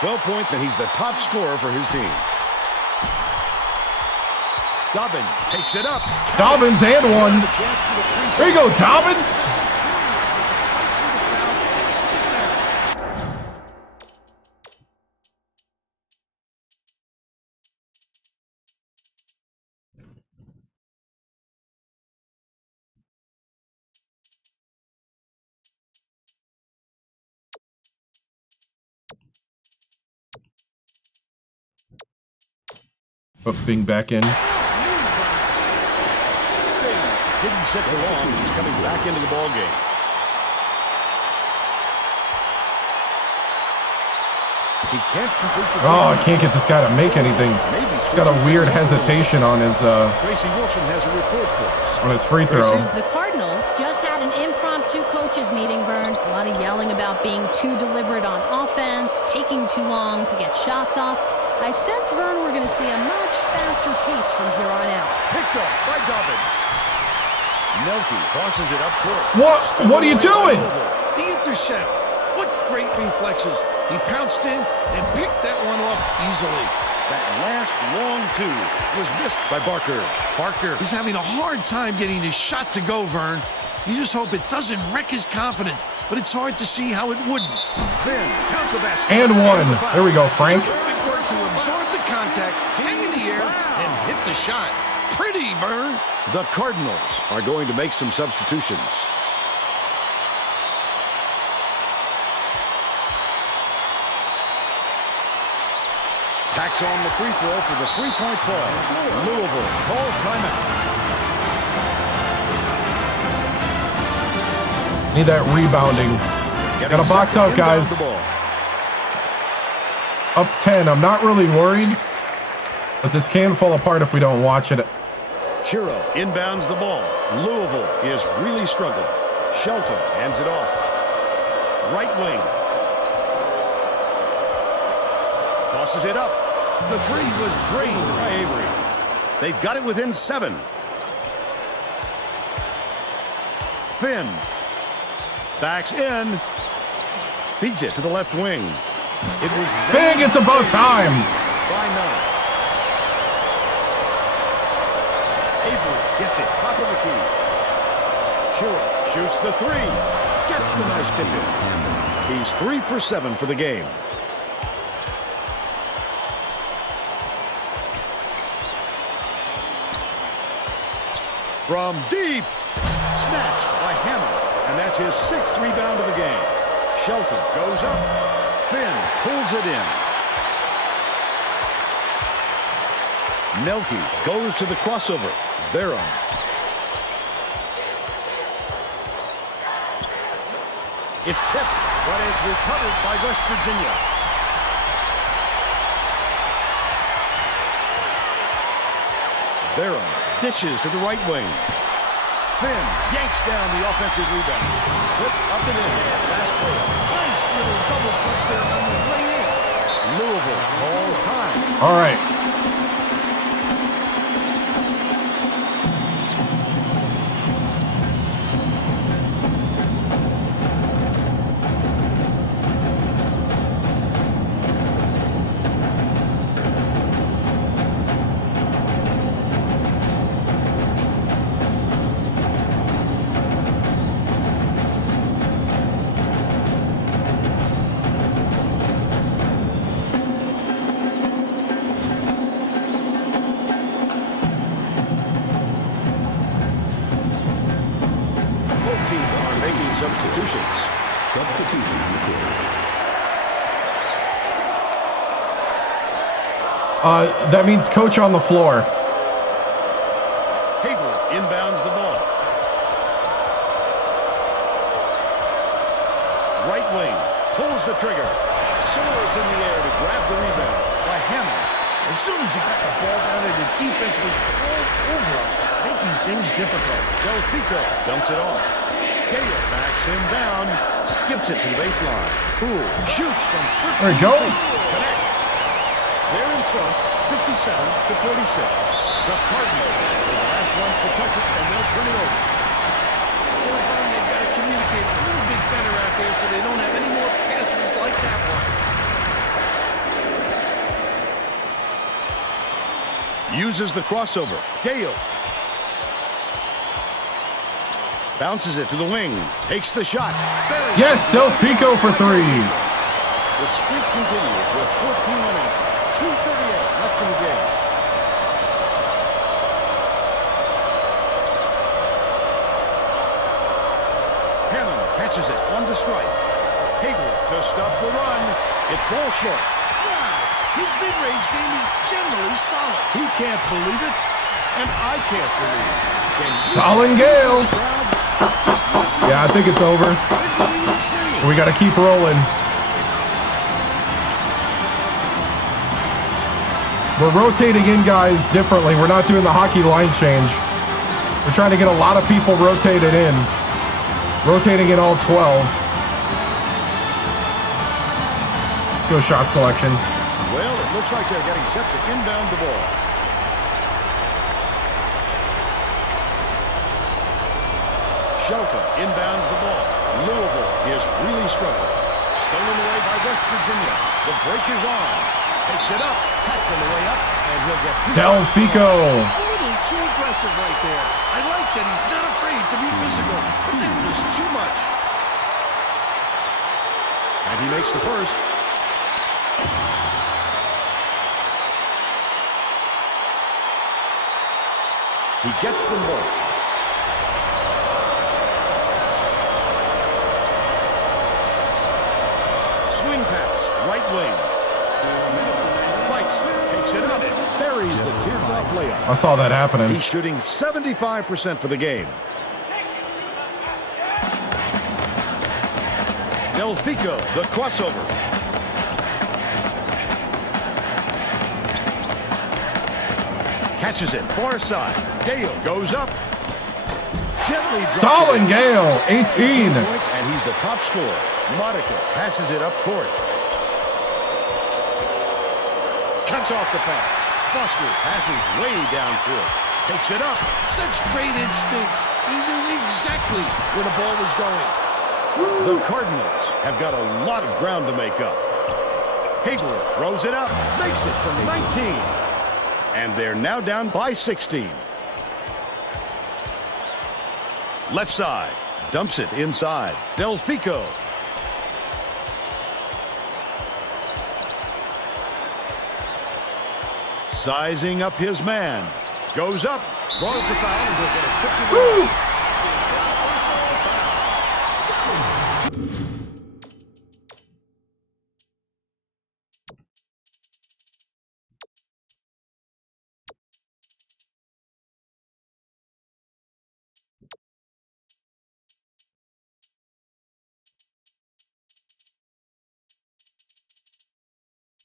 12 points, and he's the top scorer for his team. Dobbins takes it up. Dobbins and 1. There you go, Dobbins. Put Bing back in. Bing didn't sit for long. He's coming back into the ball game. He can't complete the Oh, I can't get this guy to make anything. He's got a weird hesitation on his Tracy Wilson has a report for us. on his free throw. The Cardinals Just had an impromptu coaches meeting, Vern. a lot of yelling about being too deliberate on offense, taking too long to get shots off. I sense, Vern, we're going to see a much faster pace from here on out. Picked off by Dobbins. Nelke tosses it up court. What are you doing? The intercept. What great reflexes. He pounced in and picked that one off easily. That last long two was missed by Barker. Barker is having a hard time getting his shot to go, Vern. You just hope it doesn't wreck his confidence, but it's hard to see how it wouldn't. Finn, count the basket. And one. There we go, Frank. Terrific work to absorb the contact, hang in the air, and hit the shot. Pretty, Vern. The Cardinals are going to make some substitutions. Tacks on the free throw for the three-point play. Louisville calls timeout. Need that rebounding. Gotta box out, guys. Up 10. I'm not really worried, but this can fall apart if we don't watch it. Chiro inbounds the ball. Louisville is really struggling. Shelton hands it off. Right wing. Tosses it up. The three was drained by Avery. They've got it within 7. Finn backs in. Feeds it to the left wing. It was Big, it's about time. by 9. Avery gets it, top of the key. Chiro shoots the 3. Gets the nice tip in. He's 3 for 7 for the game. From deep, snatched by Hammond, and that's his 6th rebound of the game. Shelton goes up. Finn pulls it in. Nelke goes to the crossover. Barron. It's tipped, but it's recovered by West Virginia. Barron dishes to the right wing. Finn yanks down the offensive rebound. Flip up and in. Last play. Nice little double clutch there on the way in. Louisville calls time. All right. Substitutions. Substitution recorded. That means coach on the floor. Hagel inbounds the ball. Right wing pulls the trigger. Soars in the air to grab the rebound by Hammond. As soon as he got the ball down there, the defense was all over him, making things difficult. Del Fico dumps it off. Gale backs him down, skips it to the baseline. Poole shoots from 13 There we go. feet. Connects. They're in front, 57 to 46. The Cardinals are the last ones to touch it, and they'll turn it over. They've got to communicate a little bit better out there so they don't have any more passes like that one. Uses the crossover. Gale bounces it to the wing. Takes the shot. Buries Yes, Del Fico for 3. The streak continues with 14 unanswered. 2:38 left in the game. Hammond catches it on the strike. Hagel to stop the run. It falls short. Wow, his mid-range game is generally solid. He can't believe it, and I can't believe it. Stalin Gale. Yeah, I think it's over. We got to keep rolling. We're rotating in guys differently. We're not doing the hockey line change. We're trying to get a lot of people rotated in. Rotating in all 12. Let's go shot selection. Well, it looks like they're getting set to inbound the ball. Shelton inbounds the ball. Louisville is really struggling. Stolen away by West Virginia. The break is on. Takes it up. Hacked on the way up. And he'll get Del Fico. A little too aggressive right there. I like that he's not afraid to be physical, but that was too much. And he makes the first. He gets them both. Swing pass, right wing. Fights, takes it up, buries the teardrop layup. I saw that happening. He's shooting 75% for the game. Del Fico, the crossover. Catches it, far side. Gale goes up. Gently Stalin Gale, 18. Points, and he's the top scorer. Monica passes it up court. Cuts off the pass. Foster passes way down court. Takes it up. Such great instincts. He knew exactly where the ball was going. The Cardinals have got a lot of ground to make up. Hagler throws it up. Makes it from 19. And they're now down by 16. Left side. Dumps it inside. Del Fico. Sizing up his man. Goes up. Draws the foul. And he'll get a 50.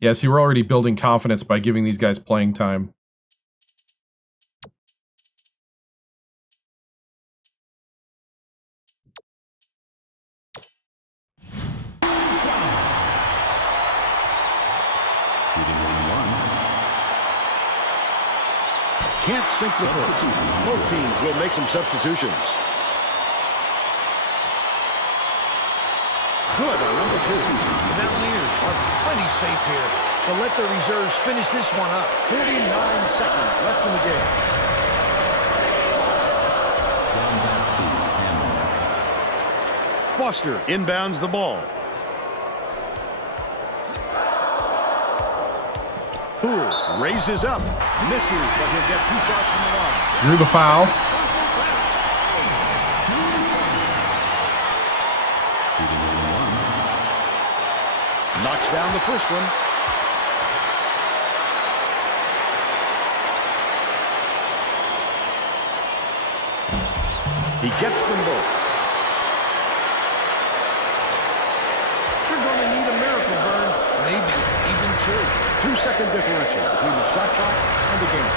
Yes, you were already building confidence by giving these guys playing time. Can't sink the first. Both teams will make some substitutions. Good on number 2. The Mountaineers are plenty safe here. They'll let their reserves finish this one up. 49 seconds left in the game. Foster inbounds the ball. Poole raises up. Misses, but he'll get 2 shots from the line. Drew the foul. Knocks down the first one. He gets them both. They're going to need a miracle, Vern. Maybe even 2. 2-second differential between the shot clock and the game.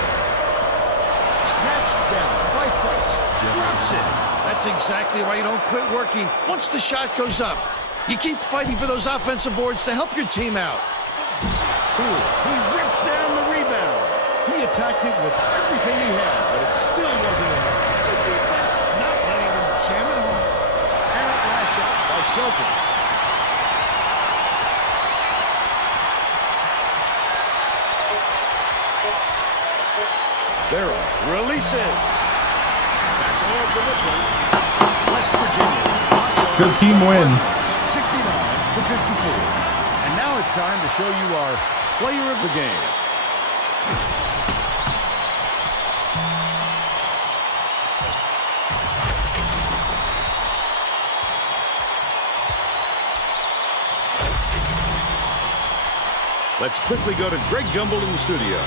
Snatched down by Price. Drops it. That's exactly why you don't quit working once the shot goes up. You keep fighting for those offensive boards to help your team out. Poole, he rips down the rebound. He attacked it with everything he had, but it still wasn't enough. The defense not letting them jam it home. And last shot by Shelton. There are releases. That's all for this one. West Virginia. Good team win. 69-54. And now it's time to show you our player of the game. Let's quickly go to Greg Gumbel in the studio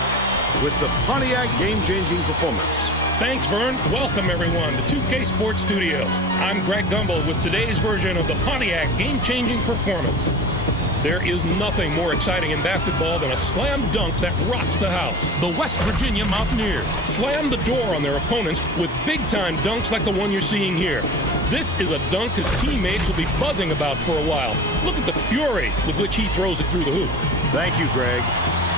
with the Pontiac game-changing performance. Thanks, Vern. Welcome, everyone, to 2K Sports Studios. I'm Greg Gumbel with today's version of the Pontiac game-changing performance. There is nothing more exciting in basketball than a slam dunk that rocks the house. The West Virginia Mountaineers slam the door on their opponents with big-time dunks like the one you're seeing here. This is a dunk his teammates will be buzzing about for a while. Look at the fury with which he throws it through the hoop. Thank you, Greg.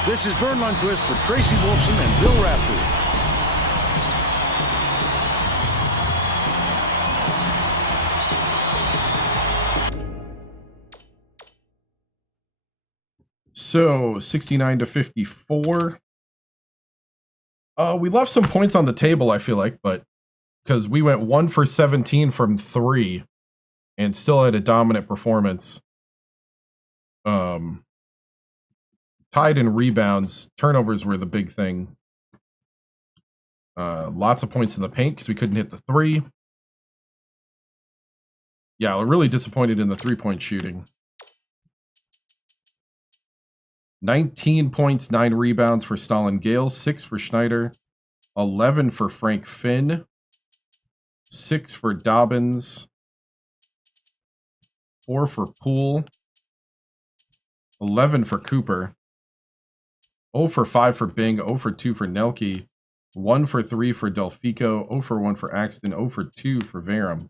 This is Vern Lundquist for Tracy Wolfson and Bill Raftery. So 69 to 54. We left some points on the table, I feel like, but because we went 1 for 17 from 3 and still had a dominant performance. Tied in rebounds. Turnovers were the big thing. Lots of points in the paint because we couldn't hit the 3. Yeah, we're really disappointed in the 3-point shooting. 19 points, 9 rebounds for Stalin Gales, 6 for Schneider, 11 for Frank Finn, 6 for Dobbins, 4 for Poole, 11 for Cooper, 0 for 5 for Bing, 0 for 2 for Nelke, 1 for 3 for Delfico, 0 for 1 for Axton, 0 for 2 for Varum,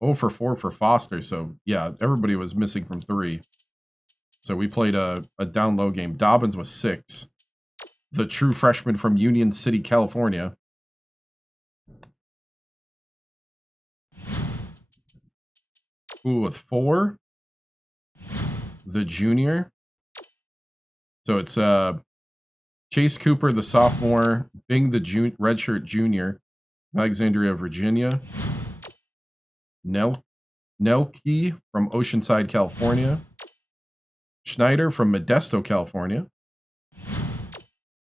0 for 4 for Foster. So, yeah, everybody was missing from 3. So we played a down-low game. Dobbins was 6. The true freshman from Union City, California. Ooh, with 4. The junior. So it's Chase Cooper, the sophomore. Bing, the redshirt junior. Alexandria, Virginia. Nelke from Oceanside, California. Schneider from Modesto, California.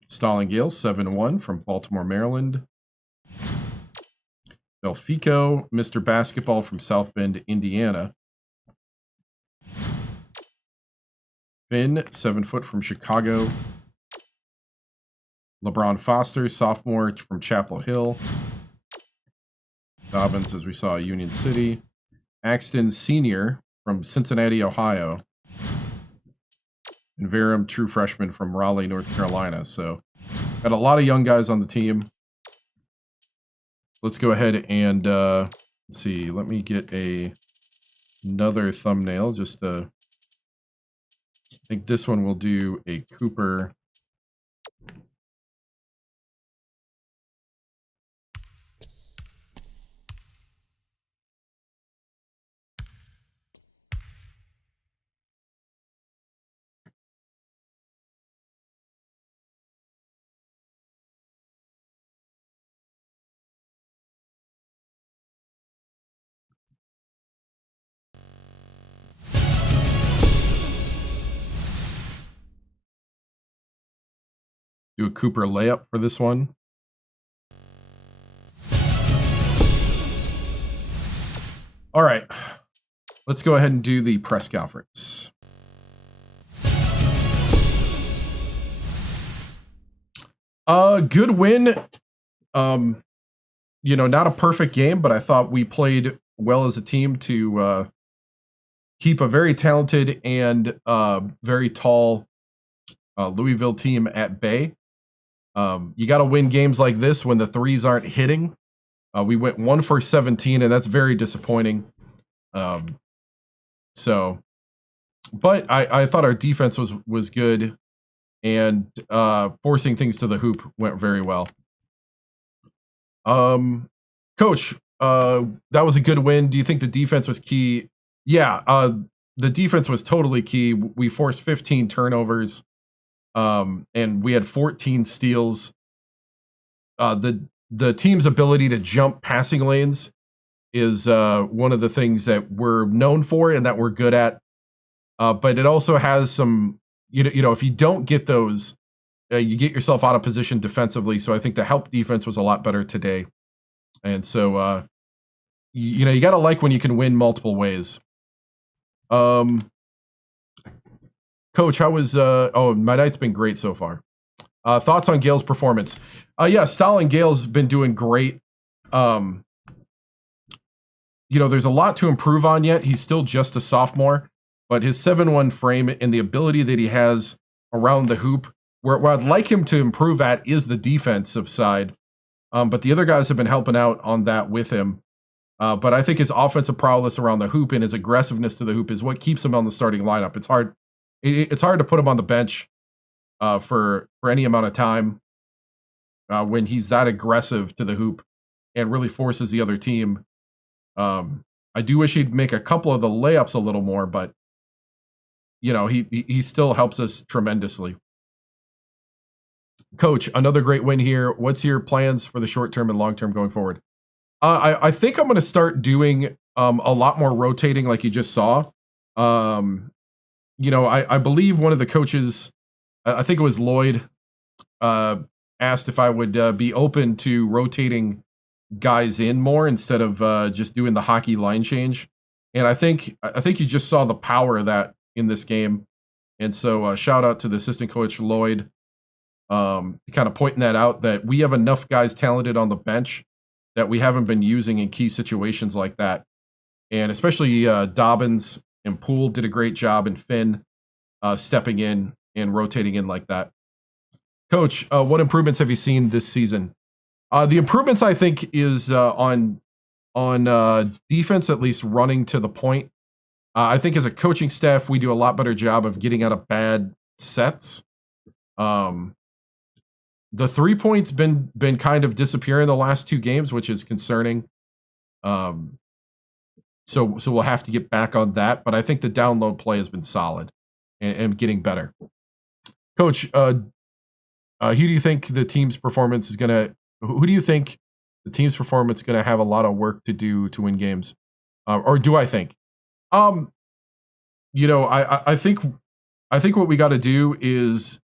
Stalin Gales, 7-1 from Baltimore, Maryland. Delfico, Mr. Basketball from South Bend, Indiana. Finn, 7 foot from Chicago. LeBron Foster, sophomore from Chapel Hill. Dobbins, as we saw, Union City. Axton, senior from Cincinnati, Ohio. And Varum, true freshman from Raleigh, North Carolina. So, got a lot of young guys on the team. Let's go ahead and let's see. Let me get another thumbnail. Just I think this one will do a Cooper. Do a Cooper layup for this one. All right. Let's go ahead and do the press conference. Good win. Not a perfect game, but I thought we played well as a team to keep a very talented and very tall Louisville team at bay. You got to win games like this when the threes aren't hitting. We went 1 for 17, and that's very disappointing. But I thought our defense was good, and forcing things to the hoop went very well. Coach, that was a good win. Do you think the defense was key? Yeah, the defense was totally key. We forced 15 turnovers. And we had 14 steals. The team's ability to jump passing lanes is one of the things that we're known for and that we're good at. But it also has some, if you don't get those, you get yourself out of position defensively. So I think the help defense was a lot better today. And so, you got to like when you can win multiple ways. Coach, how was my night's been great so far. Thoughts on Gale's performance? Yeah, Stalin Gale's been doing great. There's a lot to improve on yet. He's still just a sophomore. but his 7'1" frame and the ability that he has around the hoop, where I'd like him to improve at is the defensive side. But the other guys have been helping out on that with him. But I think his offensive prowess around the hoop and his aggressiveness to the hoop is what keeps him on the starting lineup. It's hard to put him on the bench for any amount of time when he's that aggressive to the hoop and really forces the other team. I do wish he'd make a couple of the layups a little more, but you know, he still helps us tremendously. Coach, another great win here. What's your plans for the short term and long term going forward? I think I'm going to start doing a lot more rotating, like you just saw. You know, I believe one of the coaches, I think it was Lloyd, asked if I would be open to rotating guys in more instead of just doing the hockey line change. And I think you just saw the power of that in this game. And so shout out to the assistant coach Lloyd, kind of pointing that out, that we have enough guys talented on the bench that we haven't been using in key situations like that. And especially Dobbins and Poole did a great job, and Finn stepping in and rotating in like that. Coach, what improvements have you seen this season? The improvements, I think, is on defense, at least running to the point. I think as a coaching staff, we do a lot better job of getting out of bad sets. The 3 points been kind of disappearing the last 2 games, which is concerning. So we'll have to get back on that. But I think the download play has been solid and getting better. Coach, who do you think the team's performance is gonna? Who do you think the team's performance is gonna have a lot of work to do to win games? Or do I think? You know, I think what we got to do is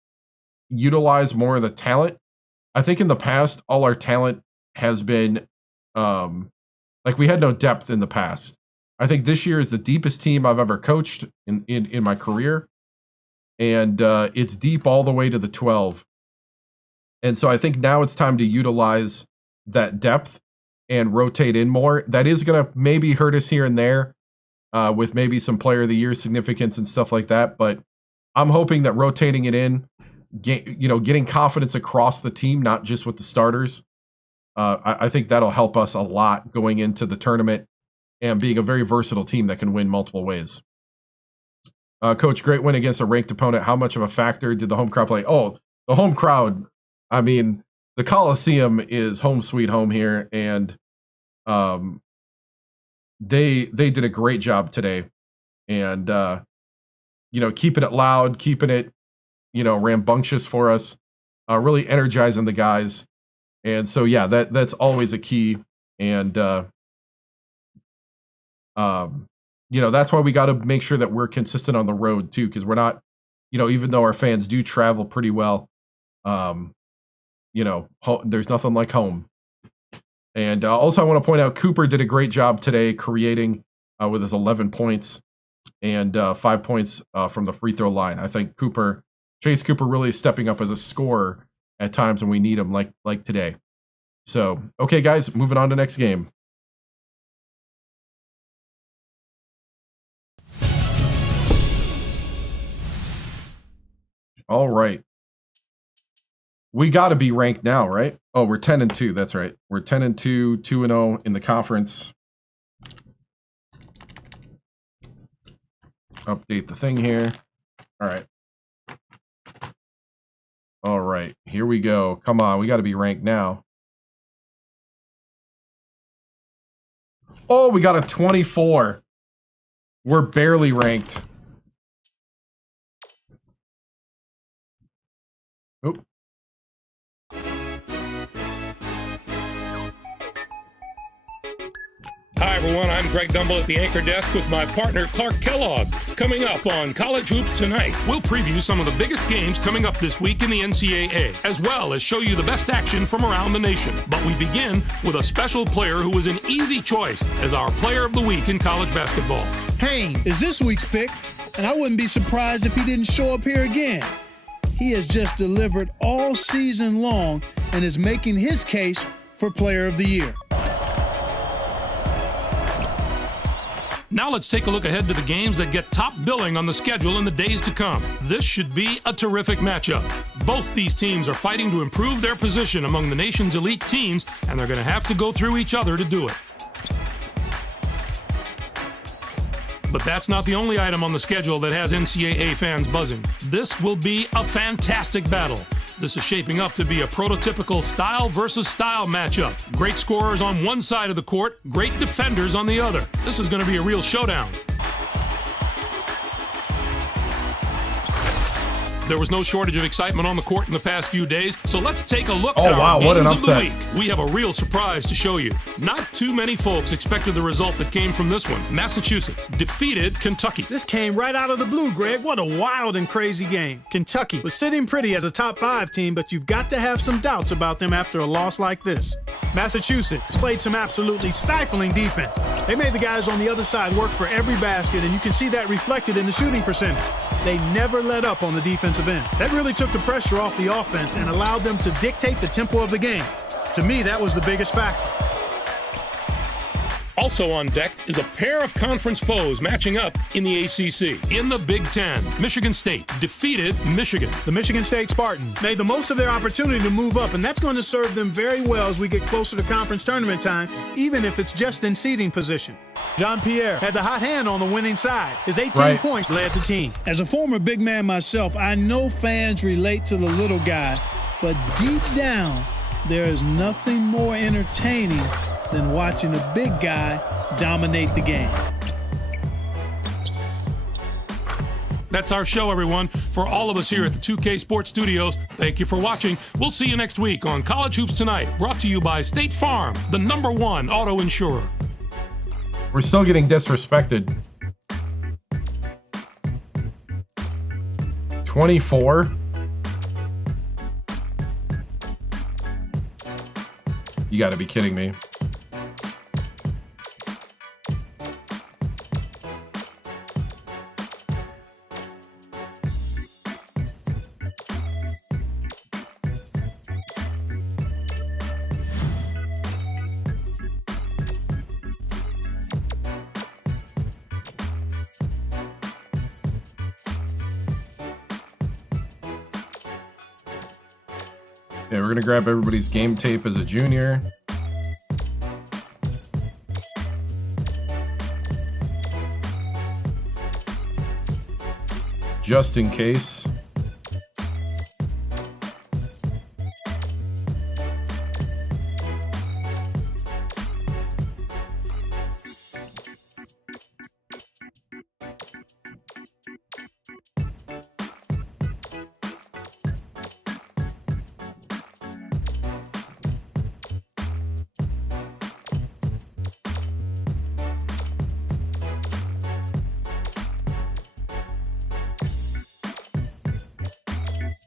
utilize more of the talent. I think in the past, all our talent has been like we had no depth in the past. I think this year is the deepest team I've ever coached in my career. And it's deep all the way to the 12. And so I think now it's time to utilize that depth and rotate in more. That is going to maybe hurt us here and there with maybe some player of the year significance and stuff like that. But I'm hoping that rotating it in, getting confidence across the team, not just with the starters. I think that'll help us a lot going into the tournament and being a very versatile team that can win multiple ways. Coach, great win against a ranked opponent. How much of a factor did the home crowd play? Oh, the home crowd. I mean, the Coliseum is home sweet home here, and they did a great job today. And keeping it loud, keeping it rambunctious for us, really energizing the guys. And so yeah, that's always a key. And that's why we got to make sure that we're consistent on the road too, because we're not, even though our fans do travel pretty well, there's nothing like home. And also I want to point out Cooper did a great job today creating with his 11 points and 5 points from the free throw line. I think Chase Cooper really is stepping up as a scorer at times when we need him, like today. So, okay, guys, moving on to next game. All right. We got to be ranked now, right? Oh, we're 10-2. That's right. We're 10-2, 2-0 in the conference. Update the thing here. All right. All right. Here we go. Come on. We got to be ranked now. Oh, we got a 24. We're barely ranked. Oh. Hi, everyone. I'm Greg Gumbel at the anchor desk with my partner, Clark Kellogg. Coming up on College Hoops Tonight, we'll preview some of the biggest games coming up this week in the NCAA, as well as show you the best action from around the nation. But we begin with a special player who was an easy choice as our Player of the Week in college basketball. Hayne is this week's pick, and I wouldn't be surprised if he didn't show up here again. He has just delivered all season long and is making his case for Player of the Year. Now let's take a look ahead to the games that get top billing on the schedule in the days to come. This should be a terrific matchup. Both these teams are fighting to improve their position among the nation's elite teams, and they're going to have to go through each other to do it. But that's not the only item on the schedule that has NCAA fans buzzing. This will be a fantastic battle. This is shaping up to be a prototypical style versus style matchup. Great scorers on one side of the court, great defenders on the other. This is going to be a real showdown. There was no shortage of excitement on the court in the past few days, so let's take a look at our what an games of the upset. week. We have a real surprise to show you. Not too many folks expected the result that came from this one. Massachusetts defeated Kentucky. This came right out of the blue, Greg. What a wild and crazy game. Kentucky was sitting pretty as a top 5 team, but you've got to have some doubts about them after a loss like this. Massachusetts played some absolutely stifling defense. They made the guys on the other side work for every basket, and you can see that reflected in the shooting percentage. They never let up on the defensive end. That really took the pressure off the offense and allowed them to dictate the tempo of the game. To me, that was the biggest factor. Also on deck is a pair of conference foes matching up in the ACC. In the Big Ten, Michigan State defeated Michigan. The Michigan State Spartans made the most of their opportunity to move up, and that's going to serve them very well as we get closer to conference tournament time, even if it's just in seeding position. Jean-Pierre had the hot hand on the winning side. His 18 points led the team. As a former big man myself, I know fans relate to the little guy, but deep down, there is nothing more entertaining than watching a big guy dominate the game. That's our show, everyone. For all of us here at the 2K Sports Studios, thank you for watching. We'll see you next week on College Hoops Tonight, brought to you by State Farm, the #1 auto insurer. We're still getting disrespected. 24. You got to be kidding me. Yeah, we're going to grab everybody's game tape as a junior. Just in case.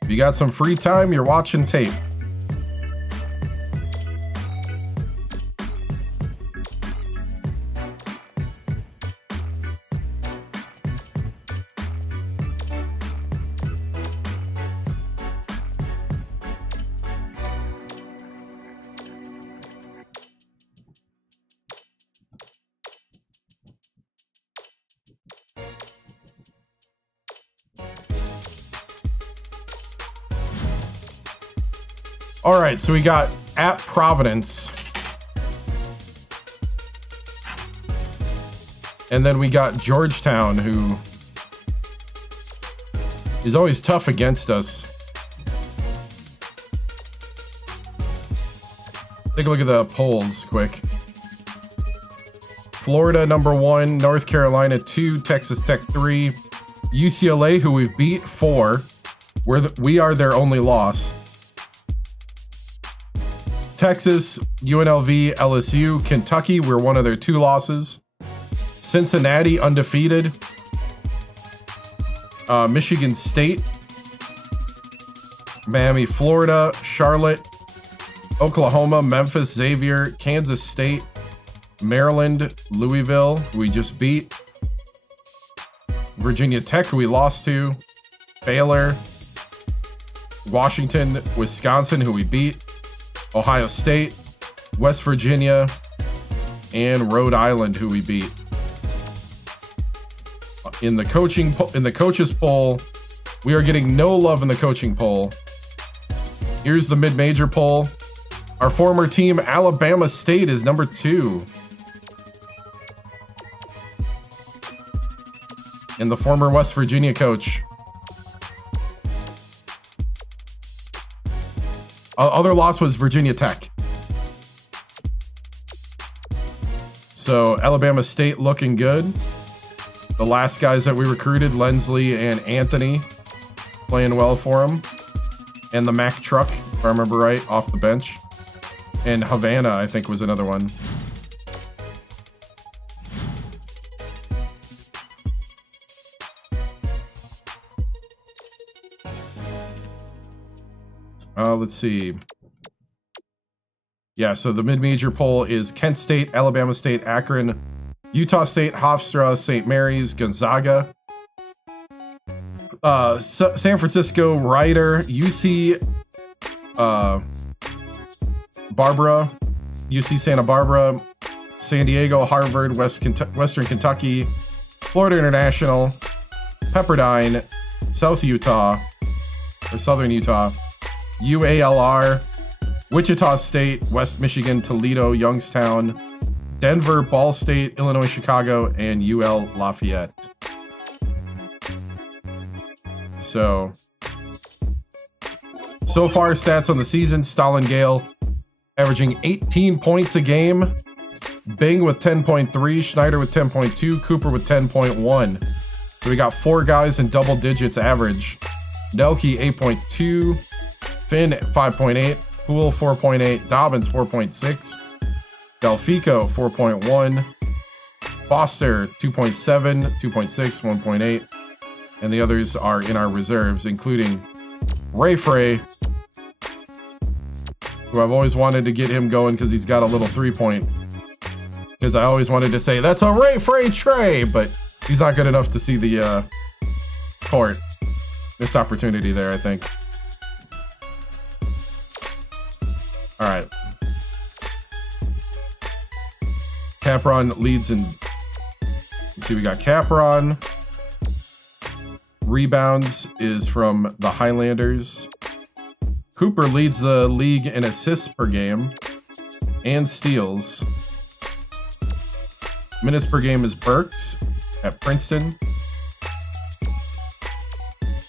If you got some free time, you're watching tape. All right, so we got at Providence. And then we got Georgetown, who is always tough against us. Take a look at the polls quick. Florida #1, North Carolina 2, Texas Tech 3, UCLA, who we've beat 4. We are their only loss. Texas, UNLV, LSU, Kentucky, we're one of their 2 losses. Cincinnati, undefeated. Michigan State, Miami, Florida, Charlotte, Oklahoma, Memphis, Xavier, Kansas State, Maryland, Louisville, who we just beat. Virginia Tech, who we lost to. Baylor, Washington, Wisconsin, who we beat. Ohio State, West Virginia, and Rhode Island, who we beat. in the coaches poll. We are getting no love in the coaching poll. Here's the mid-major poll. Our former team, Alabama State, is number 2. And the former West Virginia coach. Other loss was Virginia Tech. So Alabama State looking good. The last guys that we recruited, Lensley and Anthony, playing well for him. And the Mack truck, if I remember right, off the bench. And Havana, I think, was another one. Let's see. Yeah, so the mid-major poll is Kent State, Alabama State, Akron, Utah State, Hofstra, St. Mary's, Gonzaga, San Francisco, Rider, UC Barbara, UC Santa Barbara, San Diego, Harvard, Western Kentucky, Florida International, Pepperdine, South Utah, or Southern Utah, UALR, Wichita State, West Michigan, Toledo, Youngstown, Denver, Ball State, Illinois, Chicago, and UL Lafayette. So far stats on the season: Stalin Gale averaging 18 points a game, Bing with 10.3, Schneider with 10.2, Cooper with 10.1. So we got 4 guys in double digits average. Nelke 8.2, Finn 5.8, Poole 4.8, Dobbins 4.6, Delfico 4.1, Foster 2.7, 2.6, 1.8, and the others are in our reserves, including Ray Frey, who I've always wanted to get him going because he's got a little 3-point. Because I always wanted to say, that's a Ray Frey tray, but he's not good enough to see the court. Missed opportunity there, I think. All right. Capron leads in. Let's see, we got Capron. Rebounds is from the Highlanders. Cooper leads the league in assists per game and steals. Minutes per game is Burks at Princeton.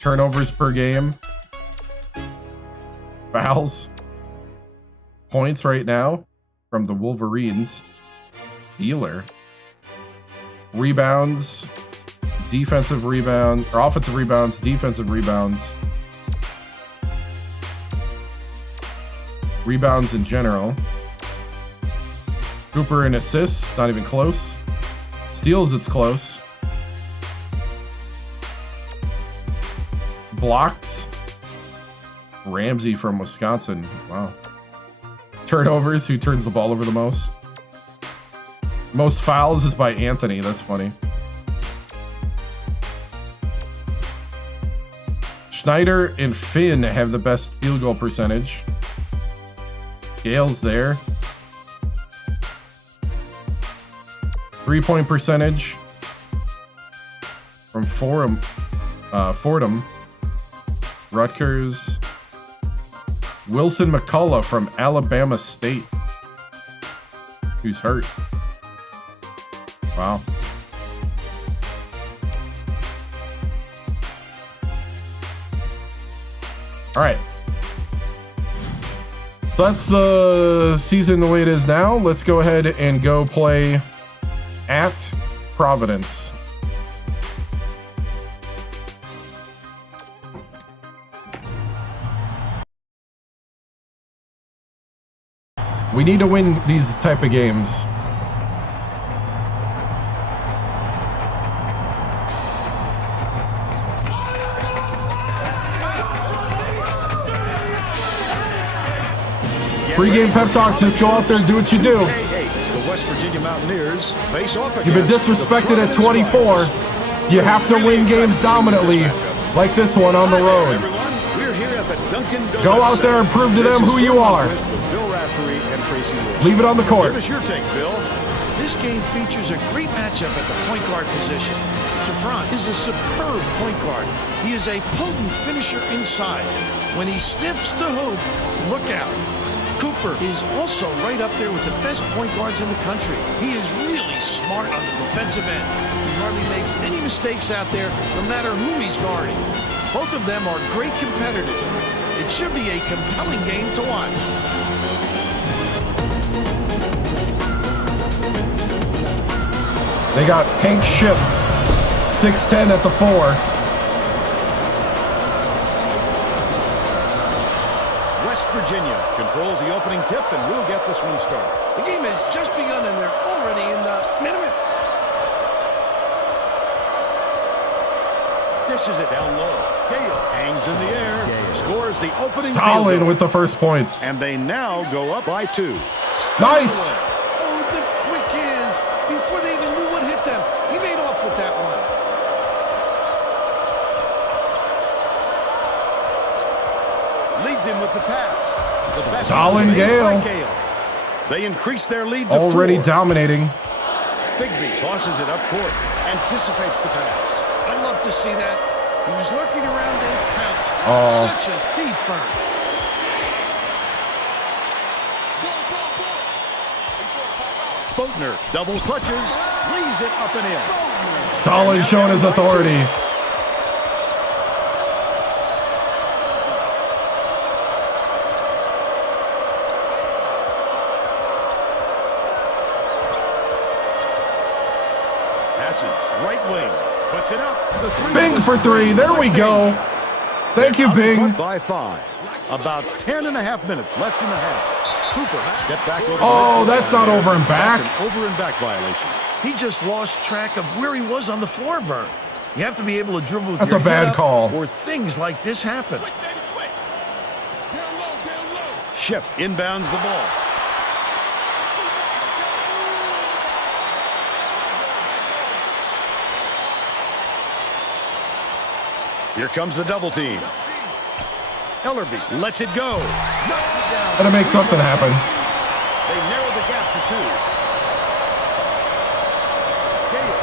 Turnovers per game. Fouls. Points right now from the Wolverines. Dealer. Rebounds. Defensive rebound, or offensive rebounds, defensive rebounds. Rebounds in general. Cooper in assists, not even close. Steals, it's close. Blocks. Ramsey from Wisconsin. Wow. Turnovers, who turns the ball over the most? Most fouls is by Anthony. That's funny. Schneider and Finn have the best field goal percentage. Gale's there. 3-point percentage from Fordham. Rutgers. Wilson McCullough from Alabama State, who's hurt. Wow. All right. So that's the season the way it is now. Let's go ahead and go play at Providence. We need to win these type of games. Pre-game pep talks, just go out there and do what you do. The West Virginia Mountaineers face off against. You've been disrespected at 24. You have to win games dominantly, like this one on the road. Go out there and prove to them who you are. Leave it on the court. Give us your take, Bill. This game features a great matchup at the point guard position. Safran is a superb point guard. He is a potent finisher inside. When he sniffs the hoop, look out. Cooper is also right up there with the best point guards in the country. He is really smart on the defensive end. He hardly makes any mistakes out there, no matter who he's guarding. Both of them are great competitors. It should be a compelling game to watch. They got Tank Ship, 6'10" at the 4. West Virginia controls the opening tip, and we'll get this one started. The game has just begun, and they're already in the minute. Dishes it down low. Gale hangs in the air. Scores the opening Stalin field with the first points. and they now go up by 2. Nice. Oh, the quick hands. Before they even knew what hit them, he made off with that one. Leads him with the pass. The best Stalin made by Gale. They increase their lead to Already 4. dominating. Bigby tosses it up court. Anticipates the pass. I'd love to see that. He was lurking around and pounced. Oh. Such a thief firm. Boatner double clutches. Lays it up and in. Stalin showing his authority. Right wing. Puts it up. The 3. Bing for 3. There we go. Thank you, Bing. By 5. About 10.5 minutes left in the half. Cooper step back over. Oh, that's not over and back. That's an over and back violation. He just lost track of where he was on the floor, Vern. You have to be able to dribble with That's your a bad head up, call. or things like this happen. Switch, baby, switch. Down low, down low. Ship inbounds the ball. Here comes the double team. Ellerby lets it go. Knocks it down. Gotta make something happen. They narrow the gap to 2. Gale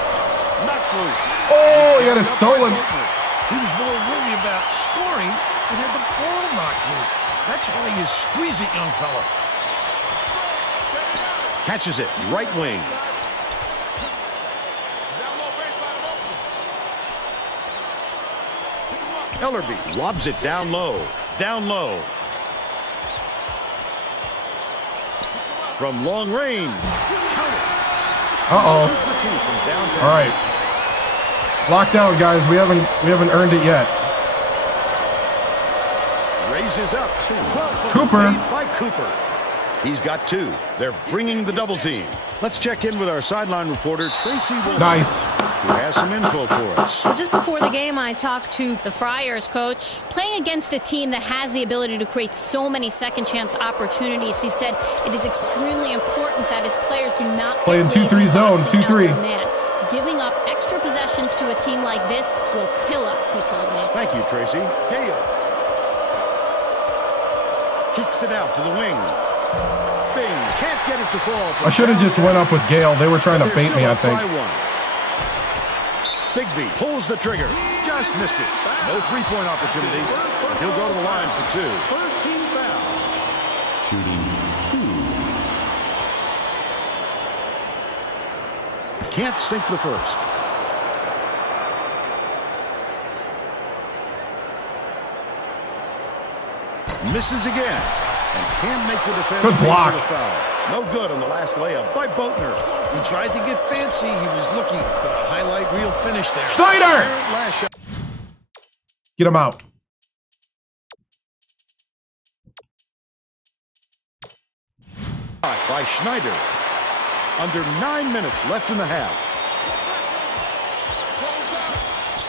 knocked loose. Oh, he got it stolen. He was more worried about scoring than had the ball knocked loose. That's why he's squeezing, young fella. Catches it, right wing. Down low, baseline, open. Ellerby lobs it down low. Down low. From long range. Uh-oh. 2 for 2 from downtown. All right. Lockdown, guys. We haven't earned it yet. Raises up. Cooper. Made by Cooper. He's got 2. They're bringing the double team. Let's check in with our sideline reporter, Tracy Wilson. Nice. Who has some info for us. Well, just before the game, I talked to the Friars coach. Playing against a team that has the ability to create so many second chance opportunities, he said it is extremely important that his players do not Play in get lazy 2-3 zone, boxing out 2-3. their man. Giving up extra possessions to a team like this will kill us, he told me. Thank you, Tracy. Gale. Kicks it out to the wing. Bing. Can't get it to fall. I should have just went up with Gale. They were trying to bait me, I think. Bigby pulls the trigger. Just missed it. No three-point opportunity. But he'll go to the line for 2. First team foul. Shooting 2. Can't sink the first. Misses again. And can't make the defense. Good block. For the foul. No good on the last layup by Boatner. He tried to get fancy. He was looking for the highlight reel finish there. Schneider! Last shot. Get him out. By Schneider. Under 9 minutes left in the half.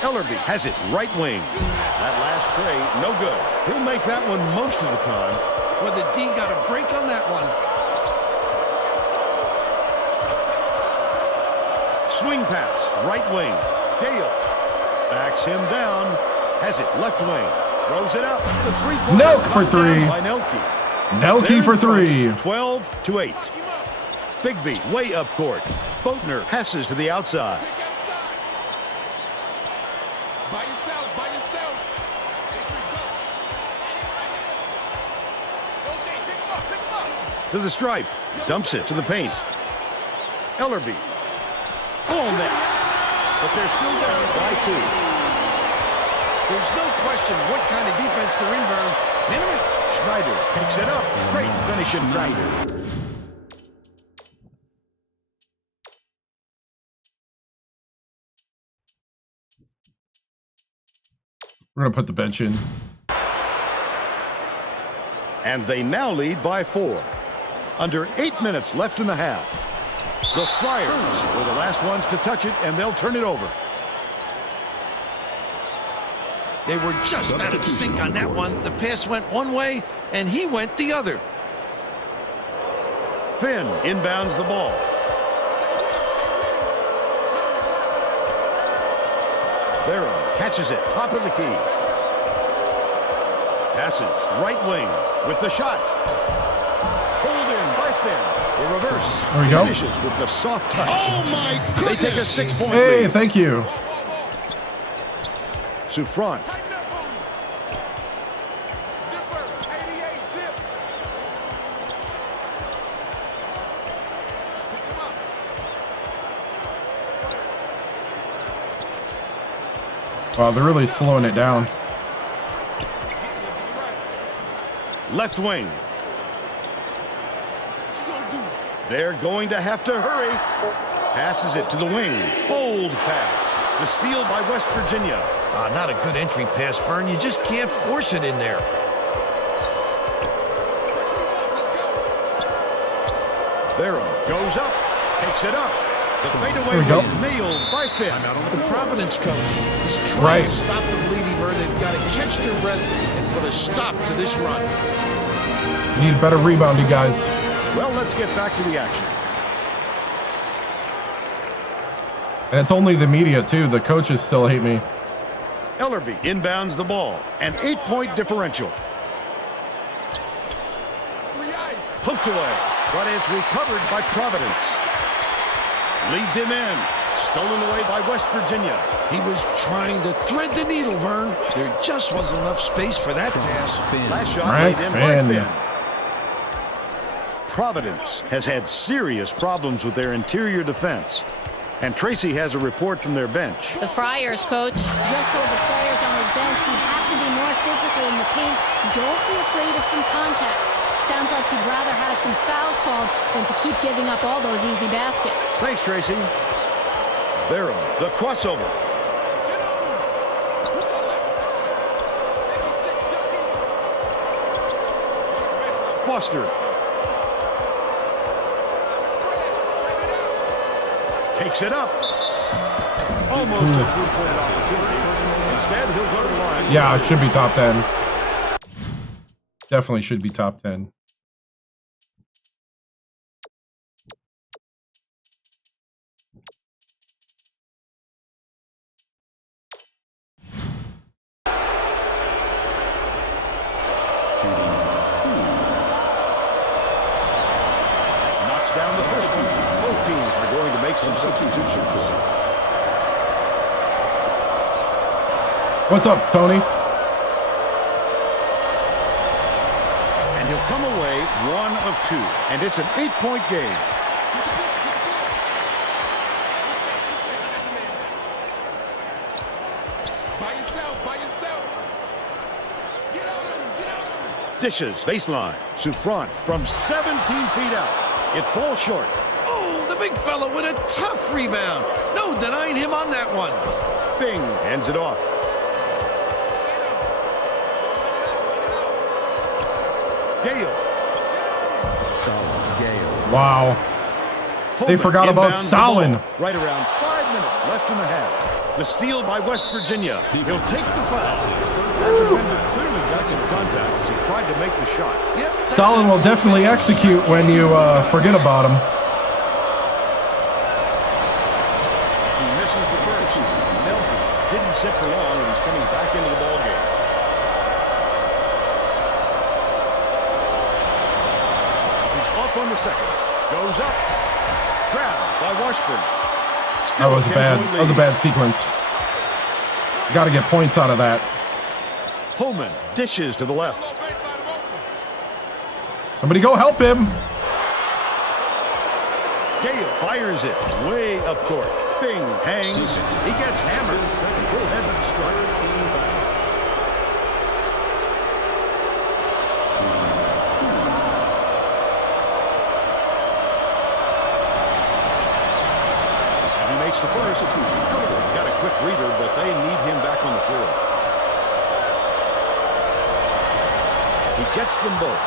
Ellerby has it right wing. That last trade, no good. He'll make that one most of the time. Well, the D got a break on that one. Swing pass, right wing. Gale backs him down. Has it left wing. Throws it up. The three-point. Nelk for 3. By Nelke. Nelke for 3. 12-8. Bigby way up court. Boatner passes to the outside. Take outside. By yourself, by yourself. Go, Jay, pick him up. To the stripe. Dumps it to the paint. Ellerby. All net. But they're still down by 2. There's no question what kind of defense they're in, Vern. Minimum. Schneider picks it up. Great finish in front. We're going to put the bench in. And they now lead by 4. Under 8 minutes left in the half. The Flyers were the last ones to touch it, and they'll turn it over. They were just out of sync on that one. The pass went one way, and he went the other. Finn inbounds the ball. Barrow catches it, top of the key. Passes, right wing, with the shot. Pulled in by Finn. The reverse. There we go. Finishes with the soft touch. Oh, my goodness. They take a 6-point Hey, lead. thank you. Souffrant. Tighten up on him. Zipper, 88, zip. Pick him up. Wow, they're really slowing it down. Left wing. What you gonna do? They're going to have to hurry. Passes it to the wing. Bold pass. The steal by West Virginia. Not a good entry pass, Fern. You just can't force it in there. Let's go. Barrow goes up. Takes it up. The fadeaway There we go. was nailed by Finn. The Providence coach is trying to Right. stop the bleeding, Vern. They've got to catch their breath and put a stop to this run. Need better rebounding, guys. Well, let's get back to the action. And it's only the media, too. The coaches still hate me. Ellerby inbounds the ball. An 8-point differential. 3 ice. Poked away. But it's recovered by Providence. Leads him in. Stolen away by West Virginia. He was trying to thread the needle, Vern. There just wasn't enough space for that pass. Last shot Frank laid in Finn. by Finn. Providence has had serious problems with their interior defense. And Tracy has a report from their bench. The Friars coach just told the players on his bench, we have to be more physical in the paint. Don't be afraid of some contact. Sounds like he'd rather have some fouls called than to keep giving up all those easy baskets. Thanks, Tracy. Barrow, the crossover. Get on him. Look on left side. 86 ducking. Foster Spread it out. takes it up. Almost a three-point opportunity. Instead, he'll go to the line. Yeah, it should be top 10. Definitely should be top 10. Knocks down the first one. Both teams are going to make some substitutions. What's up, Tony? And he'll come away 1 of 2. And it's an 8-point game. By yourself, by yourself. Get out on him, get out on him. Dishes, baseline. Souffrant from 17 feet out. It falls short. Oh, the big fella with a tough rebound. No denying him on that one. Bing hands it off. Gale. Wow. They forgot about Inbounds the Stalin. ball. Right around 5 minutes left in the half. The steal by West Virginia. He'll take the foul. That defender clearly got some contact as he tried to make the shot. Yep. Stalin will definitely execute when you forget about him. He misses the first. Nelson didn't sit for long, and he's coming back into the ballgame. He's off on the second. Goes up. Grabbed by Washburn. That was a bad sequence. Got to get points out of that. Holman dishes to the left. Somebody go help him. Gale fires it way up court. Bing hangs. He gets hammered. Will head to the strike. And he makes the first. Got a quick breather, but they need him back on the floor. He gets them both.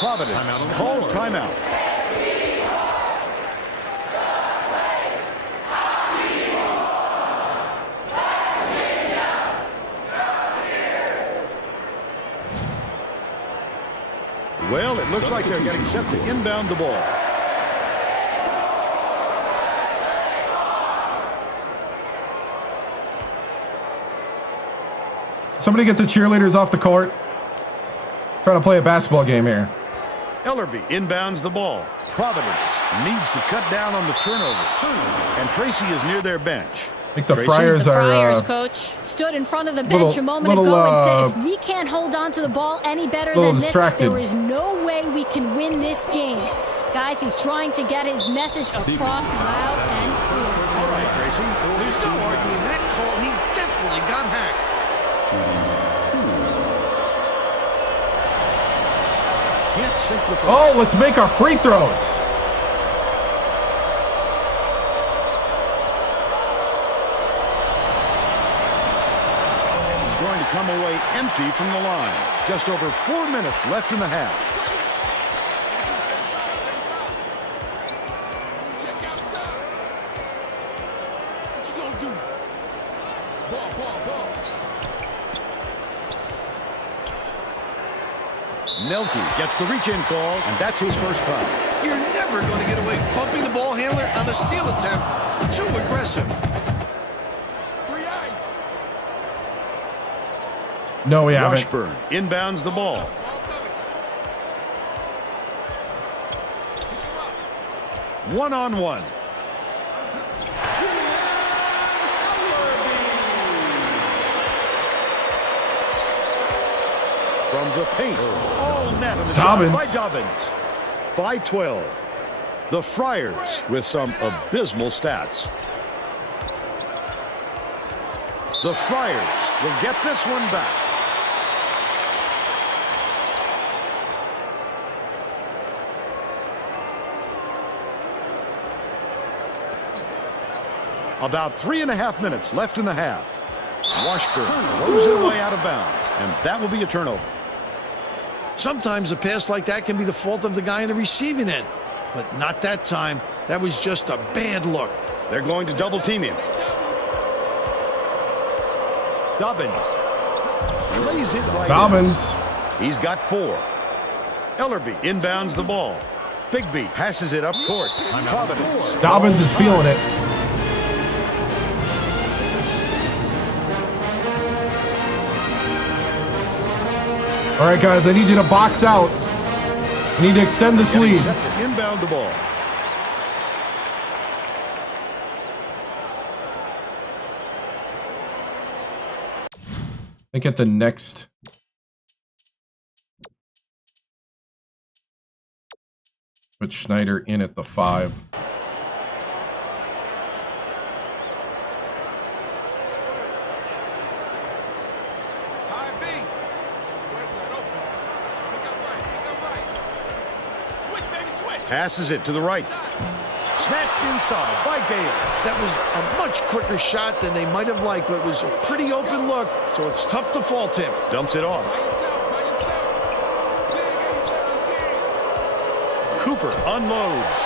Providence calls timeout. Well, it looks like they're getting set to inbound the ball. Somebody get the cheerleaders off the court. Trying to play a basketball game here. Ellerby inbounds the ball. Providence needs to cut down on the turnovers. And Tracy is near their bench. I think the Tracy? Friars The are Friars coach stood in front of the bench a moment ago and said, if we can't hold on to the ball any better than this, there is no way we can win this game. Guys, he's trying to get his message across loud and clear. All right, Tracy. There's no arguing that call. He definitely got hacked. Can't sink the first. Oh, let's make our free throws. He's going to come away empty from the line. Just over 4 minutes left in the half. Check outside. What you gonna do? Ball. Nelke gets the reach-in call, and that's his first foul. You're never going to get away bumping the ball handler on a steal attempt. Too aggressive. 3 eyes. No, we haven't. Washburn inbounds the ball. Ball coming. Pick him up. One-on-one. From the paint, all net of the Dobbins. by Dobbins. By 12. The Friars with some abysmal stats. The Friars will get this one back. About 3.5 minutes left in the half. Washburn throws it away out of bounds, and that will be a turnover. Sometimes a pass like that can be the fault of the guy in the receiving end. But not that time. That was just a bad look. They're going to double team him. Dobbins lays it right Dobbins. in. He's got 4. Ellerby inbounds the ball. Bigby passes it up court. Providence. Dobbins is feeling it. All right, guys, I need you to box out. I need to extend this Getting lead. set to inbound the ball. I think at the next. Put Schneider in at the 5. High B. Where's that open? Pick up right. Switch, baby, switch. Passes it to the right. Snatched inside by Gale. That was a much quicker shot than they might have liked, but it was a pretty open look, so it's tough to fault him. Dumps it off. By yourself. Dig inside, dig. Cooper unloads.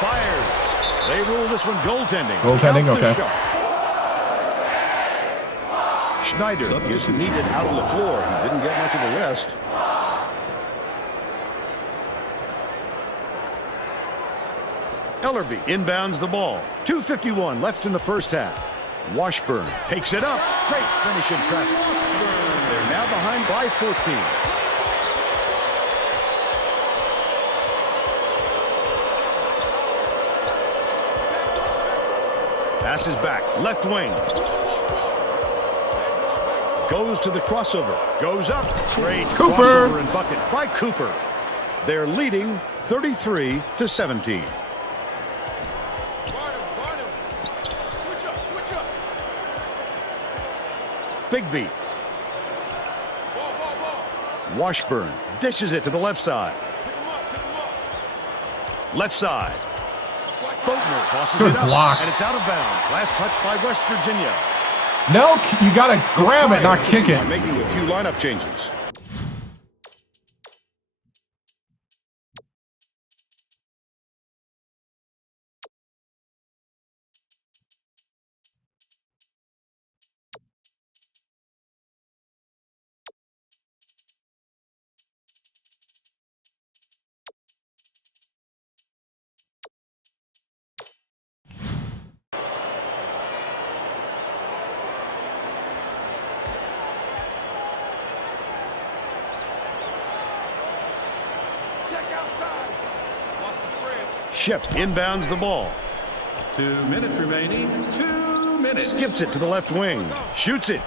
Fires. They rule this one goaltending. Goaltending, Out the okay. shot. Schneider is needed out on the floor. He didn't get much of a rest. Ellerby inbounds the ball. 2:51 left in the first half. Washburn takes it up. Great finish in traffic. They're now behind by 14. Passes back, left wing. Goes to the crossover. Goes up. Great Cooper. crossover and bucket by Cooper. They're leading 33-17. Switch up, switch up. Bigby. Ball, ball, ball. Washburn dishes it to the left side. Pick him up, pick him up. Left side. Boatner tosses Good it up. block. And it's out of bounds. Last touch by West Virginia. No, you gotta grab it, not kick it. Making a few lineup changes. Check outside. Watch the spread. Ship inbounds the ball. 2 minutes remaining. 2 minutes. Skips it to the left wing. Shoots it.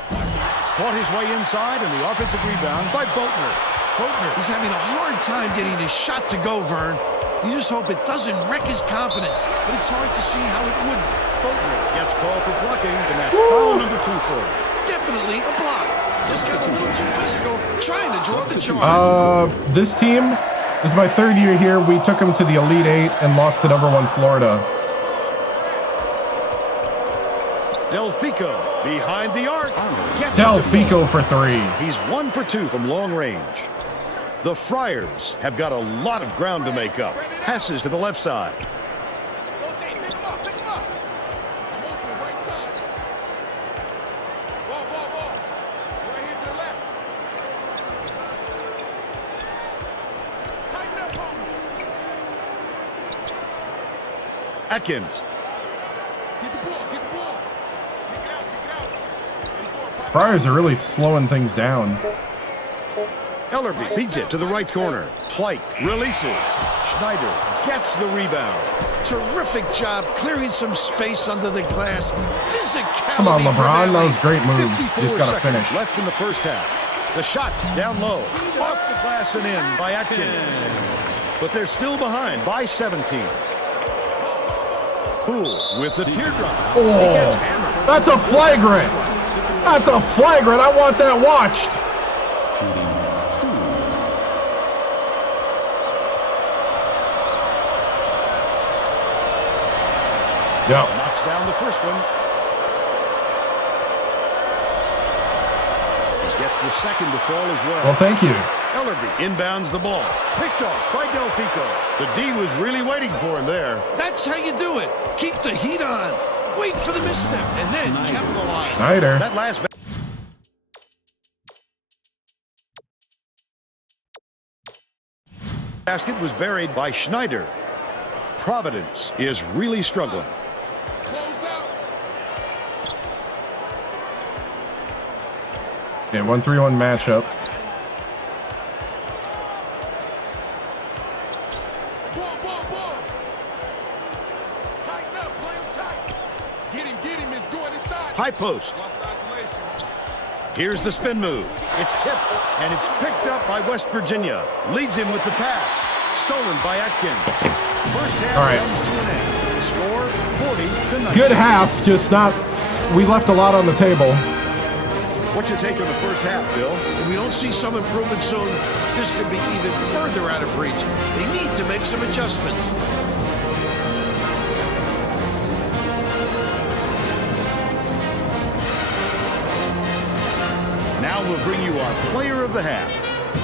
Fought his way inside, and the offensive rebound by Boatner. Boatner is having a hard time getting his shot to go, Vern. You just hope it doesn't wreck his confidence, but it's hard to see how it wouldn't. Boatner gets called for blocking, and that's foul number 2 for him. Definitely a block. Just got a little too physical, trying to draw the charge. This team, this is my 3rd year here. We took them to the Elite 8 and lost to #1 Florida. Delfico behind the arc. Gets Delfico for 3. He's 1 for 2 from long range. The Friars have got a lot of ground to make up. Passes to the left side. Rotate, pick him up, pick him up. I'm open, right side. Ball, ball, ball. Right here to the left. Tighten up on me. Atkins. Get the ball, get the ball. Kick it out, kick it out. Ready for it, pop. Friars are really slowing things down. Ellerby beats it to the right corner. White releases. Schneider gets the rebound. Terrific job clearing some space under the glass. Physicality. Come on, LeBron. That prevailing. was great moves. 54 Just gotta seconds finish. left in the first half. The shot down low. Off the glass and in by Atkins. But they're still behind by 17. Poole with the teardrop. He gets hammered. That's a flagrant. That's a flagrant. I want that watched. Yep. Knocks down the first one. Gets the second to fall as well. Well, thank you. Ellerby inbounds the ball. Picked off by Delfico. The D was really waiting for him there. That's how you do it. Keep the heat on. Wait for the misstep and then capitalize. Schneider. That last basket was buried by Schneider. Providence is really struggling. Close out. Okay, 1-3-1 matchup. Ball, ball, ball. Tighten up, play him tight. Get him, it's going inside. High post. Lost isolation. Here's the spin move. It's tipped, and it's picked up by West Virginia. Leads him with the pass. Stolen by Atkins. First half All right. comes to an end. Score 40-19. Good half, just not. We left a lot on the table. What's your take on the first half, Bill? If we don't see some improvement soon, this could be even further out of reach. They need to make some adjustments. Now we'll bring you our player of the half.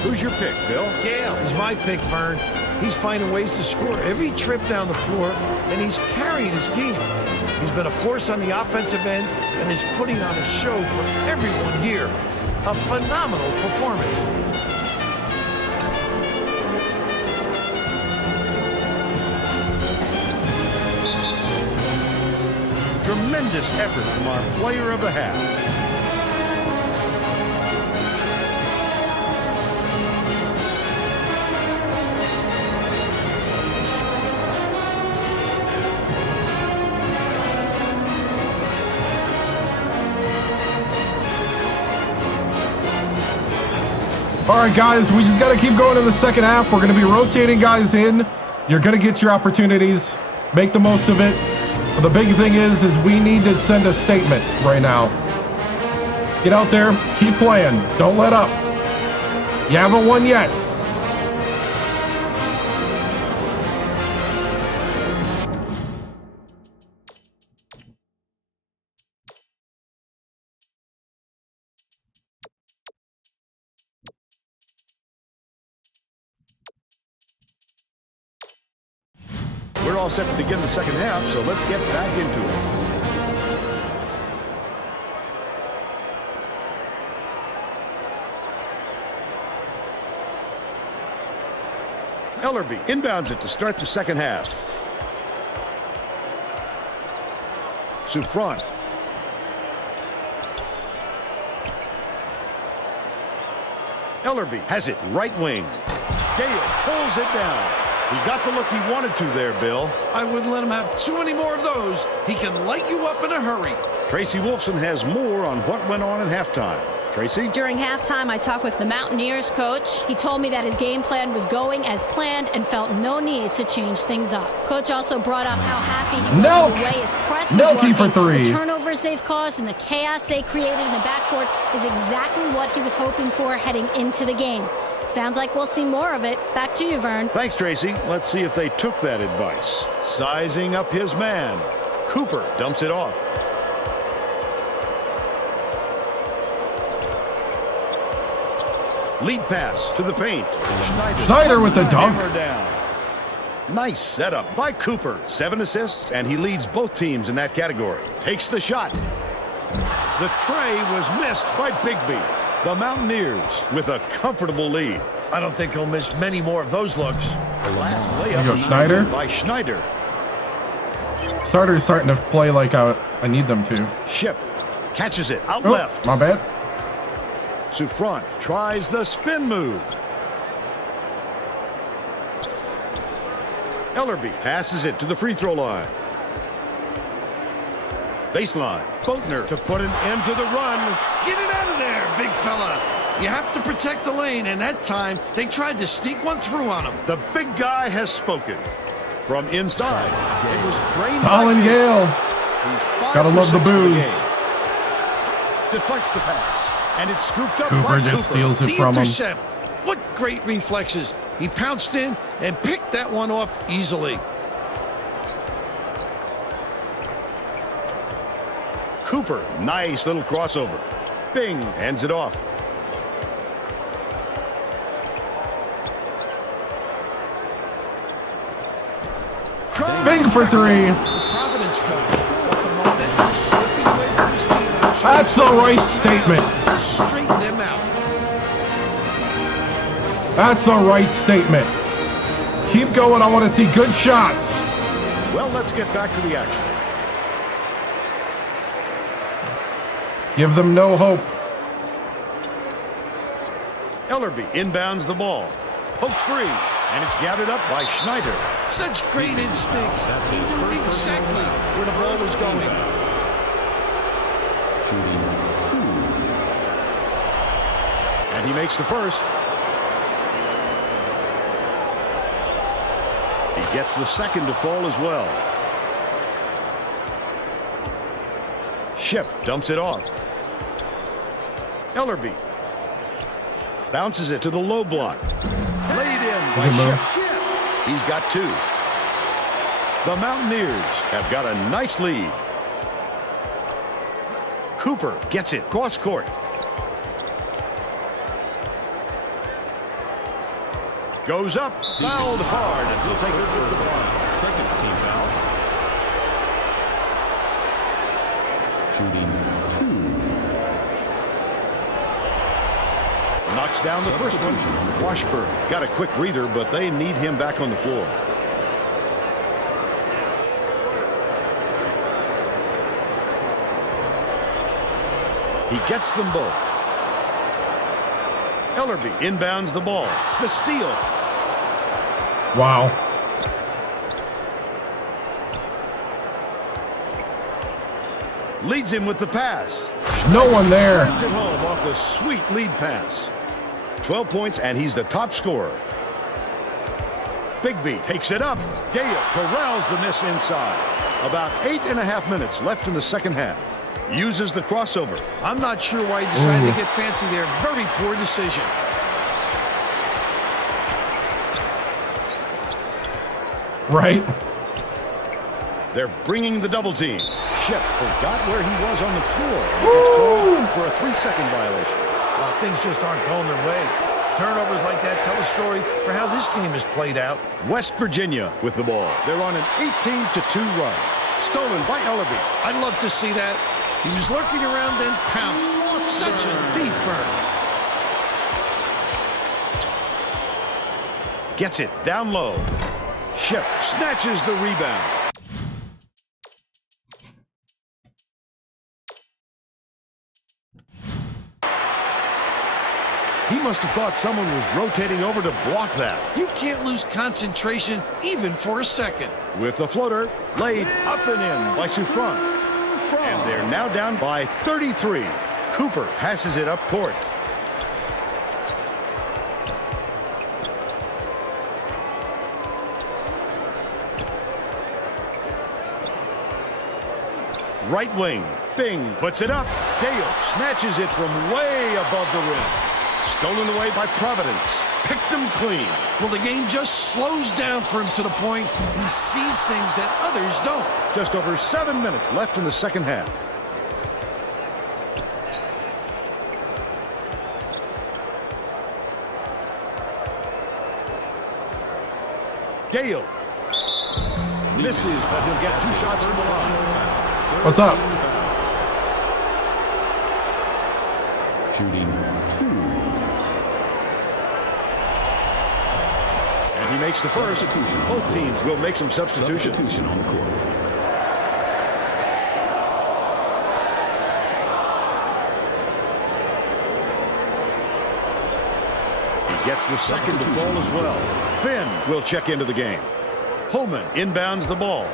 Who's your pick, Bill? Gale is my pick, Vern. He's finding ways to score every trip down the floor, and he's carrying his team. He's been a force on the offensive end and is putting on a show for everyone here. A phenomenal performance. Tremendous effort from our player of the half. All right, guys, we just got to keep going in the second half. We're going to be rotating guys in. You're going to get your opportunities. Make the most of it. But the big thing is we need to send a statement right now. Get out there. Keep playing. Don't let up. You haven't won yet. We're all set to begin the second half, so let's get back into it. Ellerby inbounds it to start the second half. Souffrant. Ellerby has it right wing. Gale pulls it down. He got the look he wanted to there, Bill. I wouldn't let him have too many more of those. He can light you up in a hurry. Tracy Wolfson has more on what went on at halftime. Tracy? During halftime, I talked with the Mountaineers coach. He told me that his game plan was going as planned and felt no need to change things up. Coach also brought up how happy he was with the way his press was working. For three. The turnovers they've caused and the chaos they created in the backcourt is exactly what he was hoping for heading into the game. Sounds like we'll see more of it. Back to you, Vern. Thanks, Tracy. Let's see if they took that advice. Sizing up his man. Cooper dumps it off. Lead pass to the paint. Schneider with the dunk. Down. Nice setup by Cooper. 7 assists, and he leads both teams in that category. Takes the shot. The tray was missed by Bigby. The Mountaineers with a comfortable lead. I don't think he'll miss many more of those looks. The last There you go, layup Schneider. by Schneider. Starter's starting to play like I need them to. Ship catches it out Oh, left. my bad. Souffrant tries the spin move. Ellerby passes it to the free throw line. Baseline. Boatner to put an end to the run. Get it out of there, big fella. You have to protect the lane, and that time they tried to sneak one through on him. The big guy has spoken. From inside, it was drained. Stalin Gale. Gotta love the booze. Deflects the pass. And it's scooped up Cooper by just Cooper. steals it The from him. intercept. What great reflexes. He pounced in and picked that one off easily. Cooper, nice little crossover. Bing, hands it off. Bing for three. Providence coach. At the moment, slipping away from his team. That's the right statement. Straighten them out. That's the right statement. Keep going. I want to see good shots. Well, let's get back to the action. Give them no hope. Ellerby inbounds the ball. Pokes free. And it's gathered up by Schneider. Such great instincts. He knew exactly where the ball was going. And he makes the first. He gets the second to fall as well. Ship dumps it off. Ellerby bounces it to the low block. Laid in by Ship. He's got two. The Mountaineers have got a nice lead. Cooper gets it cross court. Goes up, fouled hard, and he'll take it to the line. Second team foul. Shooting 2. Knocks down the first one. Washburn got a quick breather, but they need him back on the floor. He gets them both. Ellerby inbounds the ball. The steal. Wow. Leads him with the pass. No one there. Sends it home off the sweet lead pass. 12 points, and he's the top scorer. Bigby takes it up. Gale corrals the miss inside. About 8.5 minutes left in the second half. Uses the crossover. I'm not sure why he decided to get fancy there. Very poor decision. Right. They're bringing the double team. Shep forgot where he was on the floor. He gets called for a 3-second violation. Well, things just aren't going their way. Turnovers like that tell a story for how this game is played out. West Virginia with the ball. They're on an 18-2 run. Stolen by Ellaby. I'd love to see that. He was lurking around, then pounced. Such a deep burn. Gets it down low. Shep snatches the rebound. He must have thought someone was rotating over to block that. You can't lose concentration even for a second. With the floater, laid up and in by Souffrant. And they're now down by 33. Cooper passes it up court. Right wing. Bing puts it up. Gale snatches it from way above the rim. Stolen away by Providence. Picked him clean. Well, the game just slows down for him to the point he sees things that others don't. Just over 7 minutes left in the second half. Gale misses, but he'll get 2 shots from the line. What's up? Shooting 2. And he makes the first. Both teams will make some substitutions. Substitution on the court. He gets the second to fall as well. Finn will check into the game. Holman inbounds the ball.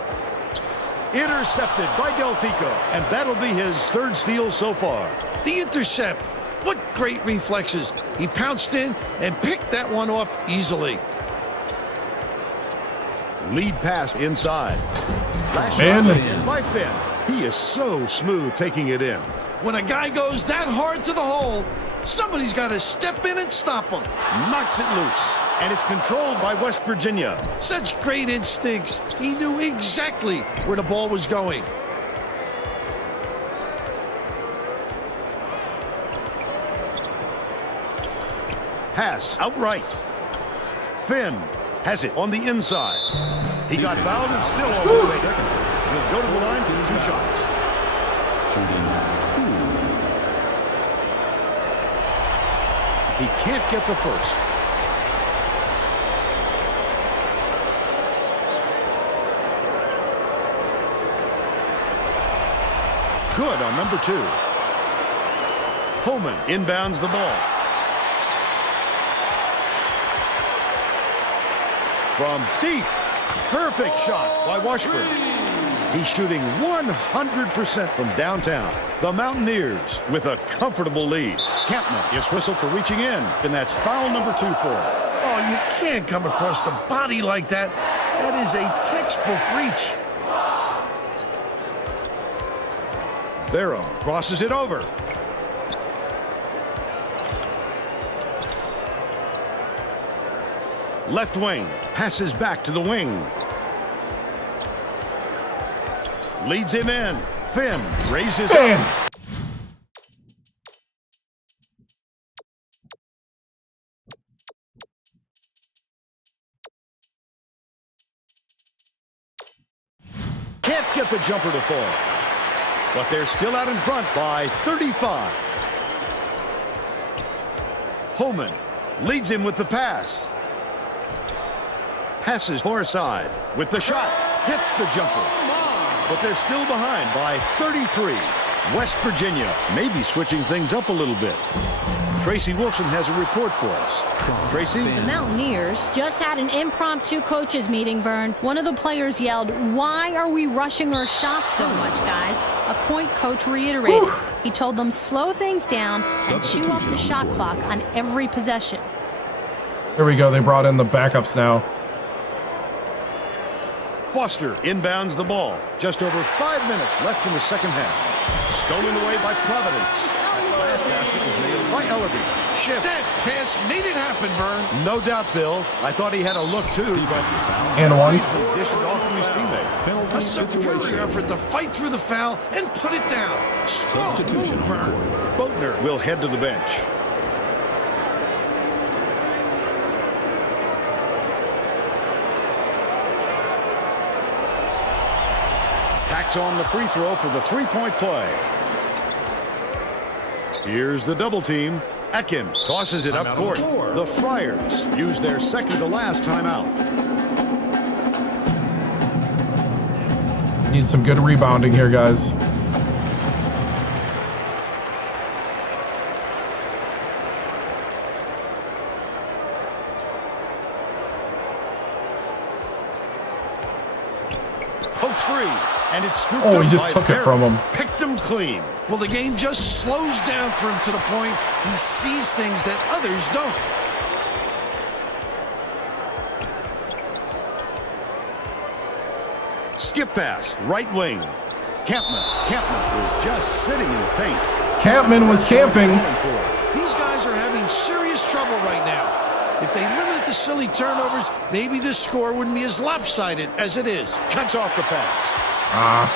Intercepted by Delfico, and that'll be his 3rd steal so far. The intercept. What great reflexes. He pounced in and picked that one off easily. Lead pass inside. Flash Finn. in by Finn. He is so smooth taking it in. When a guy goes that hard to the hole, somebody's got to step in and stop him. Knocks it loose. And it's controlled by West Virginia. Such great instincts. He knew exactly where the ball was going. Pass outright. Finn has it on the inside. He got fouled and still almost made it. He'll go to the line for 2 shots. He can't get the first. Good on number 2. Holman inbounds the ball. From deep. Perfect shot by Washburn. He's shooting 100% from downtown. The Mountaineers with a comfortable lead. Campman is whistled for reaching in, and that's foul number 2 for him. Oh, you can't come across the body like that. That is a textbook reach. Barrow crosses it over. Left wing passes back to the wing. Leads him in. Finn raises up. Can't get the jumper to fall. But they're still out in front by 35. Holman leads him with the pass. Passes far side with the shot. Hits the jumper. But they're still behind by 33. West Virginia may be switching things up a little bit. Tracy Wolfson has a report for us. Tracy? The Mountaineers Just had an impromptu coaches meeting, Vern. One of the players yelled, "Why are we rushing our shots so much, guys?" A point coach reiterated. He told them slow things down and chew up the shot clock on every possession. There we go. They brought in the backups now. Foster inbounds the ball. Just over 5 minutes left in the second half. Stolen away by Providence. The last basket was nailed by Ellerby. Shift. That pass made it happen, Vern. No doubt, Bill. I thought he had a look too, but And one. dished it off to his teammate. A superior effort to fight through the foul and put it down. Strong move, Vern. Boatner will head to the bench. Tacks on the free throw for the three-point play. Here's the double team. Atkins tosses it up court. The Friars use their second to last timeout. Need some good rebounding here, guys. Pokes free, and it's scooped Oh, he up just by took it from him. Picked him clean. Well, the game just slows down for him to the point he sees things that others don't. Skip pass, right wing. Campman was just sitting in the paint. Campman was camping. These guys are having serious trouble right now. If they limit it to silly turnovers, maybe this score wouldn't be as lopsided as it is. Cuts off the pass.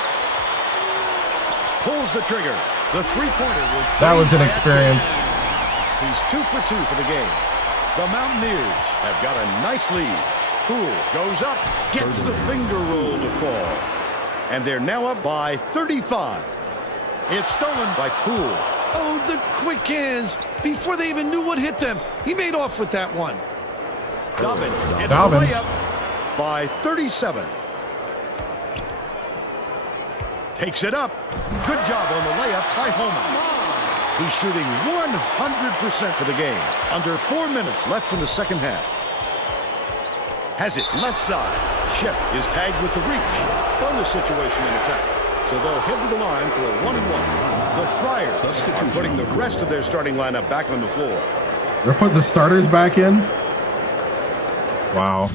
Pulls the trigger. The three-pointer was... That was an experience. He's 2 for 2 for the game. The Mountaineers have got a nice lead. Poole goes up, gets the finger roll to fall. And they're now up by 35. It's stolen by Poole. Oh, the quick hands. Before they even knew what hit them, he made off with that one. Dobbins gets the Dobbins. layup by 37. Takes it up. Good job on the layup by Homer. He's shooting 100% for the game. Under 4 minutes left in the second half. Has it left side. Shep is tagged with the reach. Bonus situation in effect. So they'll head to the line for a 1-and-1. The Friars are putting the rest of their starting lineup back on the floor. They're putting the starters back in. Wow.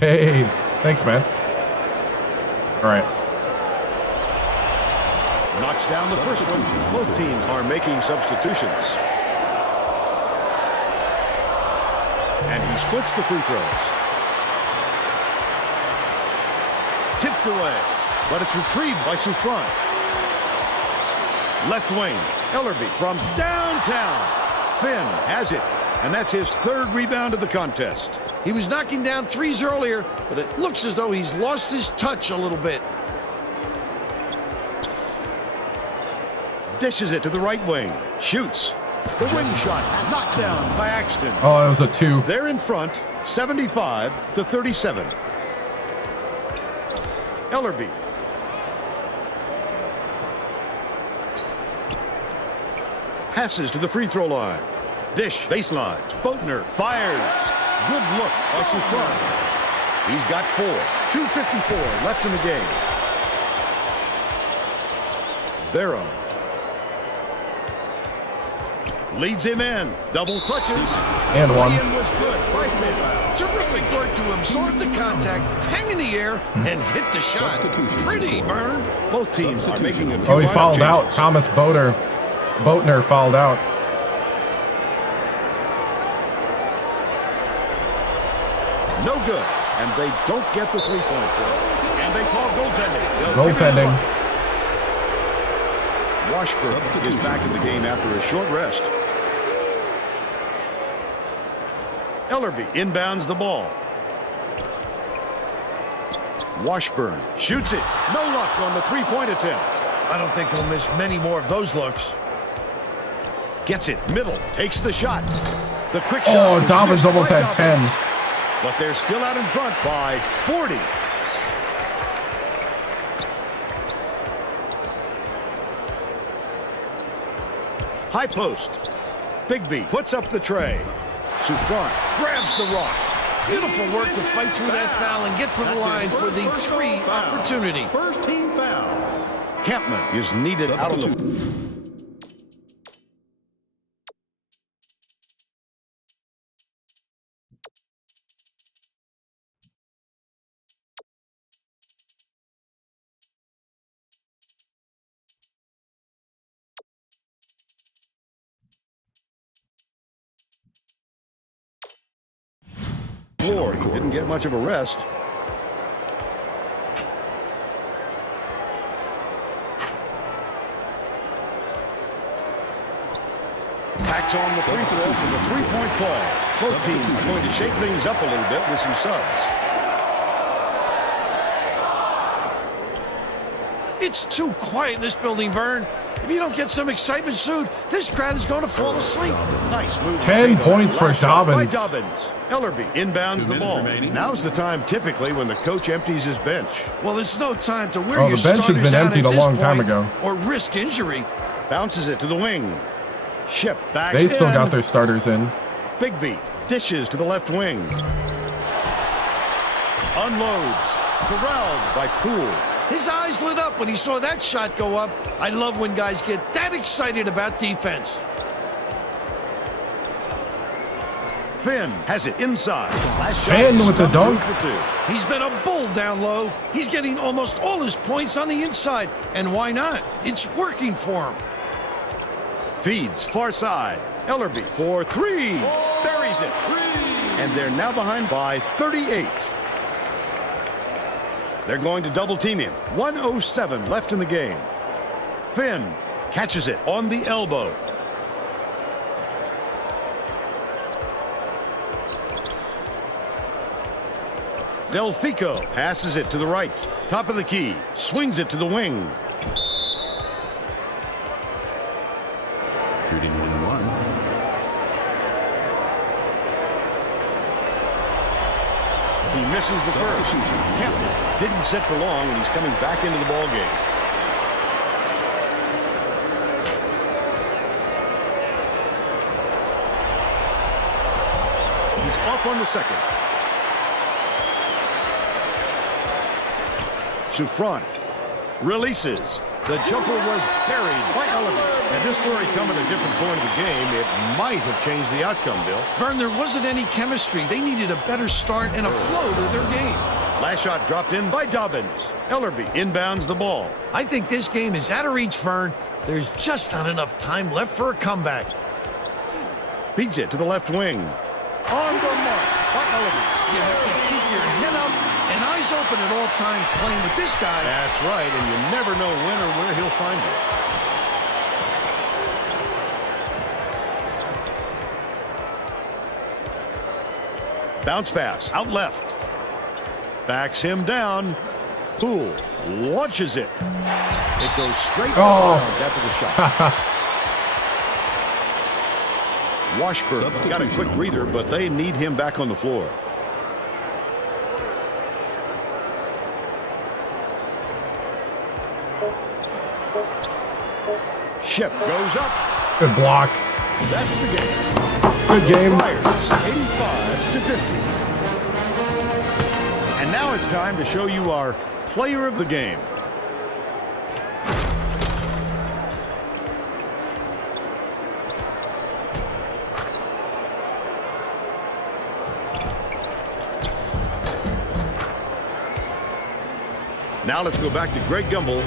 Hey, thanks, man. All right. Knocks down the first one. Both teams are making substitutions. And he splits the free throws. Tipped away, but it's retrieved by Souffrant. Left wing, Ellerby from downtown. Finn has it, and that's his third rebound of the contest. He was knocking down threes earlier, but it looks as though he's lost his touch a little bit. Dishes it to the right wing. Shoots. The wing shot knocked down by Axton. Oh, that was a 2. They're in front, 75-37. Ellerby. Passes to the free throw line. Dish, baseline. Boatner fires. Good look by Souffrant. He's got 4. 2:54 left in the game. Vero. Leads him in. Double clutches. And one. Lay-in was good by Finn. Terrific work to absorb the contact, hang in the air, and hit the shot. Pretty, Vern. Both teams are making a few Oh, he lineup fouled out. changes. Thomas Boatner fouled out. No good. And they don't get the three-point play. And they call goaltending. Goaltending. Washburn is back in the game after a short rest. Ellerby inbounds the ball. Washburn shoots it. No luck on the three-point attempt. I don't think he'll miss many more of those looks. Gets it. Middle. Takes the shot. The quick shot. Oh, was Dobbins missed almost by had 10. Dobbins. But they're still out in front by 40. High post. Bigby puts up the tray. Souffrant grabs the rock. Beautiful work to fight through that foul and get to the line for the 3 opportunity. First team foul. Campman is needed out of the... floor. He didn't get much of a rest. Tacks on the free throw for the three-point play. Both teams are going to shake things up a little bit with some subs. It's too quiet in this building, Vern. If you don't get some excitement soon, this crowd is going to fall asleep. Nice move. 10 points for Dobbins. Ellerby inbounds the ball. Now's the time typically when the coach empties his bench. Well, there's no time to wear your the bench has been emptied a long time ago. Or risk injury. Bounces it to the wing. Ship backs They still in. got their starters in. Bigby dishes to the left wing. Unloads. Corralled by Poole. His eyes lit up when he saw that shot go up. I love when guys get that excited about defense. Finn has it inside. Finn with the dunk. He's been a bull down low. He's getting almost all his points on the inside. And why not? It's working for him. Feeds far side. Ellerby for 3. Buries it. And they're now behind by 38. They're going to double team him. 1:07 left in the game. Finn catches it on the elbow. Delfico passes it to the right. Top of the key. Swings it to the wing. Shooting 1. He misses the first. Kemp didn't sit for long, and he's coming back into the ball game. He's off on the second. Souffrant releases. The jumper was buried by Ellerby. And this flurry coming at a different point of the game, it might have changed the outcome, Bill. Vern, there wasn't any chemistry. They needed a better start and a flow to their game. Last shot dropped in by Dobbins. Ellerby inbounds the ball. I think this game is out of reach, Vern. There's just not enough time left for a comeback. Beats it to the left wing. On the mark by Ellerby. You have to keep your head up and eyes open at all times playing with this guy. That's right, and you never know when or where he'll find you. Bounce pass out left. Backs him down. Poole launches it. It goes straight after the shot. Washburn got a quick breather, but they need him back on the floor. Ship goes up. Good block. That's the game. Good game. Fires 85-50. And now it's time to show you our player of the game. Now let's go back to Greg Gumbel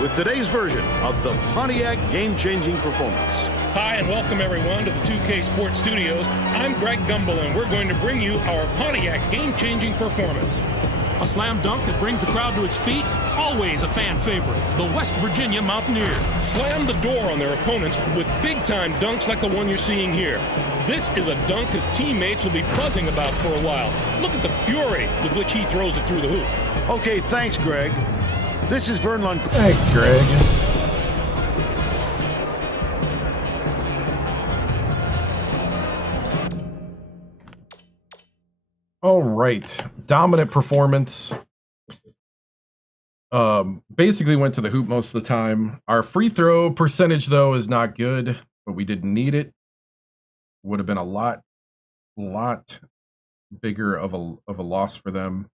with today's version of the Pontiac game-changing performance. Hi, and welcome everyone to the 2K Sports Studios. I'm Greg Gumbel, and we're going to bring you our Pontiac game-changing performance. A slam dunk that brings the crowd to its feet, always a fan favorite, the West Virginia Mountaineers. Slam the door on their opponents with big-time dunks like the one you're seeing here. This is a dunk his teammates will be buzzing about for a while. Look at the fury with which he throws it through the hoop. Okay, thanks, Greg. This is Vern Lund. Thanks, Greg. All right. Dominant performance. Basically went to the hoop most of the time. Our free throw percentage, though, is not good. but we didn't need it. Would have been a lot bigger of a loss for them.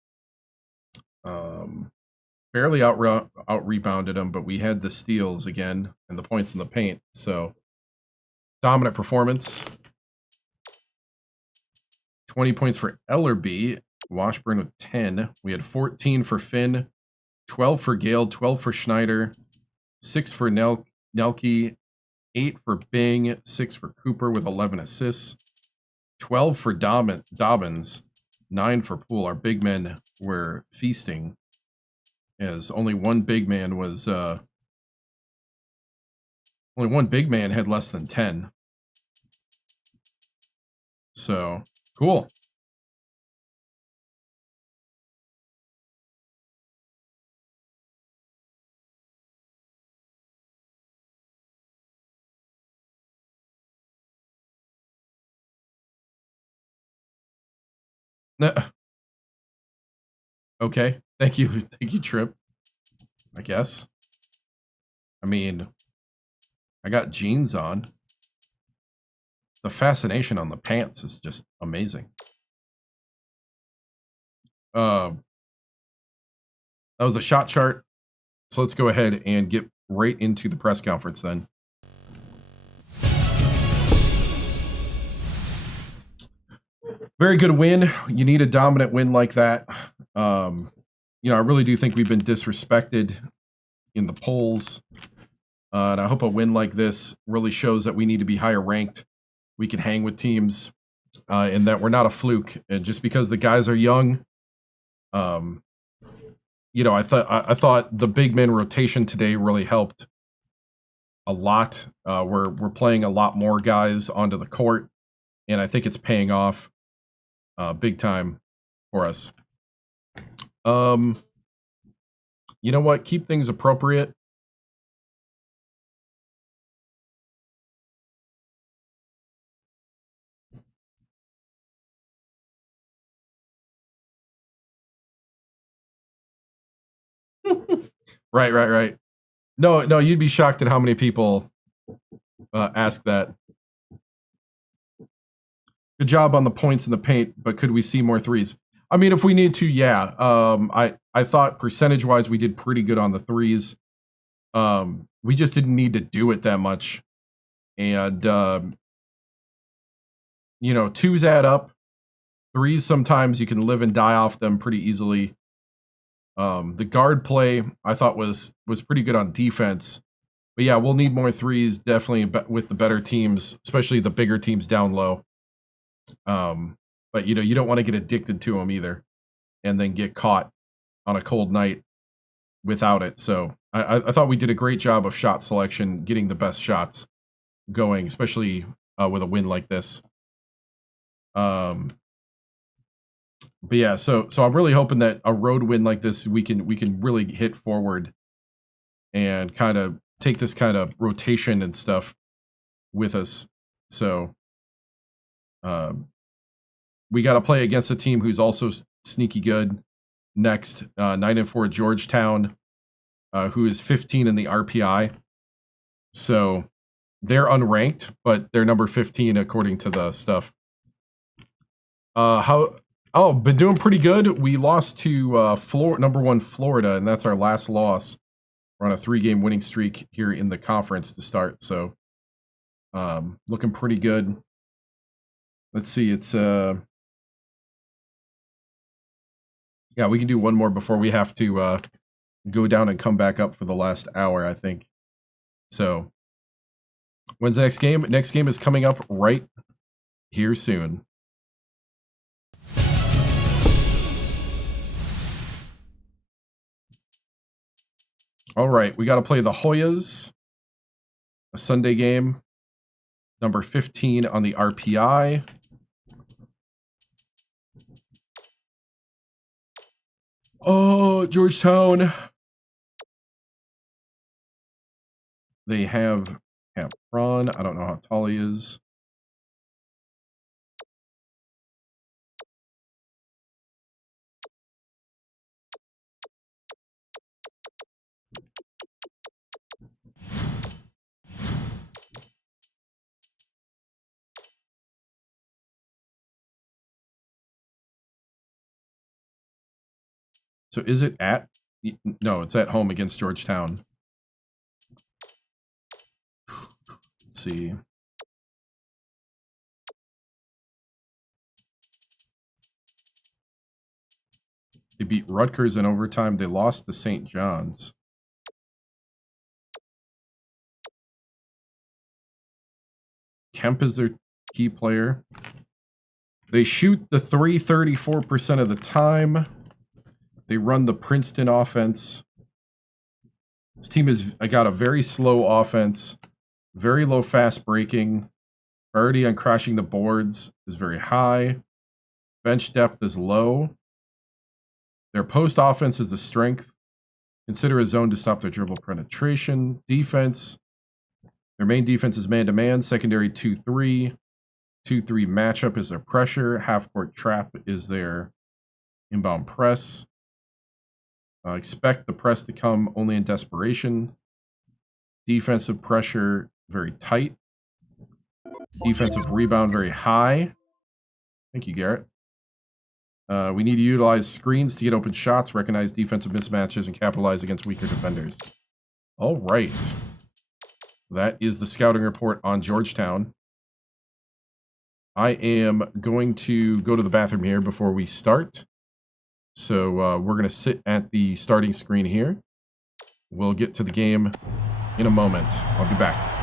Barely out rebounded them, but we had the steals again and the points in the paint. So dominant performance. 20 points for Ellerby. Washburn with 10. We had 14 for Finn, 12 for Gale, 12 for Schneider, 6 for Nelke, 8 for Bing, 6 for Cooper with 11 assists, 12 for Dobbins, 9 for Poole. Our big men were feasting, as only one big man had less than 10. So cool. Okay. Thank you, Trip. I guess. I mean, I got jeans on. The fascination on the pants is just amazing. That was a shot chart. So let's go ahead and get right into the press conference then. Very good win. You need a dominant win like that. You know, I really do think we've been disrespected in the polls. And I hope a win like this really shows that we need to be higher ranked. We can hang with teams, and that we're not a fluke. And just because the guys are young, you know, I thought the big men rotation today really helped a lot. We're playing a lot more guys onto the court, and I think it's paying off big time for us. You know what? Keep things appropriate. Right. No, you'd be shocked at how many people ask that. Good job on the points in the paint, but could we see more threes? I mean, if we need to, yeah. I thought percentage-wise we did pretty good on the threes. We just didn't need to do it that much. And, you know, twos add up. Threes, sometimes you can live and die off them pretty easily. The guard play, I thought was pretty good on defense. But yeah, we'll need more threes, definitely with the better teams, especially the bigger teams down low. But, you know, you don't want to get addicted to them either and then get caught on a cold night without it. So I thought we did a great job of shot selection, getting the best shots going, especially with a win like this. But yeah, so I'm really hoping that a road win like this, we can really hit forward and kind of take this kind of rotation and stuff with us. So we got to play against a team who's also sneaky good next. 9-4 Georgetown, who is 15 in the RPI. So they're unranked, but they're number 15 according to the stuff. Been doing pretty good. We lost to number 1 Florida, and that's our last loss. We're on a 3-game winning streak here in the conference to start. So looking pretty good. Let's see, it's yeah, we can do one more before we have to go down and come back up for the last hour, I think. So when's the next game? Next game is coming up right here soon. All right, we got to play the Hoyas, a Sunday game, number 15 on the RPI. Oh, Georgetown. They have Ron. I don't know how tall he is. So is it at? No, it's at home against Georgetown. Let's see. They beat Rutgers in overtime. They lost to St. John's. Kemp is their key player. They shoot the 3 34% of the time. They run the Princeton offense. This team has got a very slow offense, very low fast breaking. Priority on crashing the boards is very high. Bench depth is low. Their post offense is the strength. Consider a zone to stop their dribble penetration. Defense. Their main defense is man-to-man. Secondary 2-3. 2-3 matchup is their pressure. Half-court trap is their inbound press. Expect the press to come only in desperation. Defensive pressure, very tight. Defensive rebound, very high. Thank you, Garrett. We need to utilize screens to get open shots, recognize defensive mismatches, and capitalize against weaker defenders. All right. That is the scouting report on Georgetown. I am going to go to the bathroom here before we start. So we're going to sit at the starting screen here. We'll get to the game in a moment. I'll be back.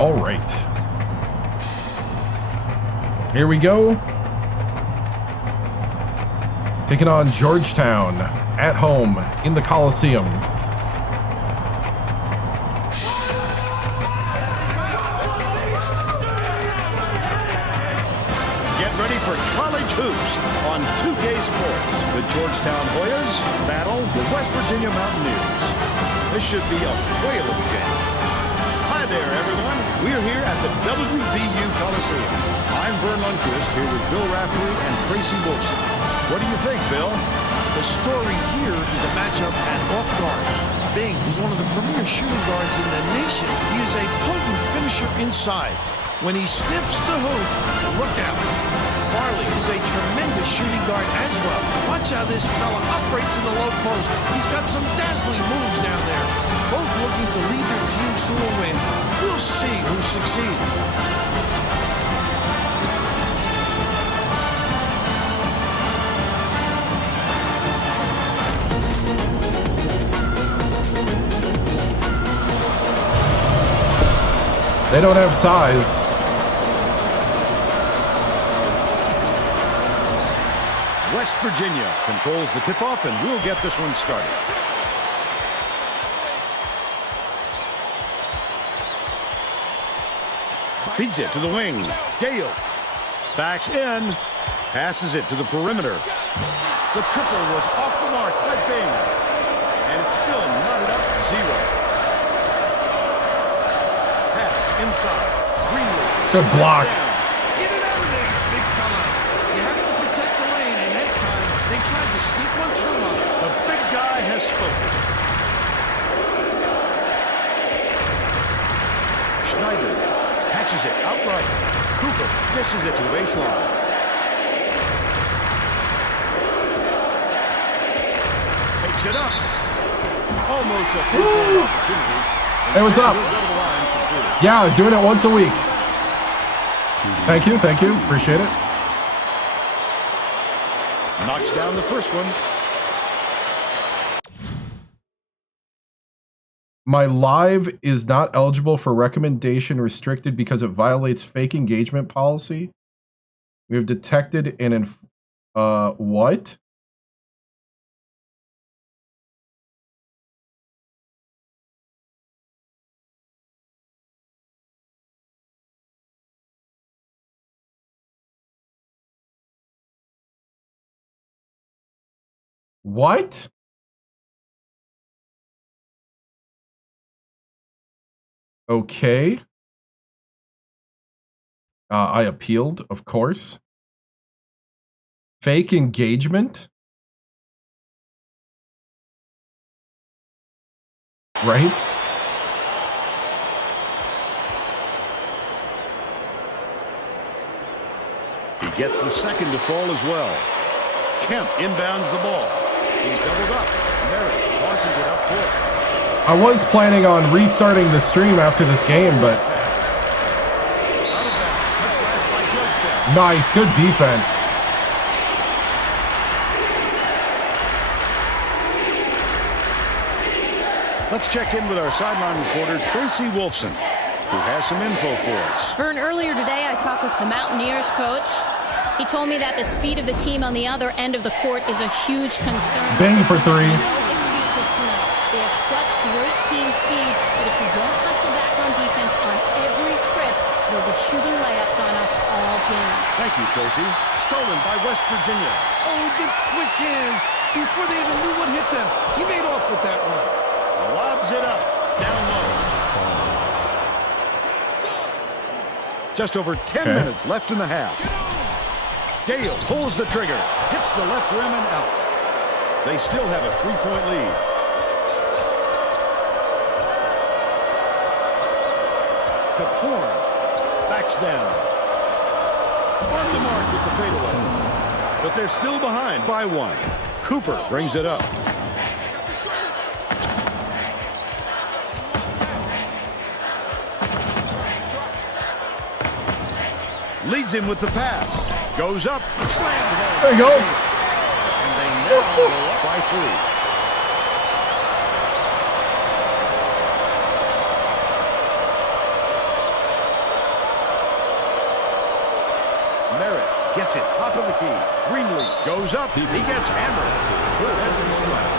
All right. Here we go. Taking on Georgetown at home in the Coliseum. Sports. The Georgetown Hoyas battle the West Virginia Mountaineers. This should be a whale of a game. Hi there, everyone. We're here at the WVU Coliseum. I'm Vern Lundquist here with Bill Raftery and Tracy Wolfson. What do you think, Bill? The story here is a matchup at off guard. Bing is one of the premier shooting guards in the nation. He is a potent finisher inside. When he sniffs the hoop, look out. Farley is a tremendous shooting guard as well. Watch how this fella operates in the low post. He's got some dazzling moves down there. Both looking to lead their teams to a win. We'll see who succeeds. They don't have size. West Virginia controls the tip-off, and we'll get this one started. Feeds it to the wing. Gale backs in. Passes it to the perimeter. The triple was off the mark by Bing. And it's still knotted up 0. Pass inside. Greenwood. Good block. Get it out of there, big fella. You have to protect the lane, and that time they tried to sneak one through on him. The big guy has spoken. Schneider catches it outright. Cooper dishes it to the baseline. Takes it up. Almost a first opportunity. Hey, what's up? Yeah, doing it once a week. Thank you, appreciate it. Knocks down the first one. My live is not eligible for recommendation restricted because it violates fake engagement policy. We have detected an what? What? Okay. I appealed, of course. Fake engagement? Right? He gets the second to fall as well. Kemp inbounds the ball. He's doubled up. Merritt tosses it up court. I was planning on restarting the stream after this game, but nice, good defense. Let's check in with our sideline reporter, Tracy Wolfson, who has some info for us. Vern, earlier today I talked with the Mountaineers coach. He told me that the speed of the team on the other end of the court is a huge concern. Bing for 3. No excuses tonight. They have such great team speed, but if we don't hustle back on defense on every trip, they'll be shooting layups on us all game. Thank you, Tracy. Stolen by West Virginia. Oh, the quick hands. Before they even knew what hit them, he made off with that one. Lobs it up. Down low. Just over 10 minutes left in the half. Gale pulls the trigger. Hits the left rim and out. They still have a 3-point lead. Kapoor backs down. On the mark with the fadeaway. But they're still behind by 1. Cooper brings it up. Leads him with the pass. Goes up. Slammed. There you go. And they now go up by 3. Merritt gets it. Top of the key. Greenlee goes up. He gets hammered. That's the strike.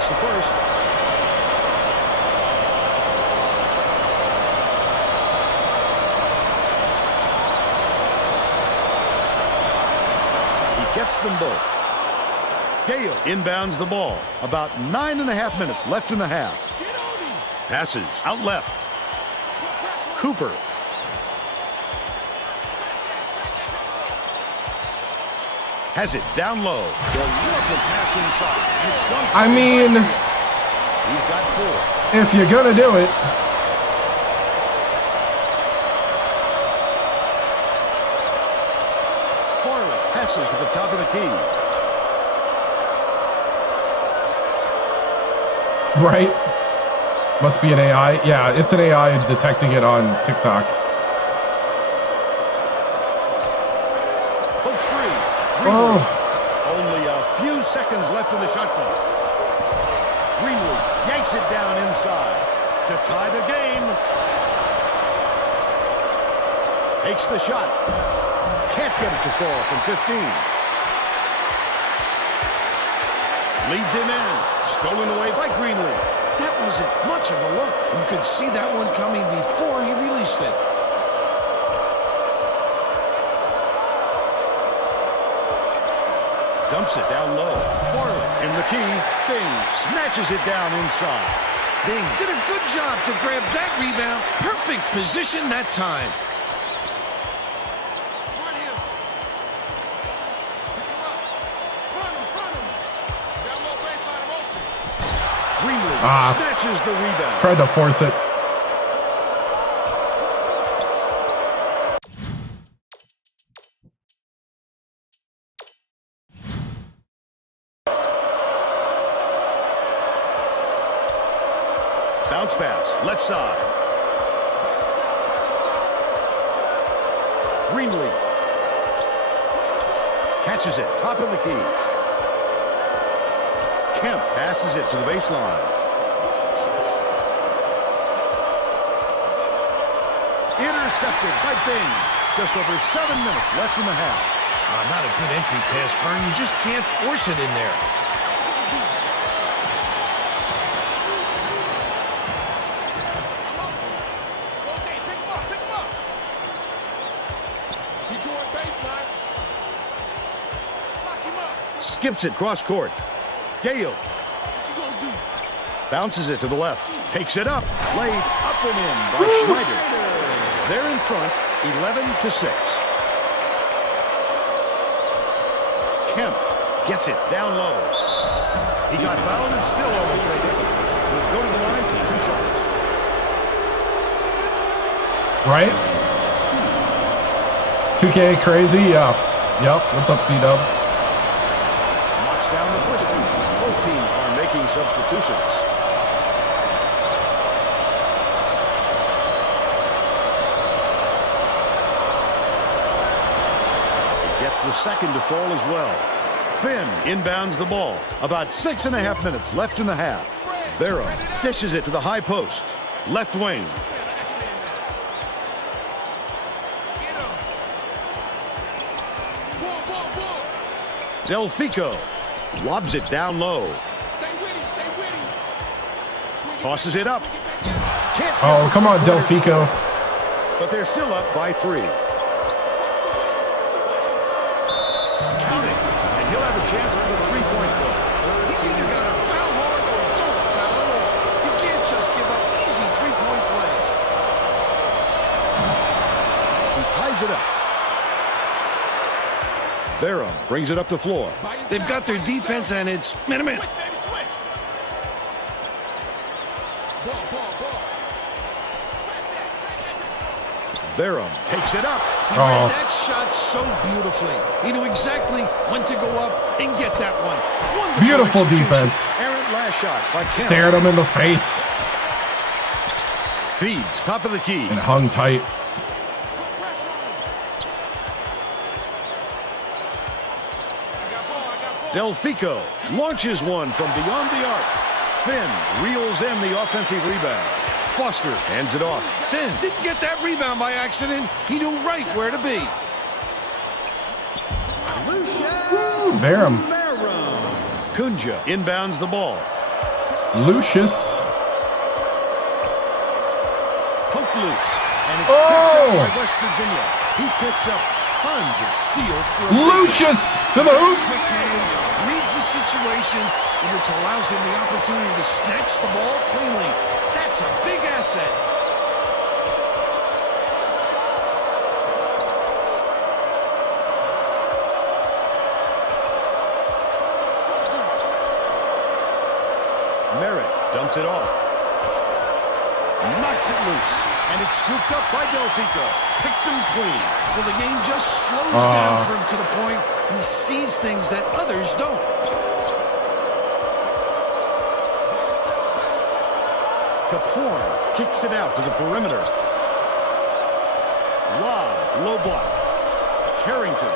The first. Gets them both. Gale inbounds the ball. About 9.5 minutes left in the half. Passes out left. Cooper. Has it down low. Pass inside. I mean, he's got 4. If you're gonna do it. Farley passes to the top of the key. Right? Must be an AI. Yeah, it's an AI detecting it on TikTok. Post 3. Oh. Only a few seconds left in the shot clock. Greenwood yanks it down inside to tie the game. Takes the shot. Can't get it to fall from 15. Leads him in. Stolen away by Greenwood. That wasn't much of a look. You could see that one coming before he released it. Dumps it down low. Farley in the key. Bing snatches it down inside. Bing did a good job to grab that rebound. Perfect position that time. Snatches the rebound. Tried to force it. Bounce pass, left side. Greenlee catches it, top of the key. Kemp passes it to the baseline. Intercepted by Bing. Just over 7 minutes left in the half. Not a good entry pass, Fern. You just can't force it in there. Skips it cross court. Gale. Bounces it to the left. Takes it up. Laid up and in by Schneider. They're in front, 11-6. Kemp gets it down low. He got fouled and still almost made it. He'll go to the line for 2 shots. Right? 2K crazy? Yeah. Yep. What's up, C-Dub? Knocks down the first 2. Both teams are making substitutions. Gets the second to fall as well. Finn inbounds the ball. About 6.5 minutes left in the half. Vera dishes it to the high post. Left wing. Delfico lobs it down low. Tosses it up. Oh, come on, Delfico. But they're still up by 3. Chance for the 3-point goal. He's either got to foul hard or don't foul at all. You can't just give up easy 3-point plays. He ties it up. Vera brings it up the floor. They've got their defense and it's minute. Vera takes it up. He read that shot so beautifully. He knew exactly when to go up and get that one. Wonderful Beautiful execution. defense. Errant last shot by Kemp. Stared him in the face. Feeds top of the key. And hung tight. Delfico launches one from beyond the arc. Finn reels in the offensive rebound. Foster hands it off. Finn didn't get that rebound by accident. He knew right where to be. Verum. Kunja inbounds the ball. Lucius. Poked loose. And it's picked up by West Virginia. He picks up Tons of steals. Lucius to the hoop. Quick hands, reads the situation, which allows him the opportunity to snatch the ball cleanly. That's a big asset. Merritt dumps it off. Knocks it loose. And it's scooped up by Delfico. Picked him clean. Well, the game just slows down for him to the point he sees things that others don't. Kaporn kicks it out to the perimeter. Lob, low block. Carrington.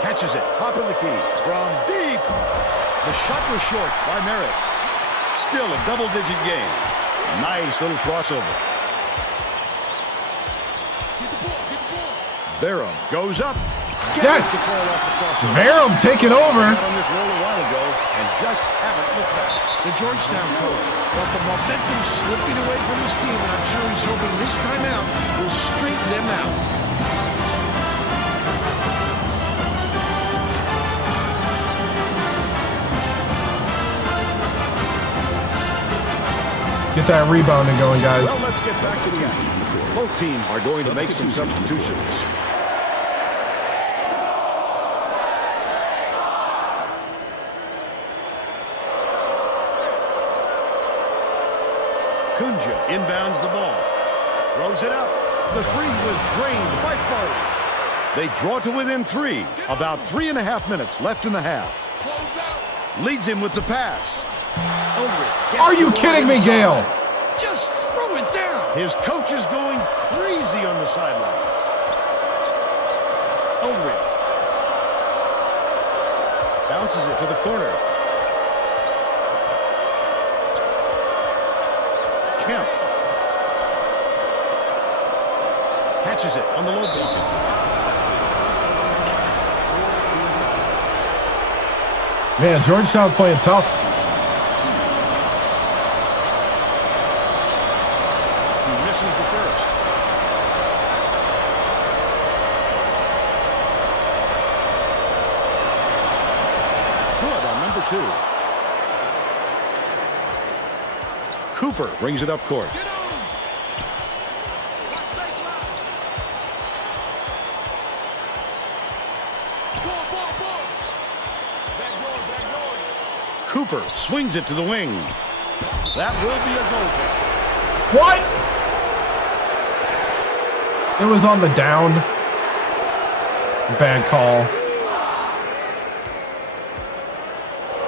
Catches it, top of the key, from deep. The shot was short by Merritt. Still a double-digit game. Nice little crossover. Verum goes up. Yes! Verum taking over. Got on this roll a while ago and just haven't looked back. The Georgetown coach felt the momentum slipping away from his team, and I'm sure he's hoping this time out will straighten them out. Get that rebounding going, guys. Well, let's get back to the action. Both teams are going to make some substitutions. Kunja inbounds the ball. Throws it up. The three was drained by Farley. They draw to within 3. About 3.5 minutes left in the half. Leads him with the pass. Are you kidding me, Gale? Just throw it down. His coach is going crazy on the sidelines. Ulrich bounces it to the corner. Kemp catches it on the low block. Man, Georgetown's playing tough. Misses the first. Good on number 2. Cooper brings it up court. Cooper swings it to the wing. That will be a goal kick. What? It was on the down. Bad call.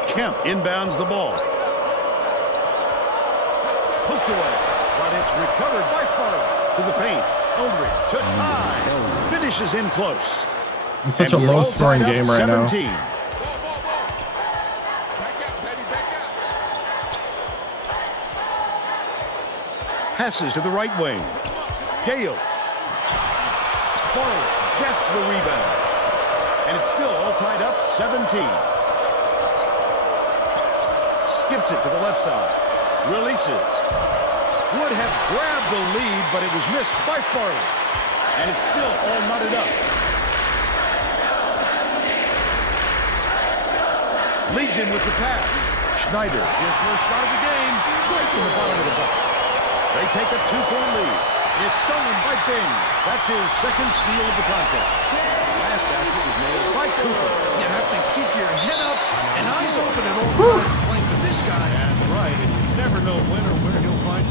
Kemp inbounds the ball. Poked away, but it's recovered by Farley. To the paint. Ulrich to tie. Finishes in close. It's such a low-scoring game right now. 17. Passes to the right wing. Gale. Farley gets the rebound. And it's still all tied up, 17. Skips it to the left side. Releases. Would have grabbed the lead, but it was missed by Farley. And it's still all knotted up. Leads him with the pass. Schneider. His first shot of the game. Right in the bottom of the bucket. They take a 2-point lead. It's stolen by Bing. That's his second steal of the contest. The last basket was made by Cooper. You have to keep your head up and eyes open at all times playing with this guy. That's right. And you never know when or where he'll find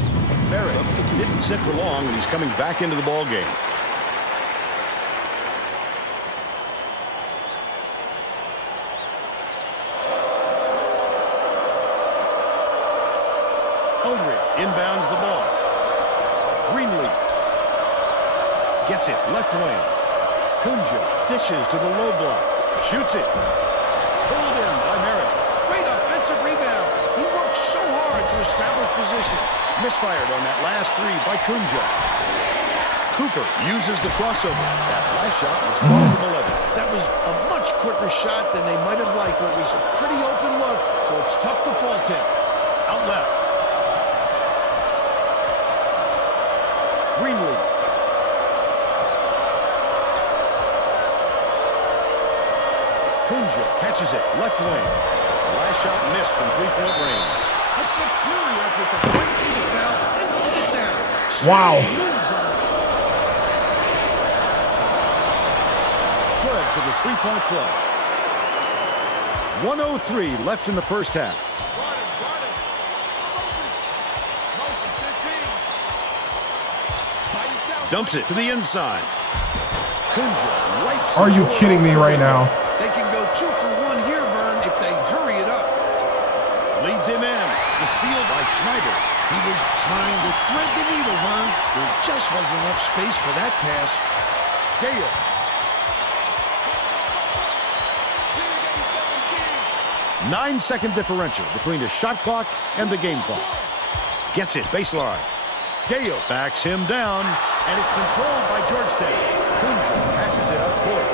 Barrett. Didn't sit for long, and he's coming back into the ball game. Ulrich inbounds the ball. Greenleaf gets it left wing. Kunja dishes to the low block. Shoots it. Pulled in by Merritt. Great offensive rebound. He worked so hard to establish position. Misfired on that last 3 by Kunja. Cooper uses the crossover. That last shot was 12 from 11. That was a much quicker shot than they might have liked, but it was a pretty open look, so it's tough to fault him. Out left. Greenleaf Kunja catches it, left wing. The last shot missed from three-point range. A superior effort to fight through the foul and put it down. Wow. Good to the three-point play. 1:03 left in the first half. Dumps it to the inside. Kunja right. Are you kidding me right now? They can go 2 for 1 here, Vern, if they hurry it up. Leads him in. The steal by Schneider. He was trying to thread the needle, Vern. There just wasn't enough space for that pass. Gale. Nine-second differential between the shot clock and the game clock. Gets it, baseline. Gale backs him down, and it's controlled by Georgetown. Kunja passes it up court.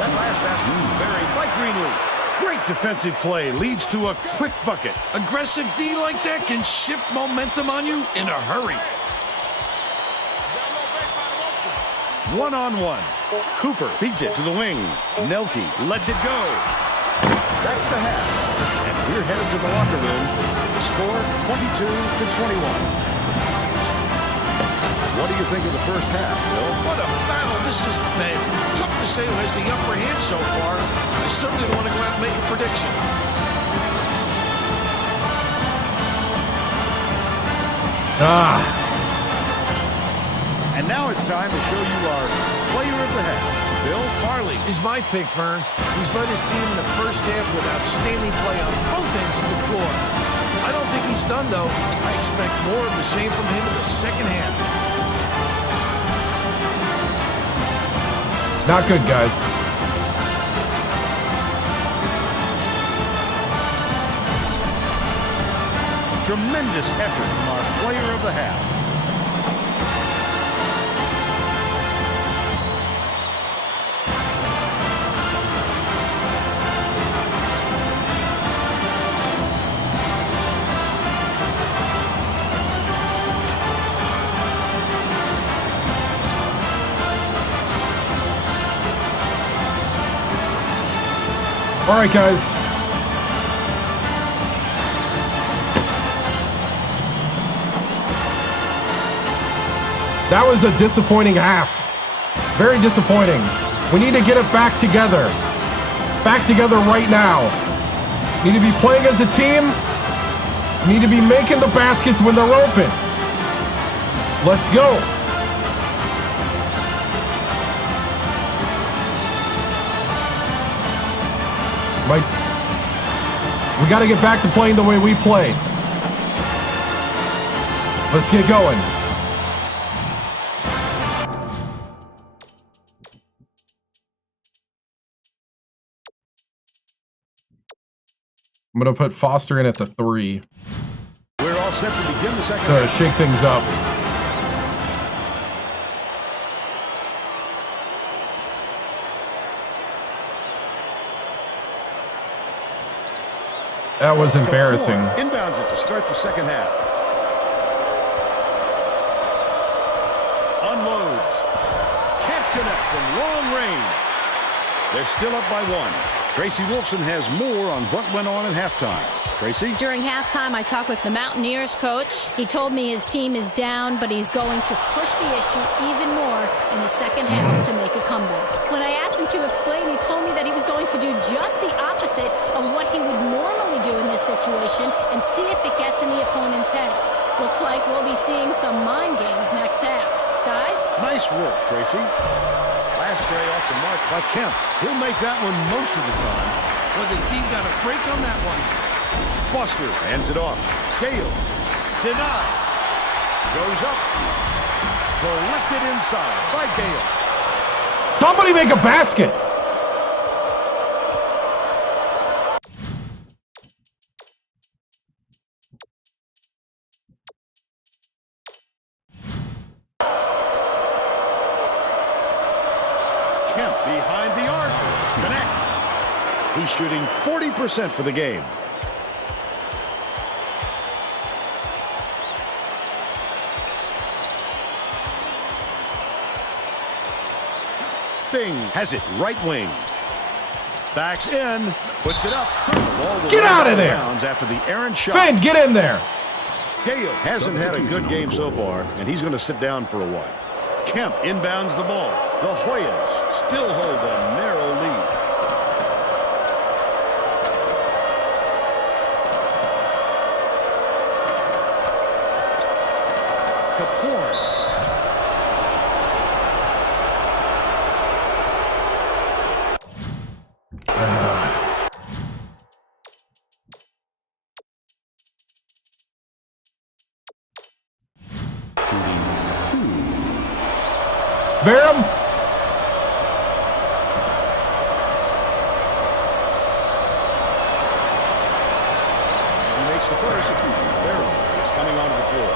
That last basket was buried by Greenleaf. Great defensive play leads to a quick bucket. Aggressive D like that can shift momentum on you in a hurry. One-on-one. Cooper beats it to the wing. Nelke lets it go. That's the half. And we're headed to the locker room. The score 22-21. What do you think of the first half, Bill? What a battle this has been. Tough to say who has the upper hand so far. I certainly don't want to go out and make a prediction. And now it's time to show you our player of the half. Bill Farley is my pick, Vern. He's led his team in the first half with outstanding play on both ends of the floor. I don't think he's done, though. I expect more of the same from him in the second half. Not good, guys. Tremendous effort from our player of the half. All right, guys. That was a disappointing half. Very disappointing. We need to get it back together. Back together right now. Need to be playing as a team. Need to be making the baskets when they're open. Let's go. We got to get back to playing the way we play. Let's get going. I'm going to put Foster in at the 3. We're all set to begin the second half. Shake things up. That was embarrassing. Inbounds it to start the second half. Unloads. Can't connect from long range. They're still up by 1. Tracy Wolfson has more on what went on at halftime. Tracy? During halftime, I talked with the Mountaineers coach. He told me his team is down, but he's going to push the issue even more in the second half to make a comeback. When I asked him to explain, he told me that he was going to do just the opposite of what he would normally do in this situation and see if it gets in the opponent's head. Looks like we'll be seeing some mind games next half. Guys? Nice work, Tracy. Last tray off the mark by Kemp. He'll make that one most of the time. Well, the D got a break on that one. Foster hands it off. Gale. Denied. Goes up. Collected inside by Gale. Somebody make a basket. Kemp behind the arc. Connects. He's shooting 40% for the game. Bing has it right wing. Backs in, puts it up. Get out of there! After the errant shot. Finn, get in there! Gale hasn't had a good game so far, and he's going to sit down for a while. Kemp inbounds the ball. The Hoyas still hold a narrow lead. Kapoor. Verum? He makes the first. Verum is coming onto the floor.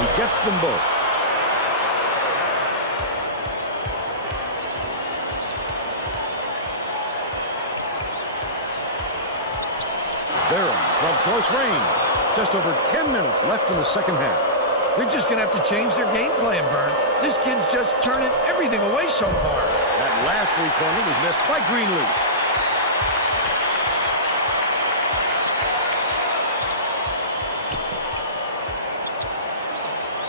He gets them both. Verum from close range. Just over 10 minutes left in the second half. They're just going to have to change their game plan, Vern. This kid's just turning everything away so far. That last three-pointer was missed by Greenleaf.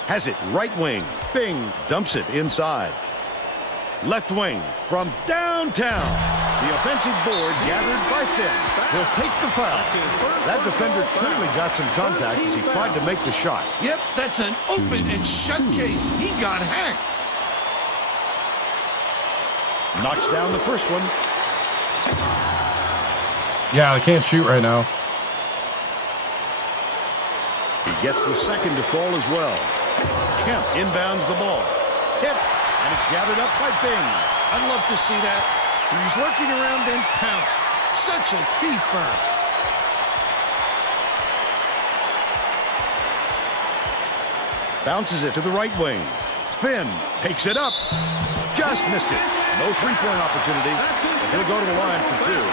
Has it right wing. Bing dumps it inside. Left wing from downtown. The offensive board gathered by Finn. He'll take the foul. That defender clearly got some contact as he tried to make the shot. Yep, that's an open and shut case. He got hacked. Knocks down the first one. Yeah, I can't shoot right now. He gets the second to fall as well. Kemp inbounds the ball. Tip, and it's gathered up by Bing. I'd love to see that. He's lurking around, then pounce. Such a thief, Vern. Bounces it to the right wing. Finn takes it up. Just missed it. No three-point opportunity. And he'll go to the line for two.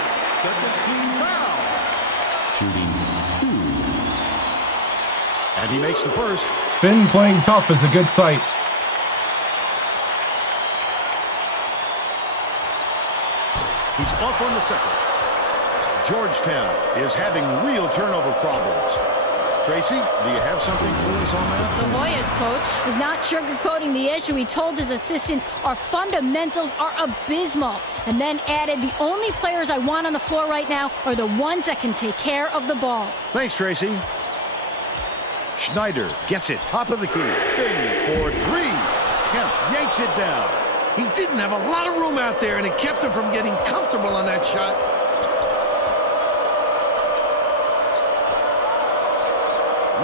And he makes the first. Finn playing tough is a good sight. He's off on the second. Georgetown is having real turnover problems. Tracy, do you have something for us on that? The Hoyas coach is not sugarcoating the issue. He told his assistants our fundamentals are abysmal, and then added, the only players I want on the floor right now are the ones that can take care of the ball. Thanks, Tracy. Schneider gets it, top of the key. Bing for three. Kemp yanks it down. He didn't have a lot of room out there, and it kept him from getting comfortable on that shot.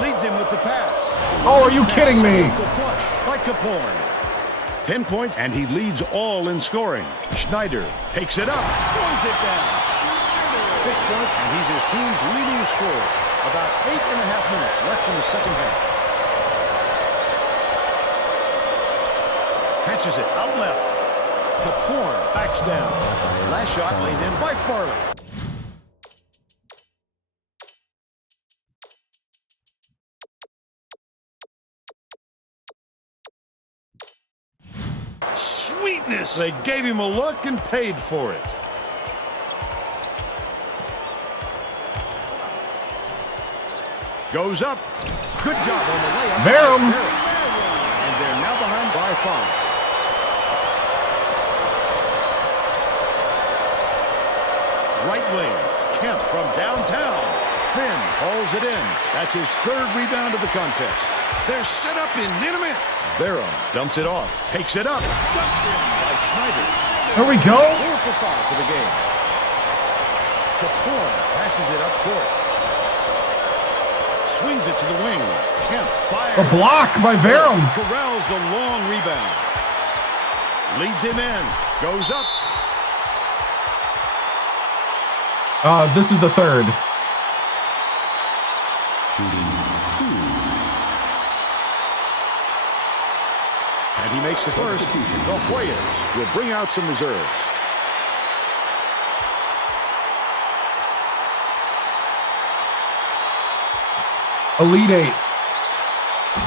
Leads him with the pass. Oh, are you kidding me? The flush by Kapoor. 10 points, and he leads all in scoring. Schneider takes it up, throws it down. 6 points, and he's his team's leading scorer. About 8.5 minutes left in the second half. Catches it out left. Kapoor backs down. Last shot laid in by Farley. Sweetness! They gave him a look and paid for it. Goes up. Good job on the layup. Verum. And they're now behind by 5. Right wing. Kemp from downtown. Finn hauls it in. That's his third rebound of the contest. They're set up in minute. Verum dumps it off. Takes it up. Dumped in by Schneider. There we go. 4 for 5 for the game. Kapoor passes it up court. Swings it to the wing. Kemp fires. A block by Verum. Corrals the long rebound. Leads him in. Goes up. This is the third. And he makes the first. The Hoyas will bring out some reserves. Elite 8.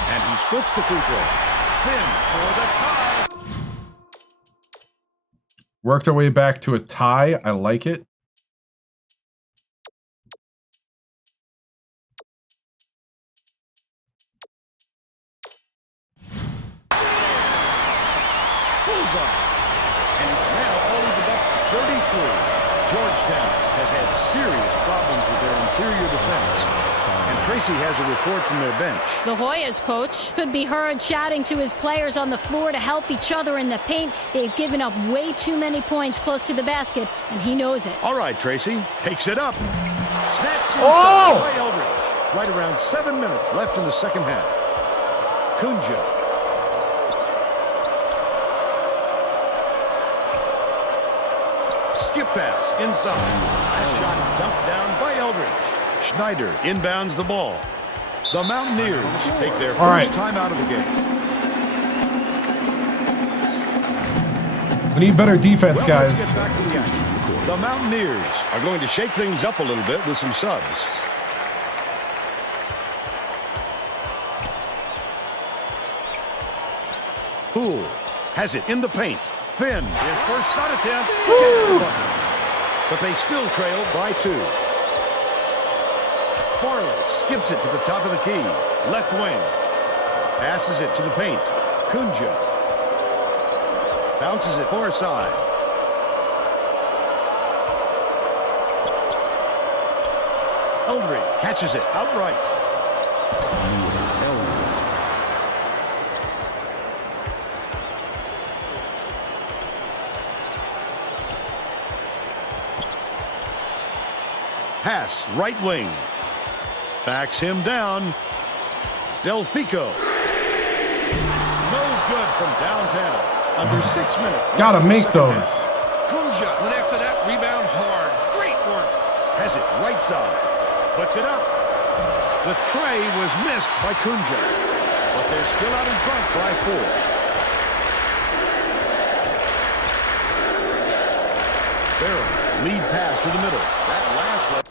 And he splits the free throw. Finn for the tie. Worked our way back to a tie. I like it. Bullseye. And it's now all evened up 33. Georgetown has had serious problems with their interior defense. And Tracy has a report from their bench. The Hoyas coach could be heard shouting to his players on the floor to help each other in the paint. They've given up way too many points close to the basket, and he knows it. All right, Tracy takes it up. Snatched inside by Eldridge. Right around 7 minutes left in the second half. Kunja. Skip pass inside. That shot dumped down by Eldridge. Schneider inbounds the ball. The Mountaineers take their first time out of the game. We need better defense, guys. Let's get back to the action. The Mountaineers are going to shake things up a little bit with some subs. Poole has it in the paint. Finn, his first shot attempt. But they still trail by 2. Farley skips it to the top of the key. Left wing. Passes it to the paint. Kunja. Bounces it far side. Eldridge catches it outright. Pass, right wing. Backs him down. Delfico. No good from downtown. Under 6 minutes. Gotta make those. Kunja went after that rebound hard. Great work. Has it right side. Puts it up. The tray was missed by Kunja. But they're still out in front by 4. Barrow, lead pass to the middle. That last one.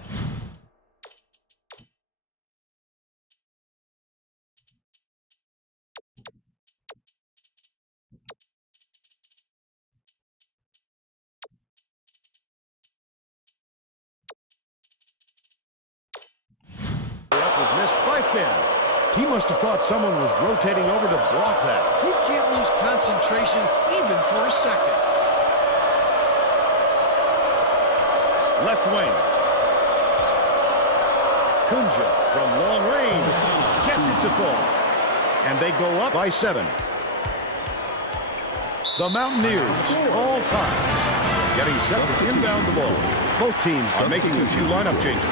Was missed by Finn. He must have thought someone was rotating over to block that. You can't lose concentration even for a second. Left wing. Kunja from long range gets it to fall. And they go up by 7. The Mountaineers call time. Getting set to inbound the ball. Both teams are making a few lineup changes.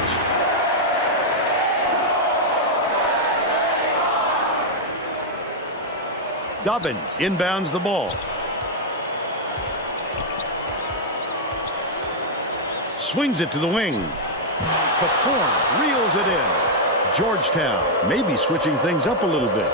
Dobbins inbounds the ball. Swings it to the wing. Kaporn reels it in. Georgetown maybe switching things up a little bit.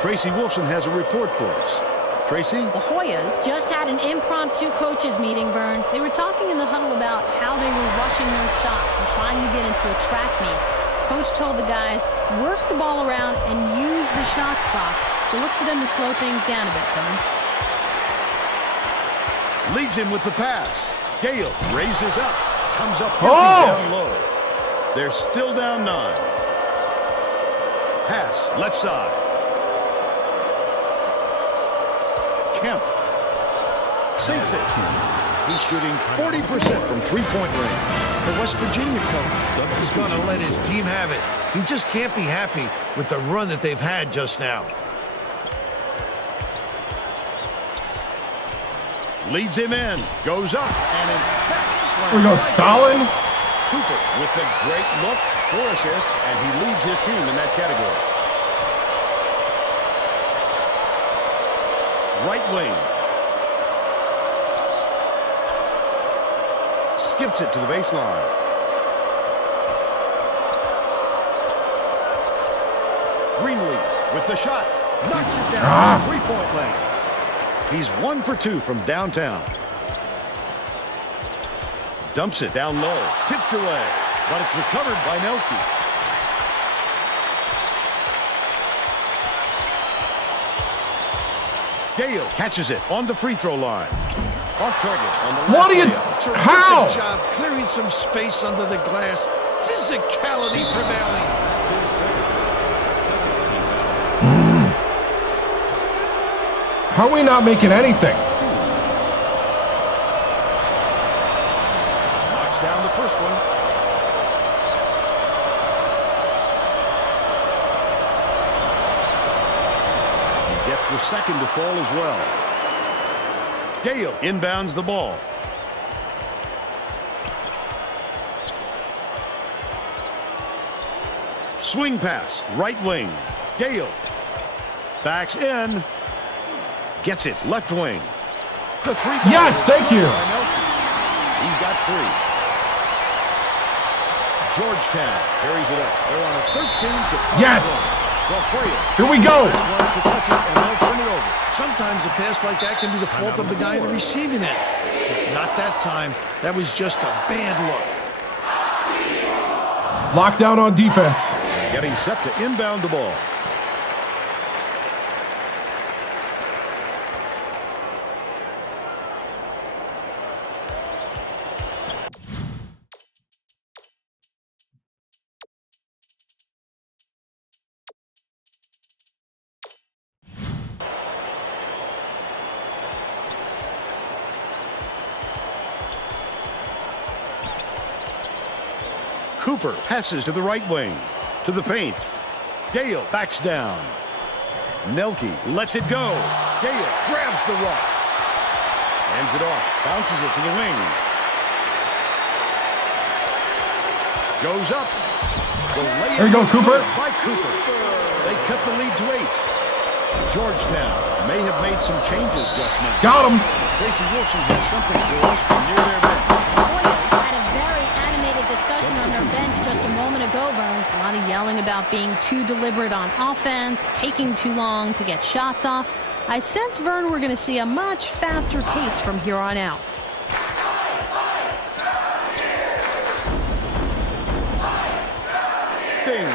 Tracy Wolfson has a report for us. Tracy? The Hoyas Just had an impromptu coaches meeting, Vern. They were talking in the huddle about how they were rushing their shots and trying to get into a track meet. Coach told the guys, work the ball around and use the shot clock. So look for them to slow things down a bit, Vern. Leads him with the pass. Gale raises up. Comes up down low. They're still down 9. Pass left side. Kemp sinks it. He's shooting 40% from three-point range. The West Virginia coach is going to let his team have it. He just can't be happy with the run that they've had just now. Leads him in. Goes up. And in fact, We go Stalin. Cooper with a great look, 4 assists, and he leads his team in that category. Right wing. Skips it to the baseline. Greenlee with the shot. Knocks it down. 3-point lane. He's 1 for 2 from downtown. Dumps it down low. Tipped away. But it's recovered by Nelke. Gale catches it on the free throw line. Off target on the What are you? layup. How? Good job clearing some space under the glass. Physicality prevailing. How are we not making anything? Knocks down the first one. He gets the second to fall as well. Gale inbounds the ball. Swing pass, right wing. Gale backs in. Gets it, left wing. The three. Yes, thank you. He's got three. Georgetown carries it up. They're on a 13-5. Yes. Well, Here we go. to touch it, and they'll turn it over. Sometimes a pass like that can be the fault of the guy in the receiving end. But not that time. That was just a bad look. Lockdown on defense. Getting set to inbound the ball. Cooper passes to the right wing, to the paint. Gale backs down. Nelke lets it go. Gale grabs the rock. Hands it off, bounces it to the wing. Goes up. The There you go, Cooper. By Cooper. They cut the lead to 8. Georgetown may have made some changes just now. Got him. Tracy Wilson has something for us from near their bench. Had a very animated discussion on their bench just a moment ago, Vern. A lot of yelling about being too deliberate on offense, taking too long to get shots off. I sense, Vern, we're going to see a much faster pace from here on out. Bing.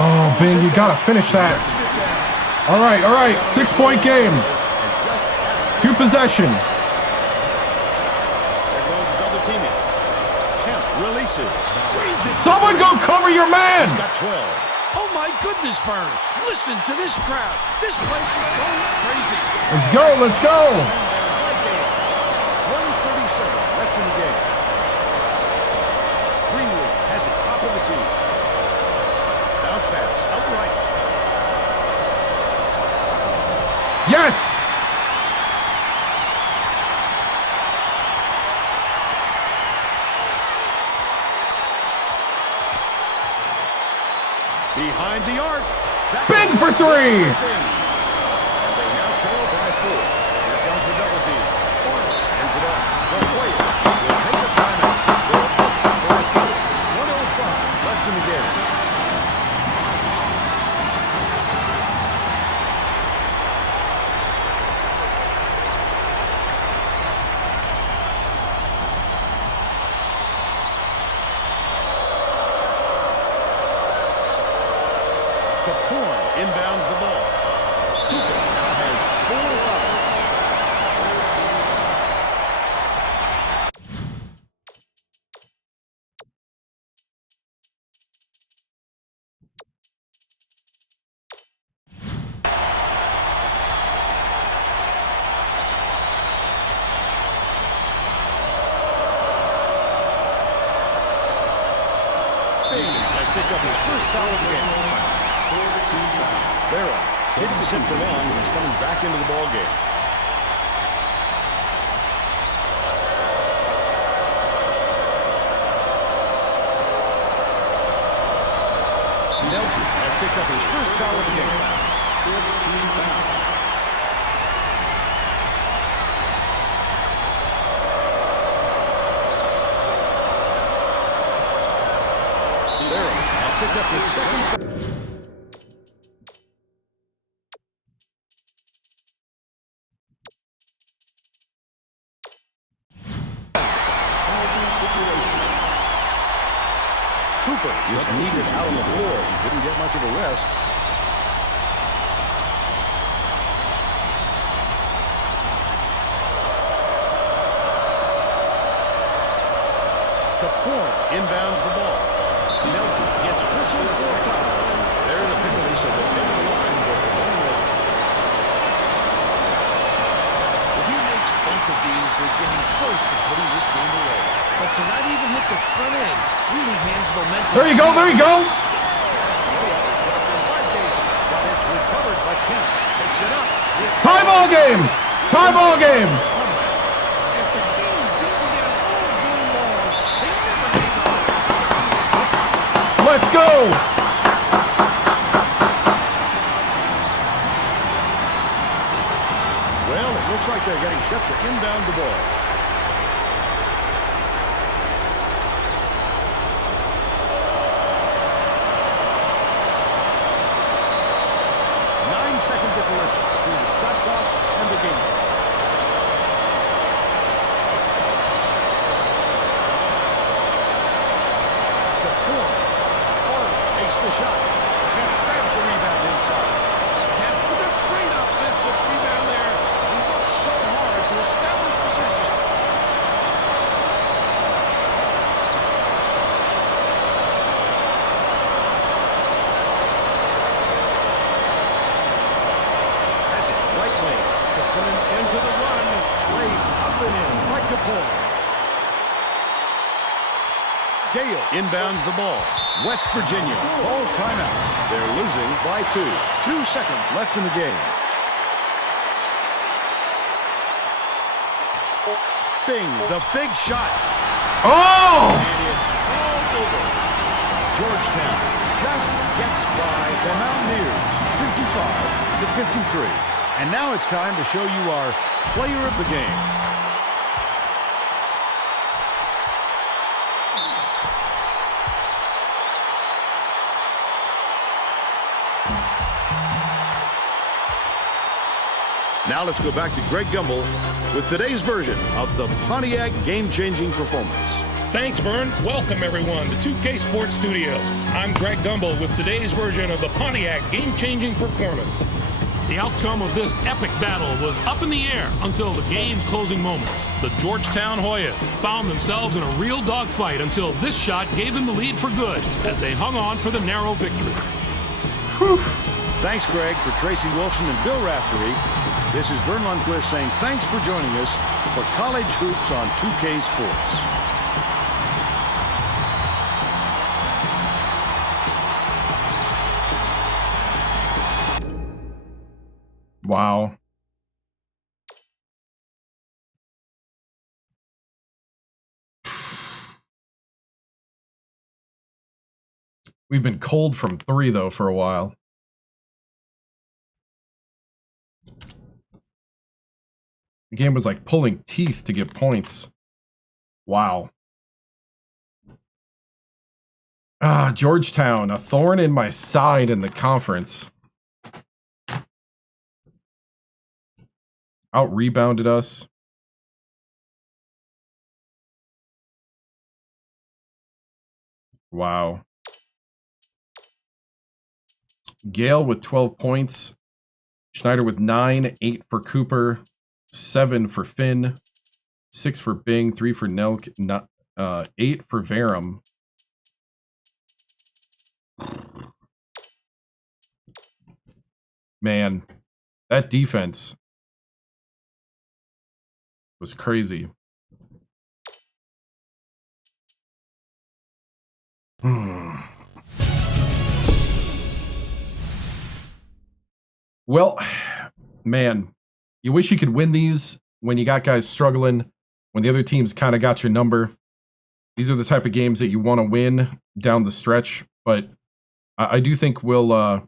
Oh, Bing, you got to finish that. All right. 6-point game. 2 possession. Someone go cover your man! Oh my goodness, Vern. Listen to this crowd. This place is going crazy. Let's go. 1:37 left in the game. Greenwood has it top of the key. Bounce pass, outright. Yes! Behind the arc. Big for 3! And they now trail by 4. Here comes the double team. Forrest hands it off. The player will take the timeout. They're up by 4. 1:05 left in the game. Inbounds the ball. Cooper now has 4 fouls. Bing has picked up his first foul of the game. Barrow didn't sit for long, but he's coming back into the ball game. Nelke has picked up his first foul of the game. 15 fouls. Barrow has picked up his second foul. Cooper is needed out on the floor. He didn't get much of a rest. Horn inbounds the ball. Nelke gets whistled for a foul. There's a penalty, so they'll take the line. If he makes both of these, they're getting close to putting this game away. But to not even hit the front end really hands momentum. There you go, there you go. But it's recovered by Kemp. Picks it up. Tie ball game. Tie ball game. After being beaten down all game long, they never gave up. Let's go. Well, it looks like they're getting set to inbound the ball. Second differential between the shot clock and the game. The Horn makes the shot. And grabs the rebound inside. Kemp with a great offensive rebound there. He worked so hard to establish position. Into the run, laid up and in by Capone. Gale inbounds the ball. West Virginia calls timeout. They're losing by 2. 2 seconds left in the game. Bing, the big shot. Oh! And it's all over. Georgetown just gets by the Mountaineers, 55 to 53. And now it's time to show you our player of the game. Now let's go back to Greg Gumbel with today's version of the Pontiac game-changing performance. Thanks, Vern. Welcome, everyone, to 2K Sports Studios. I'm Greg Gumbel with today's version of the Pontiac game-changing performance. The outcome of this epic battle was up in the air until the game's closing moments. The Georgetown Hoyas found themselves in a real dogfight until this shot gave them the lead for good as they hung on for the narrow victory. Whew. Thanks, Greg, for Tracy Wilson and Bill Raftery. This is Vern Lundquist saying thanks for joining us for College Hoops on 2K Sports. Wow. We've been cold from 3, though, for a while. The game was like pulling teeth to get points. Wow. Georgetown, a thorn in my side in the conference. Out-rebounded us. Wow. Gale with 12 points. Schneider with 9, 8 for Cooper, 7 for Finn, 6 for Bing, 3 for Nelk, 8 for Varum. Man, that defense was crazy. Well, man, you wish you could win these when you got guys struggling, when the other team's kind of got your number. These are the type of games that you want to win down the stretch, but I do think we'll...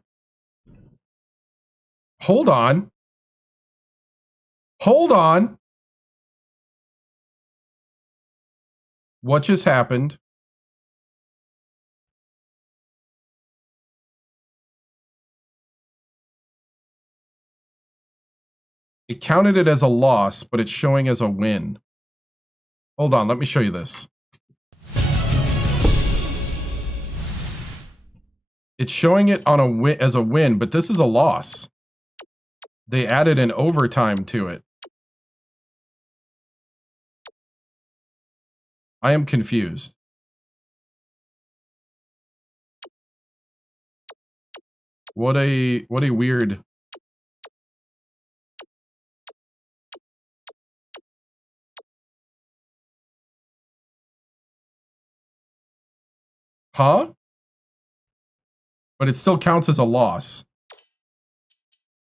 Hold on. Hold on. What just happened? It counted it as a loss, but it's showing as a win. Hold on, let me show you this. It's showing it on a win as a win, but this is a loss. They added an overtime to it. I am confused. What a weird. Huh? But it still counts as a loss.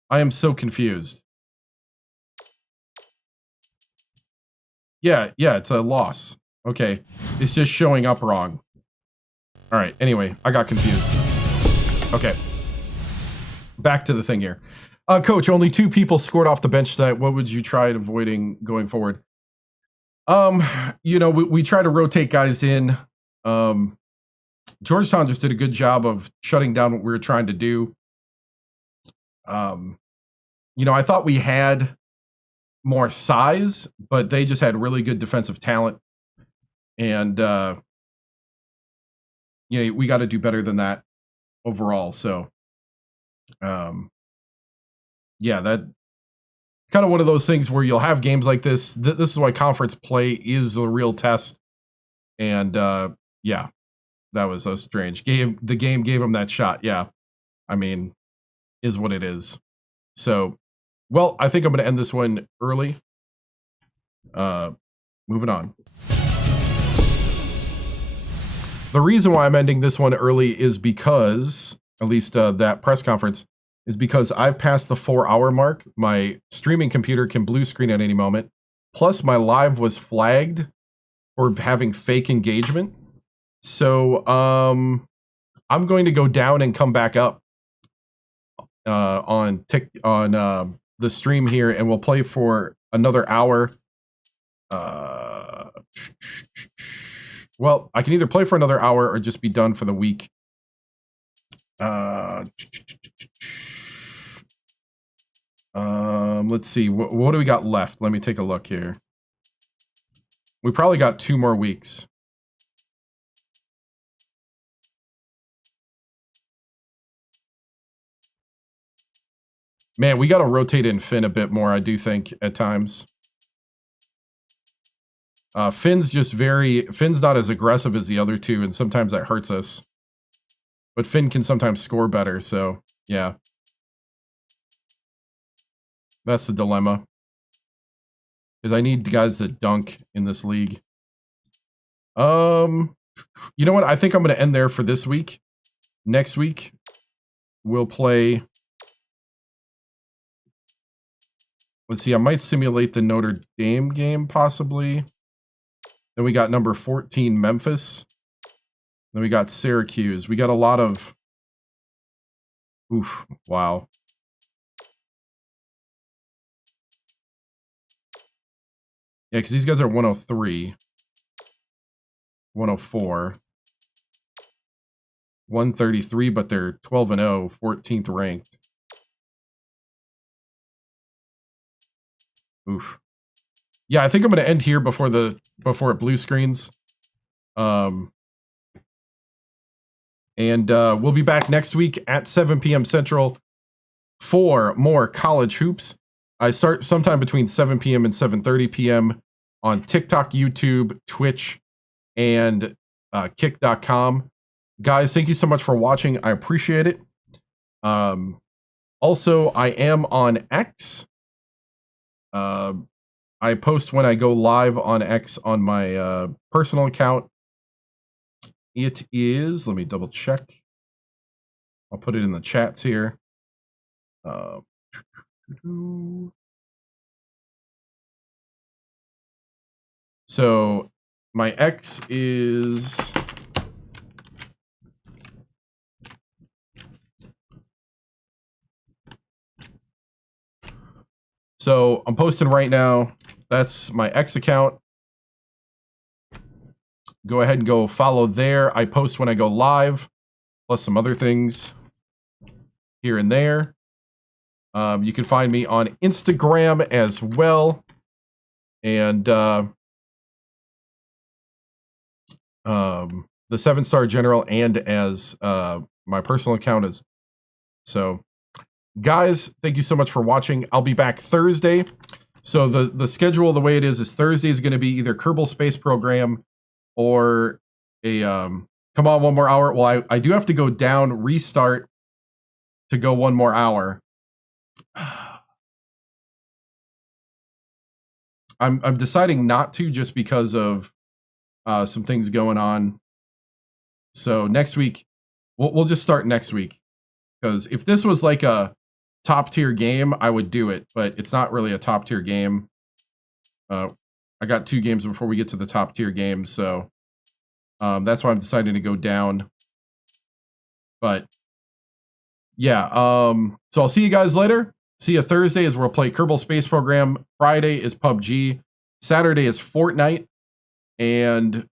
I am so confused. Yeah, it's a loss. Okay. It's just showing up wrong. All right. Anyway, I got confused. Okay. Back to the thing here. Coach, only 2 people scored off the bench tonight. What would you try avoiding going forward? You know, we try to rotate guys in. Georgetown just did a good job of shutting down what we were trying to do. You know, I thought we had more size, but they just had really good defensive talent. And, you know, we got to do better than that overall. So, yeah, that kind of one of those things where you'll have games like this. This is why conference play is a real test. And, yeah, that was so strange. The game gave him that shot. Yeah. I mean, is what it is. So, well, I think I'm going to end this one early. Moving on. The reason why I'm ending this one early is because, at least that press conference, is because I've passed the 4-hour mark. My streaming computer can blue screen at any moment. Plus, my live was flagged for having fake engagement. So, I'm going to go down and come back up on the stream here, and we'll play for another hour. Well, I can either play for another hour or just be done for the week. Let's see. What do we got left? Let me take a look here. We probably got 2 more weeks. Man, we got to rotate in Finn a bit more, I do think, at times. Finn's not as aggressive as the other 2, and sometimes that hurts us. But Finn can sometimes score better, so, yeah. That's the dilemma. Because I need guys that dunk in this league. You know what? I think I'm going to end there for this week. Next week, we'll play... Let's see, I might simulate the Notre Dame game, possibly. Then we got number 14, Memphis. Then we got Syracuse. We got a lot of... Oof, wow. Yeah, because these guys are 103. 104. 133, but they're 12-0, 14th ranked. Oof. Yeah, I think I'm going to end here before it blue screens. And we'll be back next week at 7 p.m. Central for more college hoops. I start sometime between 7 p.m. and 7:30 p.m. on TikTok, YouTube, Twitch, and kick.com. Guys, thank you so much for watching. I appreciate it. Also, I am on X. I post when I go live on X on my personal account. It is, let me double check. I'll put it in the chats here. So my X is... So I'm posting right now. That's my X account. Go ahead and go follow there. I post when I go live, plus some other things here and there. You can find me on Instagram as well. And the 7-Star General, and as my personal account is. So, guys, thank you so much for watching. I'll be back Thursday. So the schedule, the way it is Thursday is going to be either Kerbal Space Program or a come on one more hour. Well, I do have to go down, restart to go one more hour. I'm deciding not to just because of some things going on. So next week, we'll just start next week. Because if this was like a top tier game, I would do it. But it's not really a top tier game. I got 2 games before we get to the top tier games. So that's why I'm deciding to go down. But yeah, so I'll see you guys later. See you Thursday as we'll play Kerbal Space Program. Friday is PUBG. Saturday is Fortnite. And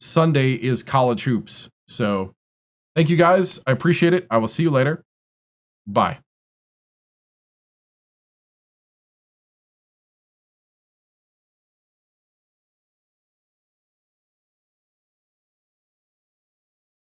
Sunday is College Hoops. So thank you guys. I appreciate it. I will see you later. Bye.